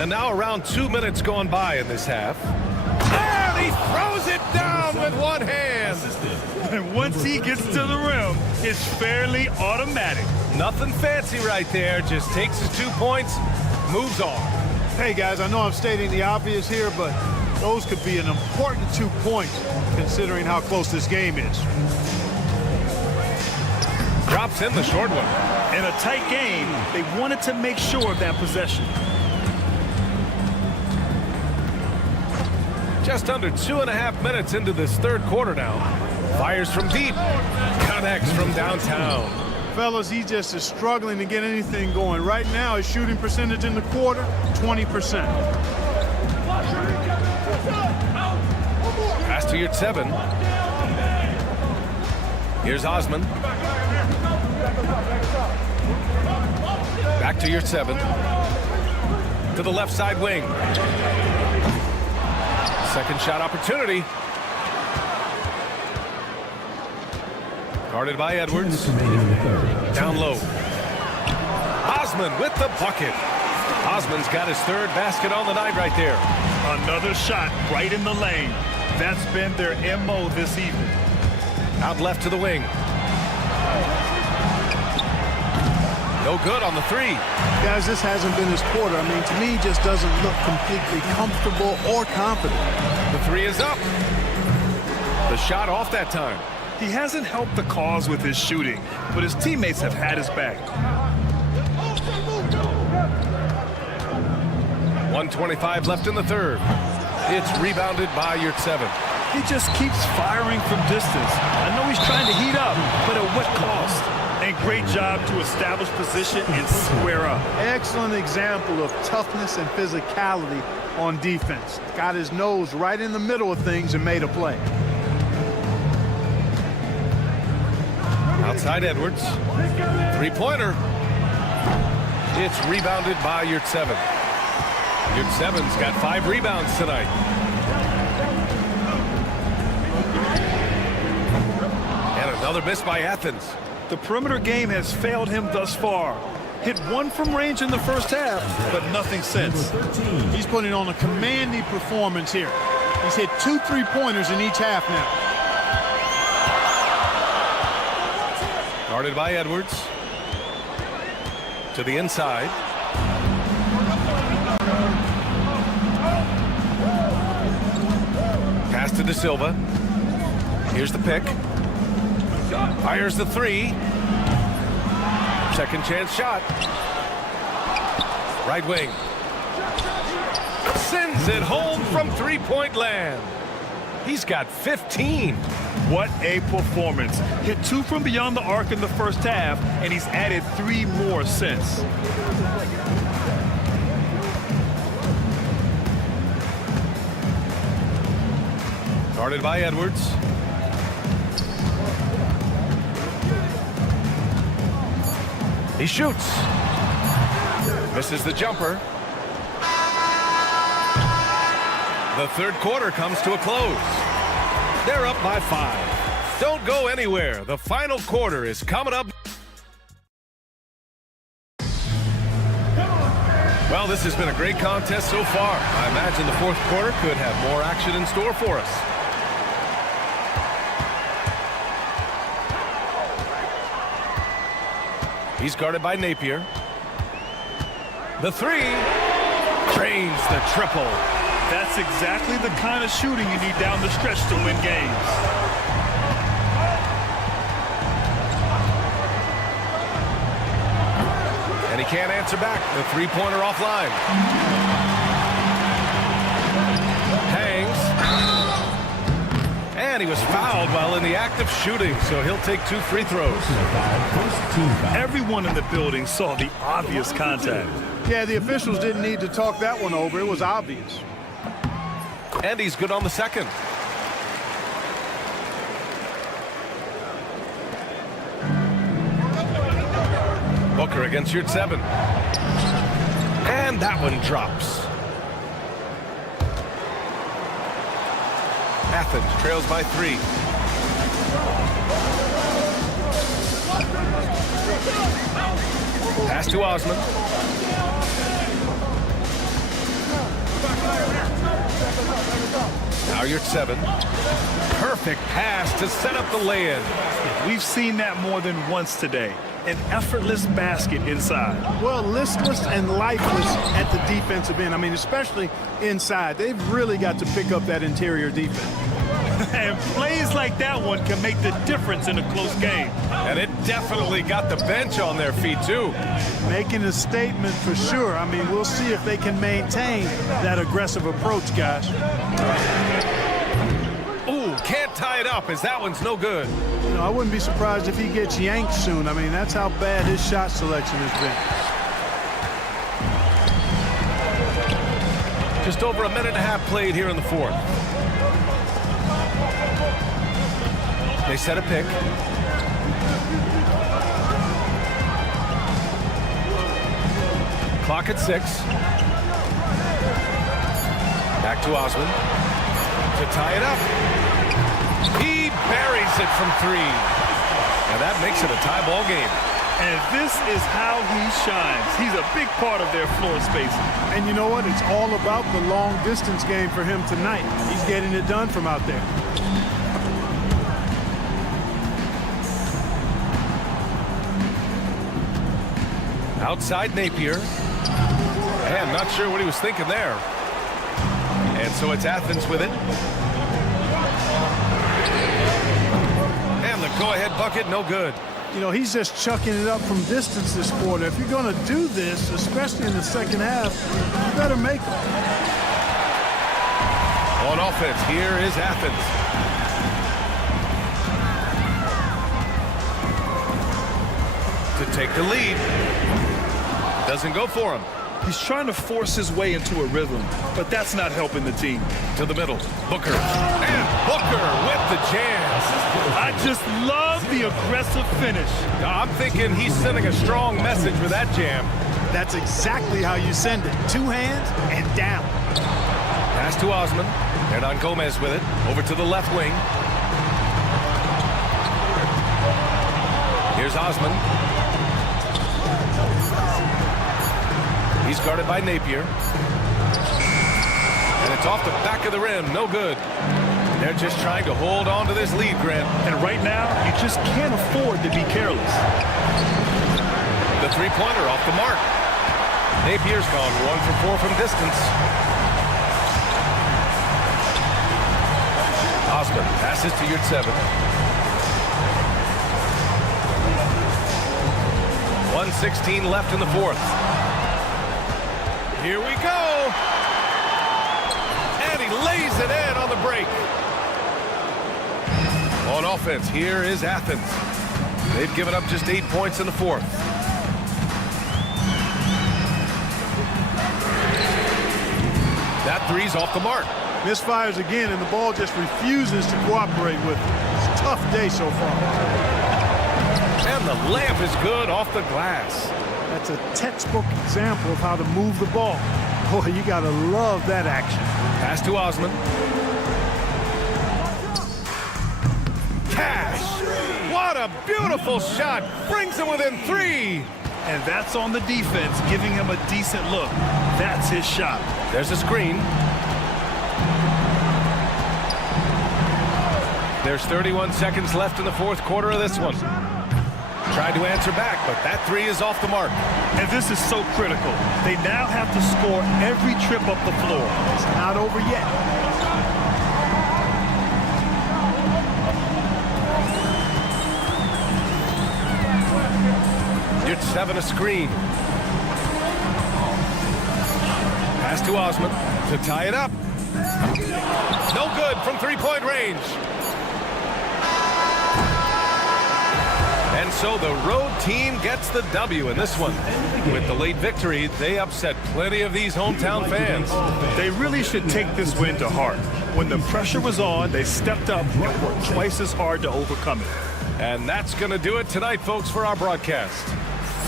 And now around 2 minutes gone by in this half. And he throws it down with one hand. And once he gets to the rim, it's fairly automatic. Nothing fancy right there. Just takes his 2 points, moves on. Hey, guys, I know I'm stating the obvious here, but those could be an important 2 points considering how close this game is. Drops in the short one. In a tight game, they wanted to make sure of that possession. Just under 2.5 minutes into this third quarter now. Fires from deep. Connects from downtown. Fellas, he just is struggling to get anything going. Right now, his shooting percentage in the quarter, 20%. Pass to your 7. Here's Osman. Back to your 7. To the left side wing. Second shot opportunity. Guarded by Edwards. Down low. Osman with the bucket. Osman's got his third basket on the night right there. Another shot right in the lane. That's been their MO this evening. Out left to the wing. No good on the 3. Guys, this hasn't been his quarter. I mean, to me, he just doesn't look completely comfortable or confident. The 3 is up. The shot off that time. He hasn't helped the cause with his shooting, but his teammates have had his back. 1:25 left in the third. It's rebounded by your 7. He just keeps firing from distance. I know he's trying to heat up, but at what cost? And great job to establish position and square up. Excellent example of toughness and physicality on defense. Got his nose right in the middle of things and made a play. Outside Edwards. 3-pointer. It's rebounded by your 7. Your 7's got 5 rebounds tonight. And another miss by Athens. The perimeter game has failed him thus far. Hit 1 from range in the first half, but nothing since. He's putting on a commanding performance here. He's hit 2 3-pointers in each half now. Guarded by Edwards. To the inside. Pass to De Silva. Here's the pick. Fires the 3. Second chance shot. Right wing. Sends it home from 3-point land. He's got 15. What a performance. Hit 2 from beyond the arc in the first half, and he's added 3 more since. Guarded by Edwards. He shoots. Misses the jumper. The third quarter comes to a close. They're up by 5. Don't go anywhere. The final quarter is coming up. Well, this has been a great contest so far. I imagine the fourth quarter could have more action in store for us. He's guarded by Napier. The 3 drains the triple. That's exactly the kind of shooting you need down the stretch to win games. And he can't answer back. The 3-pointer offline. Hangs. And he was fouled while in the act of shooting, so he'll take 2 free throws. Everyone in the building saw the obvious contact. Yeah, the officials didn't need to talk that one over. It was obvious. And he's good on the second. Booker against your 7. And that one drops. Athens trails by 3. Pass to Osman. Now you're at 7. Perfect pass to set up the lay-in. We've seen that more than once today. An effortless basket inside. Well, listless and lifeless at the defensive end. I mean, especially inside. They've really got to pick up that interior defense. And plays like that one can make the difference in a close game. And it definitely got the bench on their feet, too. Making a statement for sure. I mean, we'll see if they can maintain that aggressive approach, guys. Ooh, can't tie it up as that one's no good. You know, I wouldn't be surprised if he gets yanked soon. I mean, that's how bad his shot selection has been. Just over a minute and a half played here in the 4th. They set a pick. Clock at 6. Back to Osman to tie it up. He buries it from 3. And that makes it a tie ball game. And this is how he shines. He's a big part of their floor spacing. And you know what? It's all about the long distance game for him tonight. He's getting it done from out there. Outside Napier. And not sure what he was thinking there. And so it's Athens with it. And the go-ahead bucket, no good. You know, he's just chucking it up from distance this quarter. If you're going to do this, especially in the second half, you better make it. On offense, here is Athens. To take the lead. Doesn't go for him. He's trying to force his way into a rhythm, but that's not helping the team. To the middle, Booker. And Booker with the jam. I just love the aggressive finish. I'm thinking he's sending a strong message with that jam. That's exactly how you send it. 2 hands and down. Pass to Osman. Hernan Gomez with it. Over to the left wing. Here's Osman. He's guarded by Napier. And it's off the back of the rim. No good. They're just trying to hold on to this lead, Grant. And right now, you just can't afford to be careless. The three-pointer off the mark. Napier's gone 1 for 4 from distance. Osman passes to your 7. 1:16 left in the 4th. Here we go. And he lays it in on the break. On offense, here is Athens. They've given up just 8 points in the 4th. That three's off the mark. Misfires again, and the ball just refuses to cooperate with it. It's a tough day so far. And the layup is good off the glass. That's a textbook example of how to move the ball. Boy, you got to love that action. Pass to Osman. Cash! What a beautiful shot! Brings him within 3! And that's on the defense, giving him a decent look. That's his shot. There's a screen. There's 31 seconds left in the 4th quarter of this one. Tried to answer back, but that 3 is off the mark. And this is so critical. They now have to score every trip up the floor. It's not over yet. You're 7 a screen. Pass to Osman to tie it up. No good from 3-point range. And so the road team gets the W in this one. With the late victory, they upset plenty of these hometown fans. They really should take this win to heart. When the pressure was on, they stepped up and worked twice as hard to overcome it. And that's going to do it tonight, folks, for our broadcast.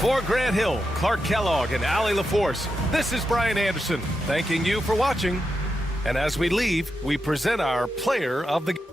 For Grant Hill, Clark Kellogg, and Allie LaForce, this is Brian Anderson, thanking you for watching. And as we leave, we present our player of the game.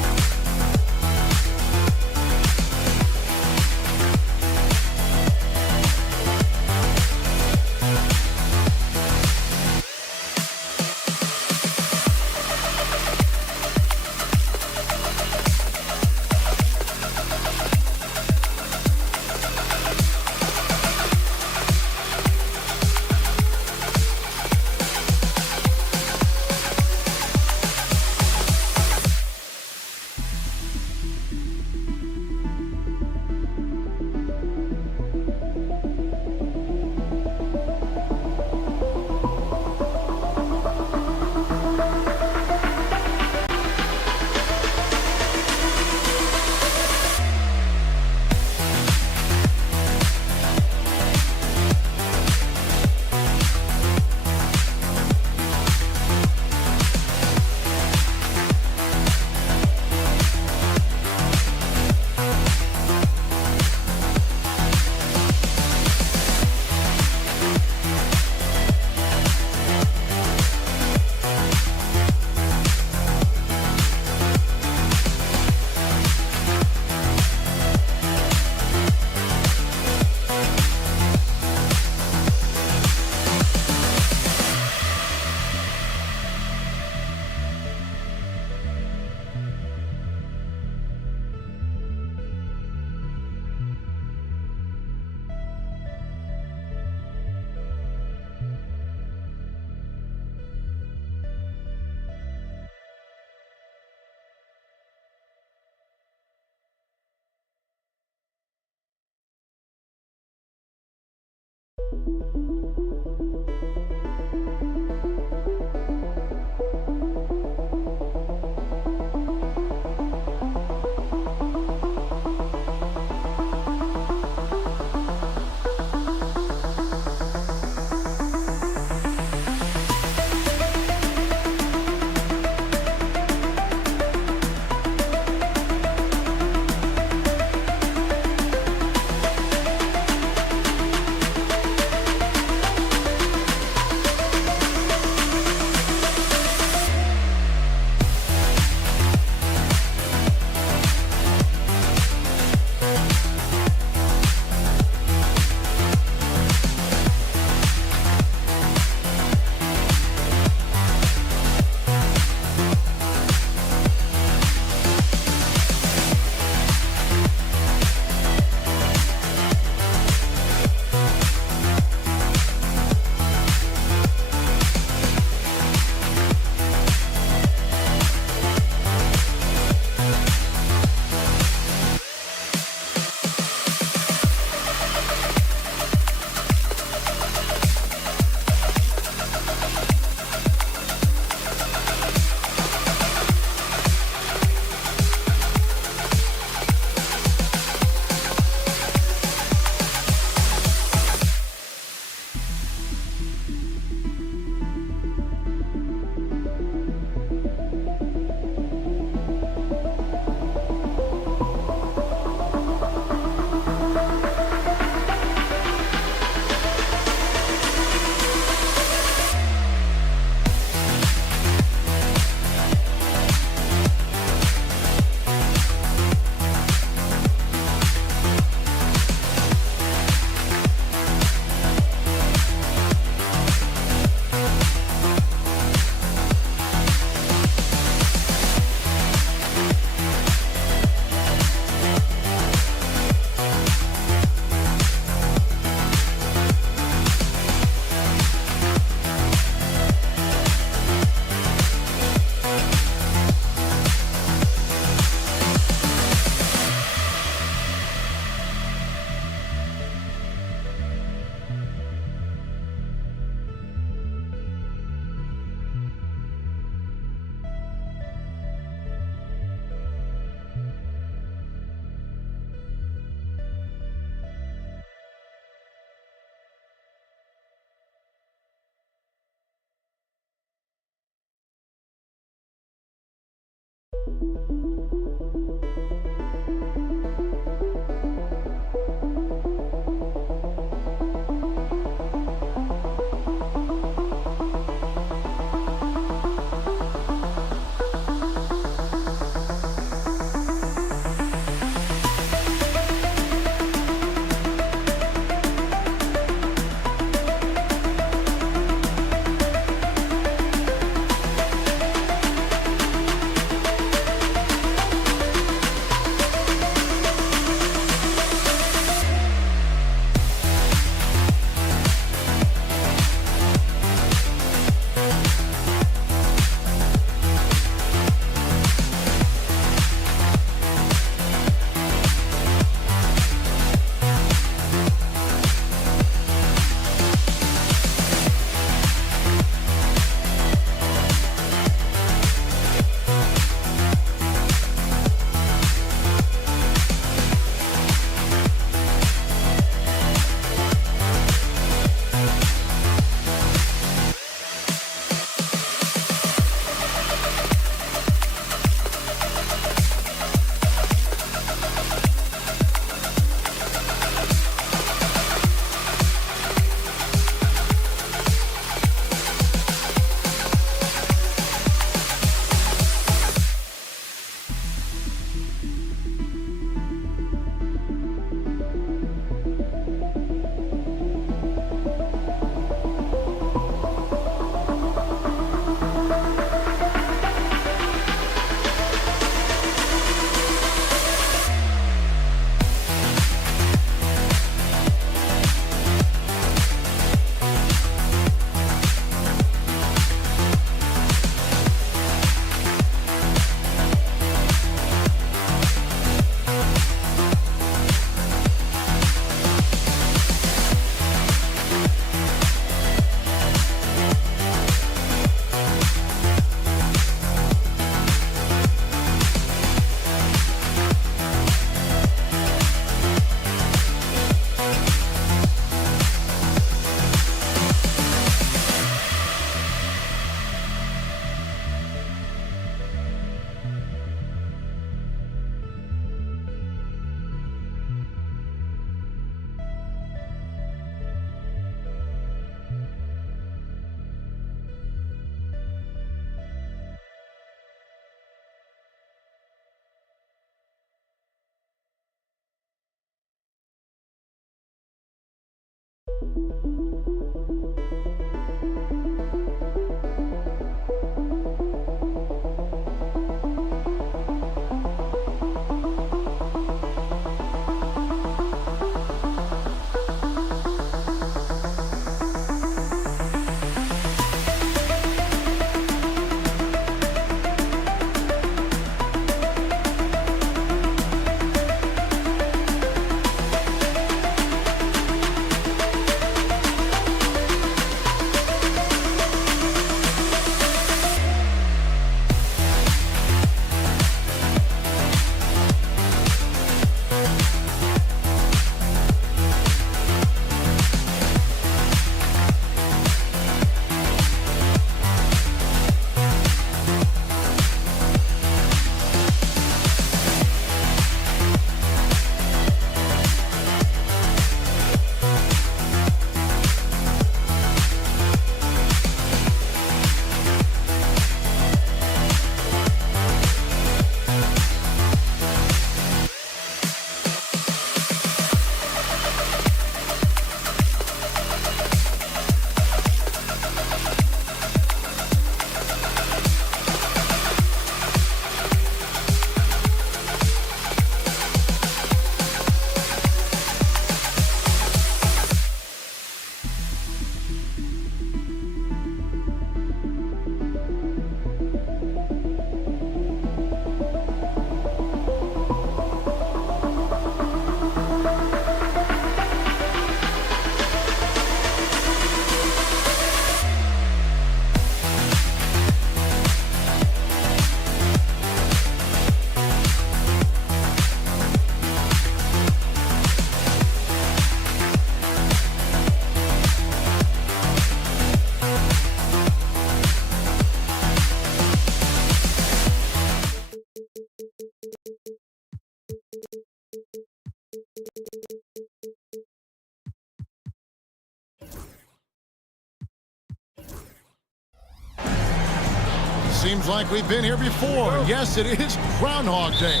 Seems like we've been here before. Yes, it is Groundhog Day.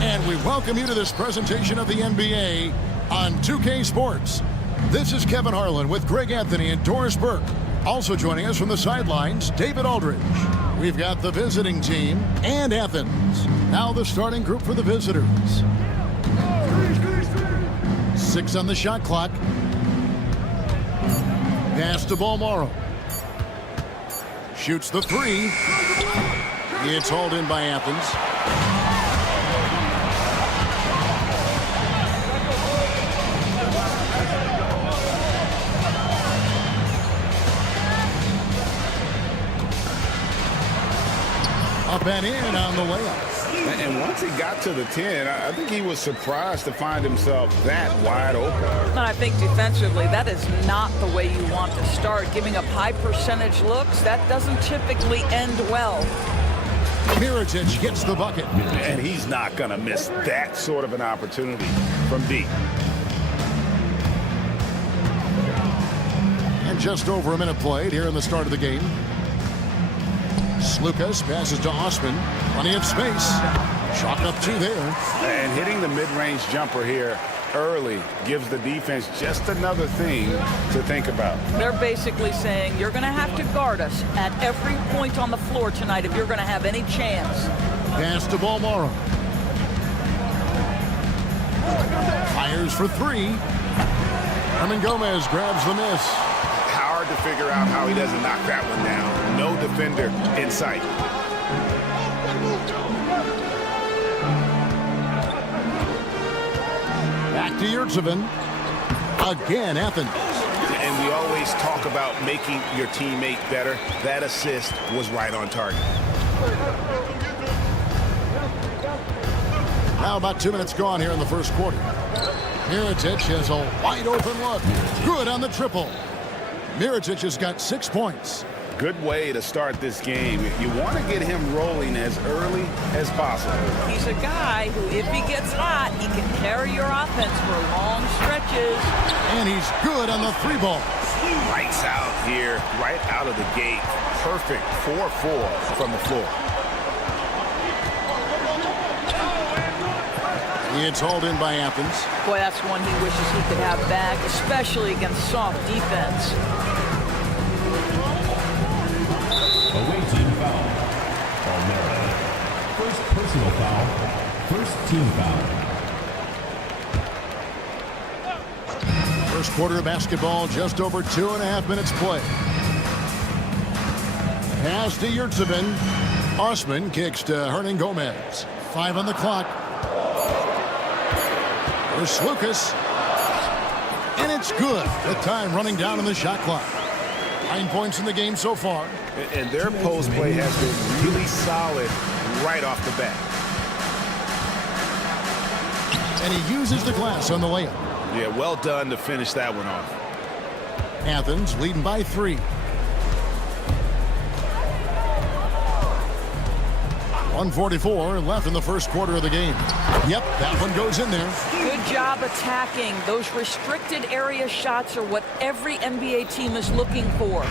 And we welcome you to this presentation of the NBA on 2K Sports. This is Kevin Harlan with Greg Anthony and Doris Burke. Also joining us from the sidelines, David Aldridge. We've got the visiting team and Athens. Now the starting group for the visitors. 6 on the shot clock. Pass to Balmoro. Shoots the 3. It's hauled in by Athens. Up and in on the layup. And once he got to the 10, I think he was surprised to find himself that wide open. And I think defensively, that is not the way you want to start. Giving up high percentage looks, that doesn't typically end well. Mirotic gets the bucket. And he's not going to miss that sort of an opportunity from deep. And just over a minute played here in the start of the game. Slukas passes to Osman. Plenty of space. Chalk up 2 there. And hitting the mid-range jumper here early gives the defense just another thing to think about. They're basically saying you're going to have to guard us at every point on the floor tonight if you're going to have any chance. Pass to Balmoro. Fires for 3. Hernan Gomez grabs the miss. Hard to figure out how he doesn't knock that one down. No defender in sight. Back to Yurtsevin. Again, Athens. And we always talk about making your teammate better. That assist was right on target. Now about 2 minutes gone here in the first quarter. Mirotic has a wide open look. Good on the triple. Mirotic has got 6 points. Good way to start this game. You want to get him rolling as early as possible. He's a guy who, if he gets hot, he can carry your offense for long stretches. And he's good on the 3 ball. Lights out here, right out of the gate. Perfect 4-4 from the floor. It's hauled in by Athens. Boy, that's one he wishes he could have back, especially against soft defense. Away team foul. Palmera. First personal foul. First team foul. First quarter of basketball, just over 2.5 minutes play. Pass to Yurtsevin. Osman kicks to Hernan Gomez. 5 on the clock. There's Slukas. And it's good. The time running down on the shot clock. 9 points in the game so far. And their post play has been really solid right off the bat. And he uses the glass on the layup. Yeah, well done to finish that one off. Athens leading by 3. 1:44 left in the first quarter of the game. Yep, that one goes in there. Good job attacking. Those restricted area shots are what every NBA team is looking for.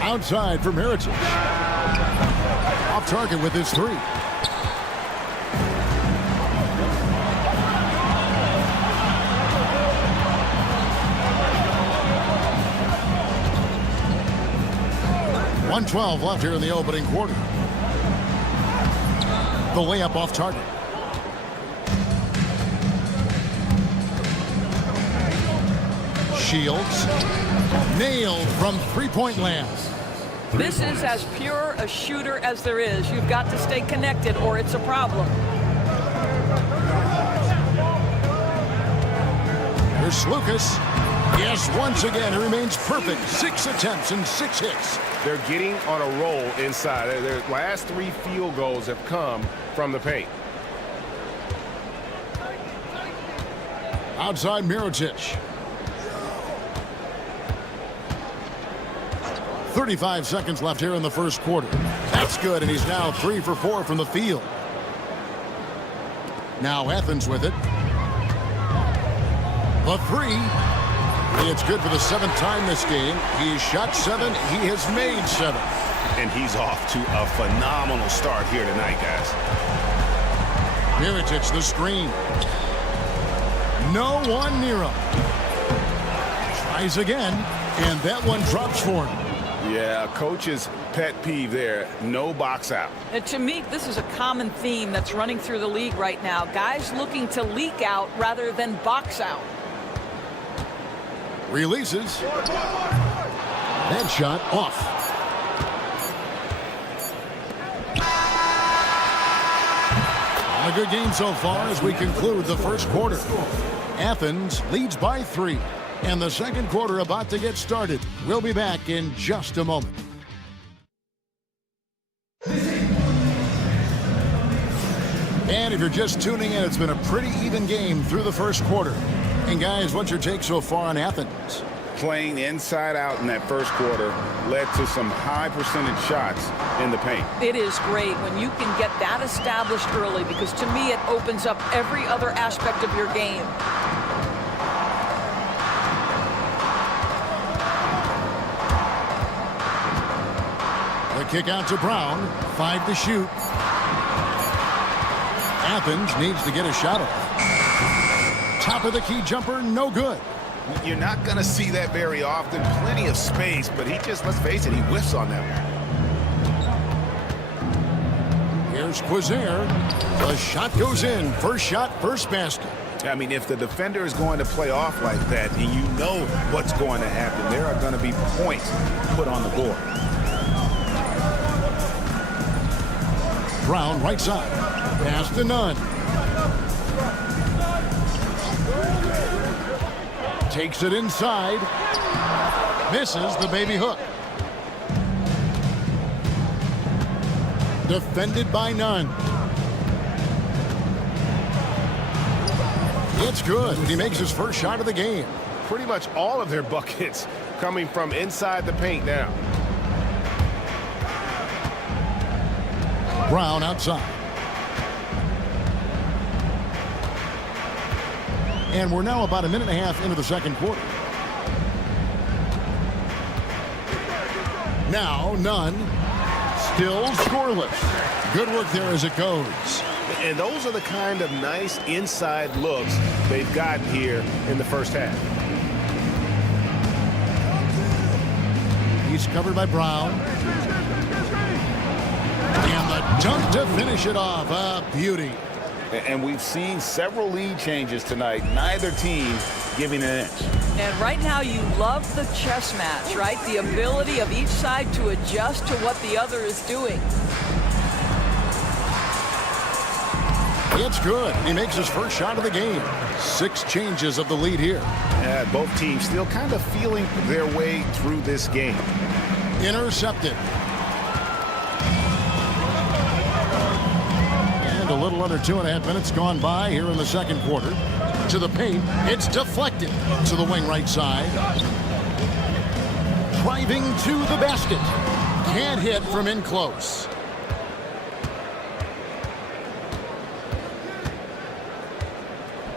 Outside from Mirotic. Off target with his 3. .112 left here in the opening quarter. The layup off target. Shields. Nailed from 3-point land. This is as pure a shooter as there is. You've got to stay connected or it's a problem. Here's Slukas. Yes, once again, he remains perfect. 6 attempts and 6 hits. They're getting on a roll inside. Their last 3 field goals have come from the paint. Outside Mirotic. 35 seconds left here in the first quarter. That's good, and he's now 3 for 4 from the field. Now Athens with it. The 3. It's good for the 7th time this game. He's shot 7. He has made 7. And he's off to a phenomenal start here tonight, guys. Miritich the screen. No one near him. Tries again, and that one drops for him. Yeah, coach's pet peeve there. No box out. And to me, this is a common theme that's running through the league right now. Guys looking to leak out rather than box out. Releases. That shot off. A good game so far as we conclude the first quarter. Athens leads by 3, and the second quarter about to get started. We'll be back in just a moment. And if you're just tuning in, it's been a pretty even game through the first quarter. And guys, what's your take so far on Athens? Playing inside out in that first quarter led to some high percentage shots in the paint. It is great when you can get that established early, because to me it opens up every other aspect of your game. The kick out to Brown. 5 to shoot. Athens needs to get a shot off. Top of the key jumper, no good. You're not going to see that very often. Plenty of space, but he just, let's face it, he whiffs on that one. Here's Quizier. The shot goes in. First shot, first basket. I mean, if the defender is going to play off like that, and you know what's going to happen, there are going to be points put on the board. Brown, right side. Pass to Nunn. Takes it inside. Misses the baby hook. Defended by Nunn. It's good. He makes his first shot of the game. Pretty much all of their buckets coming from inside the paint now. Brown outside. And we're now about a minute and a half into the second quarter. Now Nunn, still scoreless. Good work there as it goes. And those are the kind of nice inside looks they've gotten here in the first half. He's covered by Brown. And the dunk to finish it off. A beauty. And we've seen several lead changes tonight. Neither team giving an inch. And right now you love the chess match, right? The ability of each side to adjust to what the other is doing. It's good. He makes his first shot of the game. 6 changes of the lead here. Yeah, both teams still kind of feeling their way through this game. Intercepted. A little under 2.5 minutes gone by here in the second quarter. To the paint. It's deflected to the wing right side. Driving to the basket. Can't hit from in close.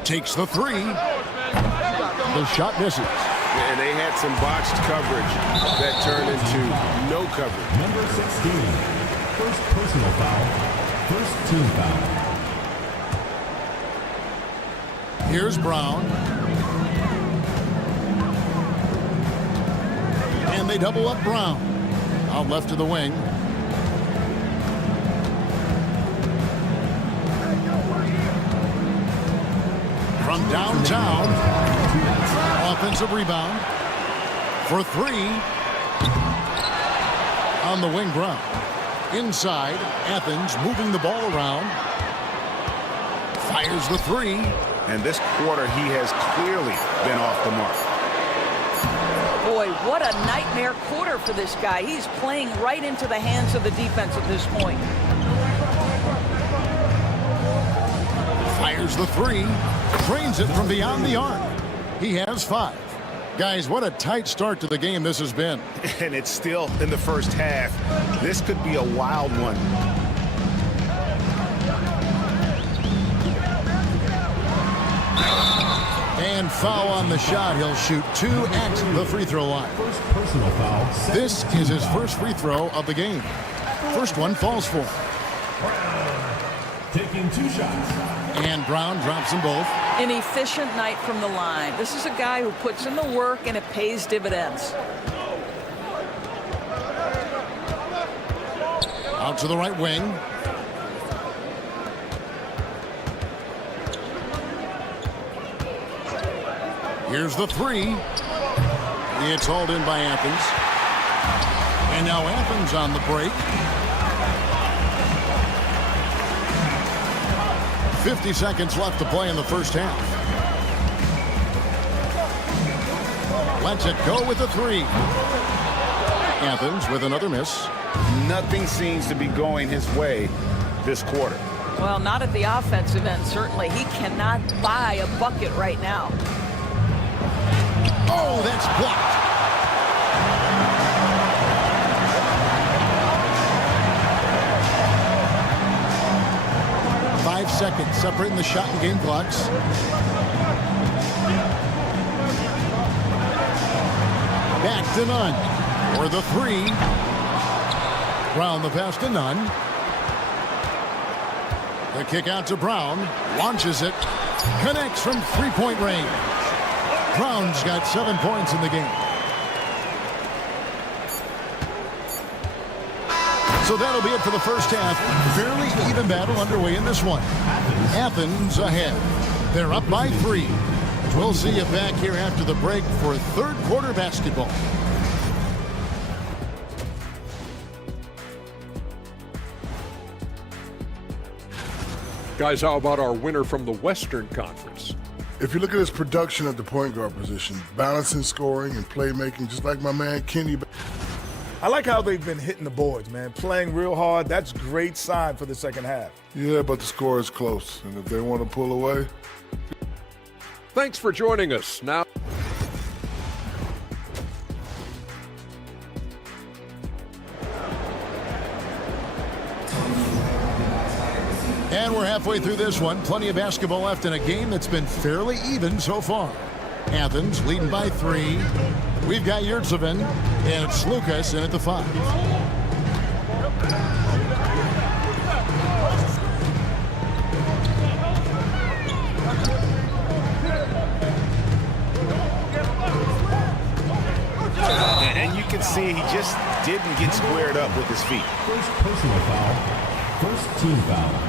Takes the 3. The shot misses. And they had some botched coverage that turned into no coverage. Number 16. First personal foul. First team foul. Here's Brown. And they double up Brown. Out left to the wing. From downtown. Offensive rebound. For 3. On the wing, Brown. Inside, Athens moving the ball around. Fires the 3. And this quarter, he has clearly been off the mark. Boy, what a nightmare quarter for this guy. He's playing right into the hands of the defense at this point. Fires the 3. Drains it from beyond the arc. He has 5. Guys, what a tight start to the game this has been. And it's still in the first half. This could be a wild one. And And foul on the shot. He'll shoot 2 at the free throw line. First personal foul. This is his first free throw of the game. First one falls for him. Taking 2 shots. And Brown drops them both. An efficient night from the line. This is a guy who puts in the work and it pays dividends. Out to the right wing. Here's the 3. It's hauled in by Athens. And now Athens on the break. 50 seconds left to play in the first half. Lets it go with the 3. Athens with another miss. Nothing seems to be going his way this quarter. Well, not at the offensive end, certainly. He cannot buy a bucket right now. Oh, that's blocked. Seconds separating the shot and game clocks. Back to Nunn. Or the 3. Brown the pass to Nunn. The kick out to Brown. Launches it. Connects from 3-point range. Brown's got 7 points in the game. So that'll be it for the first half. Fairly even battle underway in this one. Athens ahead. They're up by 3. We'll see you back here after the break for third quarter basketball. Guys, how about our winner from the Western Conference? If you look at his production at the point guard position, balancing scoring and playmaking, just like my man Kenny. I like how they've been hitting the boards, man. Playing real hard. That's a great sign for the second half. Yeah, but the score is close. And if they want to pull away. Thanks for joining us. Now. And we're halfway through this one. Plenty of basketball left in a game that's been fairly even so far. Athens leading by 3. We've got Yurtsevin, and it's Lucas in at the 5. And you can see he just didn't get squared up with his feet. First personal foul. First team foul.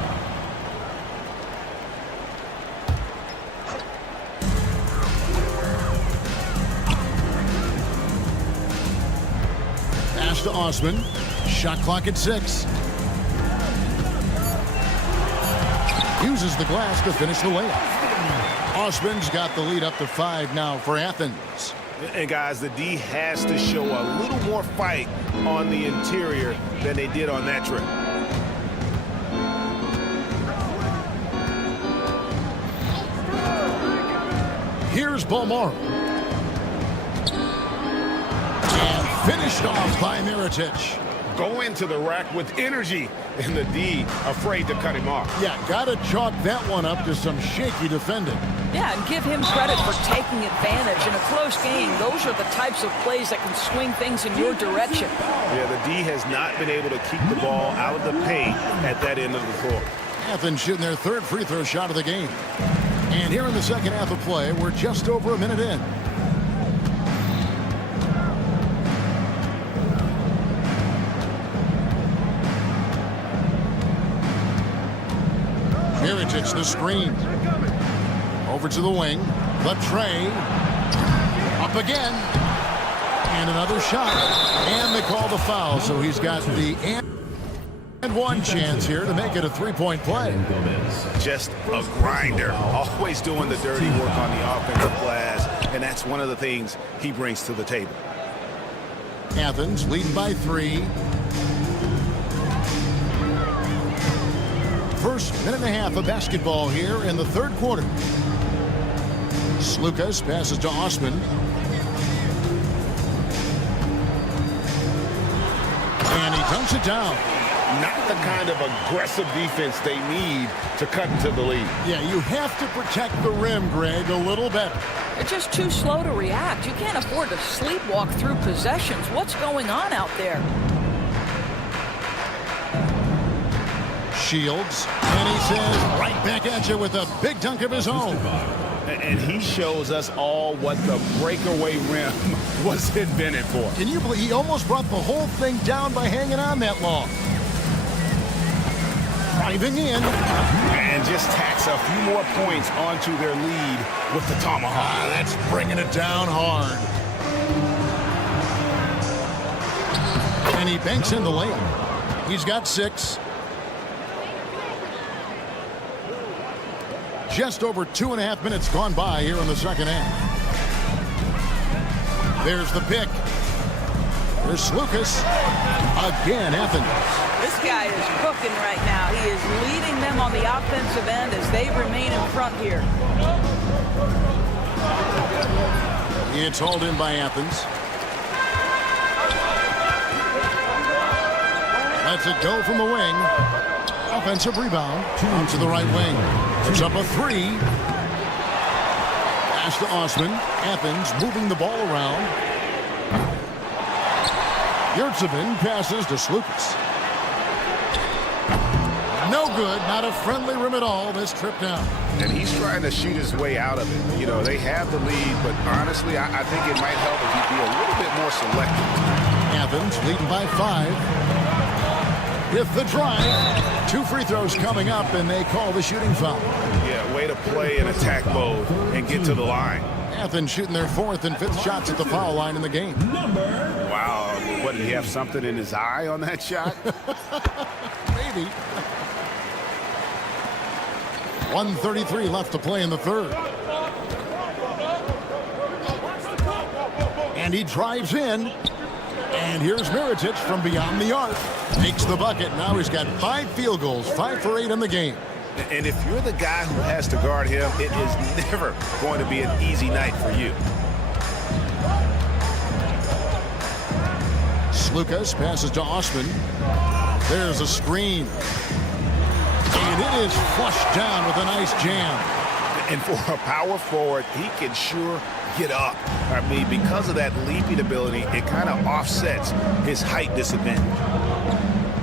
To Osman. Shot clock at 6. Uses the glass to finish the layup. Osman's got the lead up to 5 now for Athens. And guys, the D has to show a little more fight on the interior than they did on that trip. Here's Balmore. Finished off by Miritich. Go into the rack with energy, and the D afraid to cut him off. Yeah, got to chalk that one up to some shaky defending. Yeah, and give him credit for taking advantage. In a close game, those are the types of plays that can swing things in your direction. Yeah, the D has not been able to keep the ball out of the paint at that end of the floor. Athens shooting their third free throw shot of the game. And here in the second half of play, we're just over a minute in. Miritich the screen. Over to the wing. The tray. Up again. And another shot. And they call the foul. So he's got the and one chance here to make it a 3-point play. Just a grinder. Always doing the dirty work on the offensive glass. And that's one of the things he brings to the table. Athens leading by 3. First minute and a half of basketball here in the third quarter. Slukas passes to Osman. And he dunks it down. not the kind of aggressive defense they need to cut into the lead. Yeah, you have to protect the rim, Greg, a little better. They're just too slow to react. You can't afford to sleepwalk through possessions. What's going on out there? Shields, and he says right back at you with a big dunk of his own. And he shows us all what the breakaway rim was invented for. Can you believe he almost brought the whole thing down by hanging on that long? Driving in. And just tacks a few more points onto their lead with the tomahawk. That's bringing it down hard. And he banks in the layup. He's got 6. Just over 2.5 minutes gone by here in the second half. There's the pick. There's Lucas. Again, Athens. This guy is cooking right now. He is leading them on the offensive end as they remain in front here. It's hauled in by Athens. Lets it go from the wing. Offensive rebound. To the right wing. Puts up a 3. Pass to Osman. Athens moving the ball around. Yurtsevin passes to Slukas. No good. Not a friendly rim at all this trip down. And he's trying to shoot his way out of it. You know, they have the lead, but honestly, I think it might help if he'd be a little bit more selective. Athens leading by 5. With the drive. 2 free throws coming up, and they call the shooting foul. Yeah, way to play in attack mode and get to the line. Athens shooting their 4th and 5th shots at the foul line in the game. Wow. What, did he have something in his eye on that shot? Maybe. 1:33 left to play in the third. And he drives in. And here's Mirotic from beyond the arc. Makes the bucket. Now he's got 5 field goals, 5 for 8 in the game. And if you're the guy who has to guard him, it is never going to be an easy night for you. Slukas passes to Osman. There's a screen. And it is flushed down with a nice jam. And for a power forward, he can sure get up. I mean, because of that leaping ability, it kind of offsets his height disadvantage.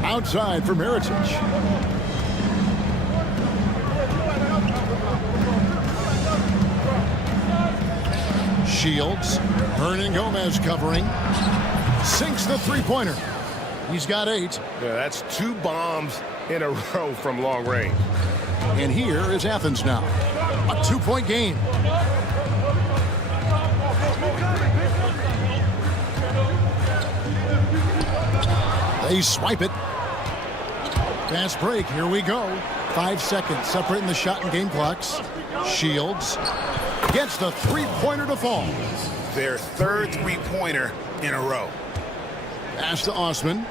Outside for Mirotic. Shields. Hernan Gomez covering. Sinks the three-pointer. He's got 8. Yeah, that's 2 bombs in a row from long range. And here is Athens now. A 2-point game. They swipe it. Fast break. Here we go. 5 seconds separating the shot and game clocks. Shields gets the three-pointer to fall. Their 3rd three-pointer in a row. Pass to Osman.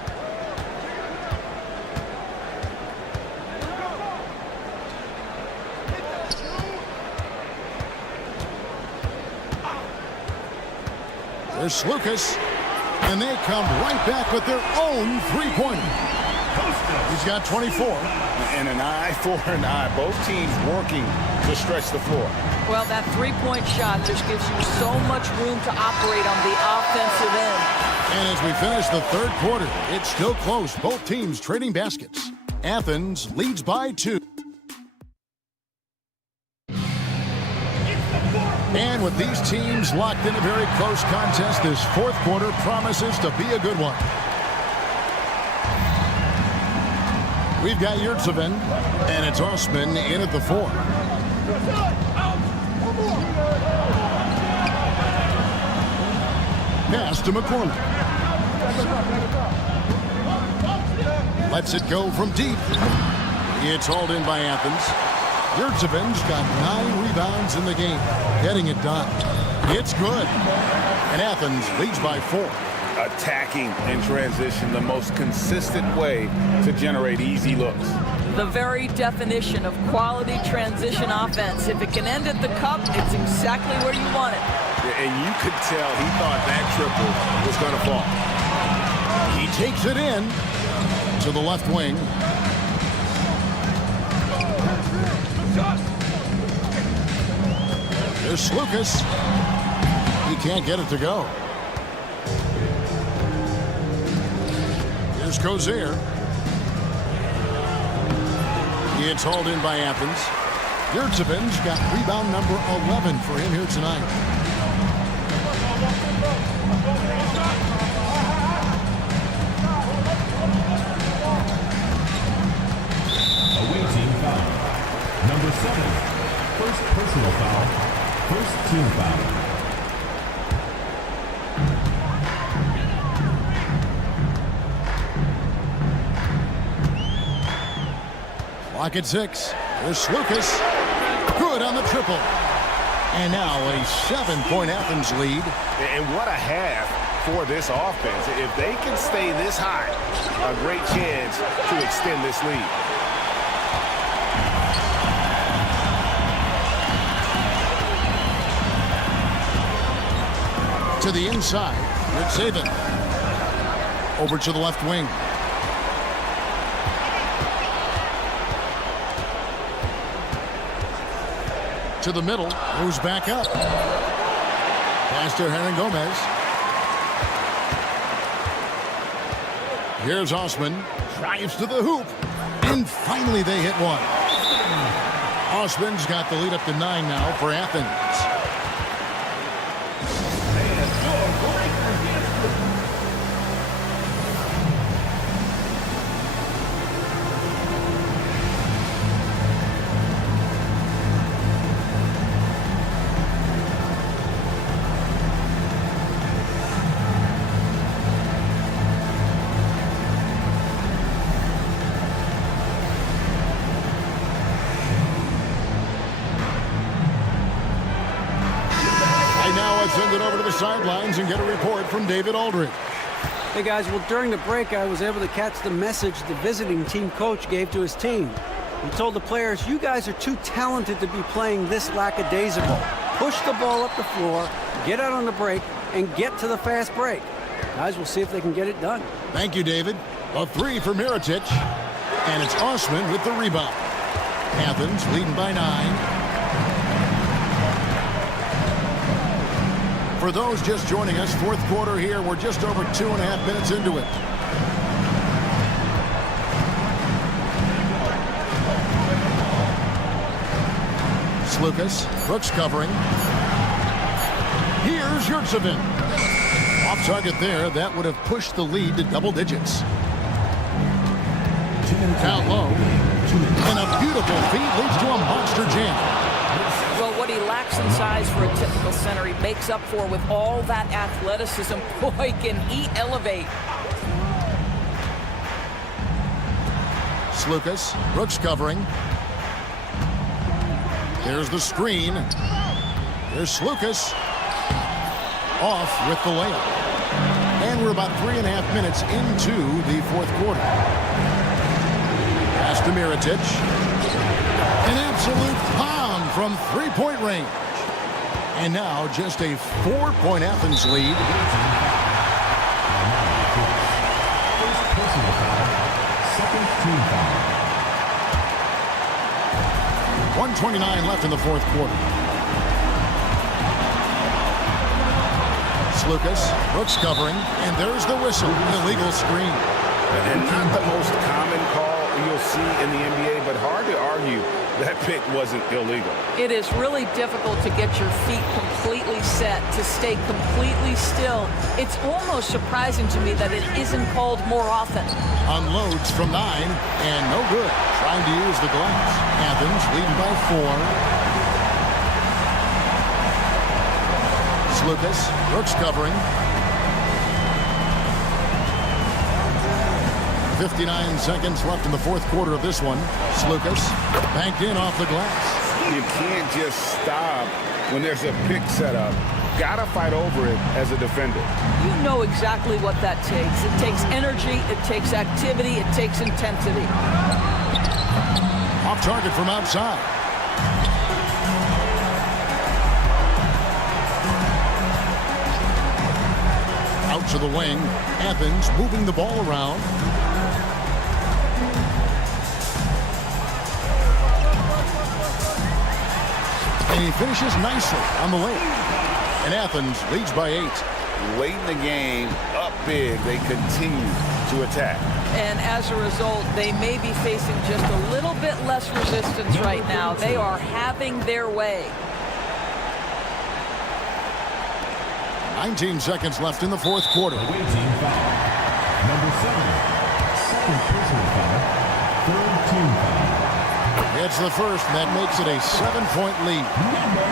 There's Lucas. And they come right back with their own three-pointer. He's got 24. And an eye for an eye. Both teams working to stretch the floor. Well, that three-point shot just gives you so much room to operate on the offensive end. And as we finish the third quarter, it's still close. Both teams trading baskets. Athens leads by 2. And with these teams locked in a very close contest, this 4th quarter promises to be a good one. We've got Yurtsevin, and it's Osman in at the 4. Pass to McCormick. Lets it go from deep. It's hauled in by Athens. Yurtsevin's got 9 rebounds in the game, getting it done. It's good. And Athens leads by 4. Attacking in transition, the most consistent way to generate easy looks. The very definition of quality transition offense. If it can end at the cup, it's exactly where you want it. And you could tell he thought that triple was going to fall. He takes it in. To the left wing. Here's Lucas. He can't get it to go. Here's Kozier. It's hauled in by Athens. Yurtseven's got rebound number 11 for him here tonight. Away team foul. Number 7. First personal foul. First team foul. Clock at 6. Here's Lucas. Good on the triple. And now a 7-point Athens lead. And what a half for this offense. If they can stay this high, a great chance to extend this lead. To the inside. It's Saban. Over to the left wing. To the middle, moves back up. Pass to Hernan Gomez. Here's Osman. Drives to the hoop. And finally they hit one. Osman's got the lead up to 9 now for Athens. Send it over to the sidelines and get a report from David Aldridge. Hey guys, well during the break I was able to catch the message the visiting team coach gave to his team. He told the players, you guys are too talented to be playing this lackadaisical. Push the ball up the floor, get out on the break, and get to the fast break. Guys, we'll see if they can get it done. Thank you, David. A 3 for Mirotic, and it's Osman with the rebound. Athens leading by 9. For those just joining us, fourth quarter here. We're just over 2.5 minutes into it. Lucas, Brooks covering. Here's Yurtseven. Off target there. That would have pushed the lead to double digits. Down low. And a beautiful feed leads to a monster jam. Well, what he lacks in size for a typical center, he makes up for with all that athleticism. Boy, can he elevate. Lucas, Brooks covering. There's the screen. There's Lucas. Off with the layup. And we're about 3.5 minutes into the fourth quarter. Pass to Mirotic. An absolute pound from three-point range. And now just a 4-point Athens lead. First personal foul, second team foul. 1:29 left in the fourth quarter. Lucas, Brooks covering, and there's the whistle. Illegal screen. And not the most common call you'll see in the NBA, but hard to argue that pick wasn't illegal. It is really difficult to get your feet completely set, to stay completely still. It's almost surprising to me that it isn't called more often. Unloads from 9, and no good. Trying to use the glass. Athens leading by 4. Lucas, Brooks covering. 59 seconds left in the fourth quarter of this one. Lucas banked in off the glass. You can't just stop when there's a pick set up. Gotta fight over it as a defender. You know exactly what that takes. It takes energy, it takes activity, it takes intensity. Off target from outside. Out to the wing. Athens moving the ball around. And he finishes nicely on the lane. And Athens leads by 8. Late in the game, up big, they continue to attack. And as a result, they may be facing just a little bit less resistance right now. They are having their way. 19 seconds left in the fourth quarter. Away team foul. Number 7. Second personal foul. Third team foul. It's the first, and that makes it a 7-point lead. Number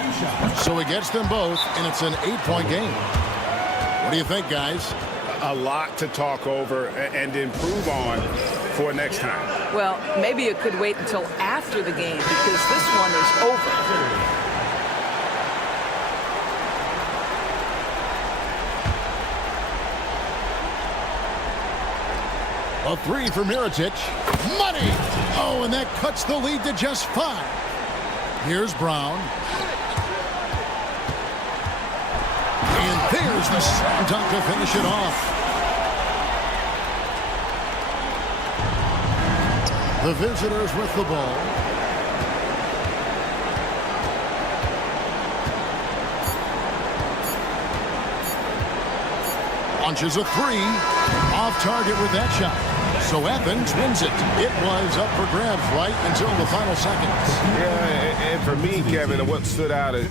3. 2 shots. So he gets them both, and it's an 8-point game. What do you think, guys? A lot to talk over and improve on for next time. Well, maybe it could wait until after the game because this one is over. A 3 for Mirotic. Money! Oh, and that cuts the lead to just 5. Here's Brown. And there's the slam dunk to finish it off. The visitors with the ball. Launches a 3. Off target with that shot. So Athens wins it. It was up for grabs right until the final seconds. Yeah, and for me, Kevin, what stood out is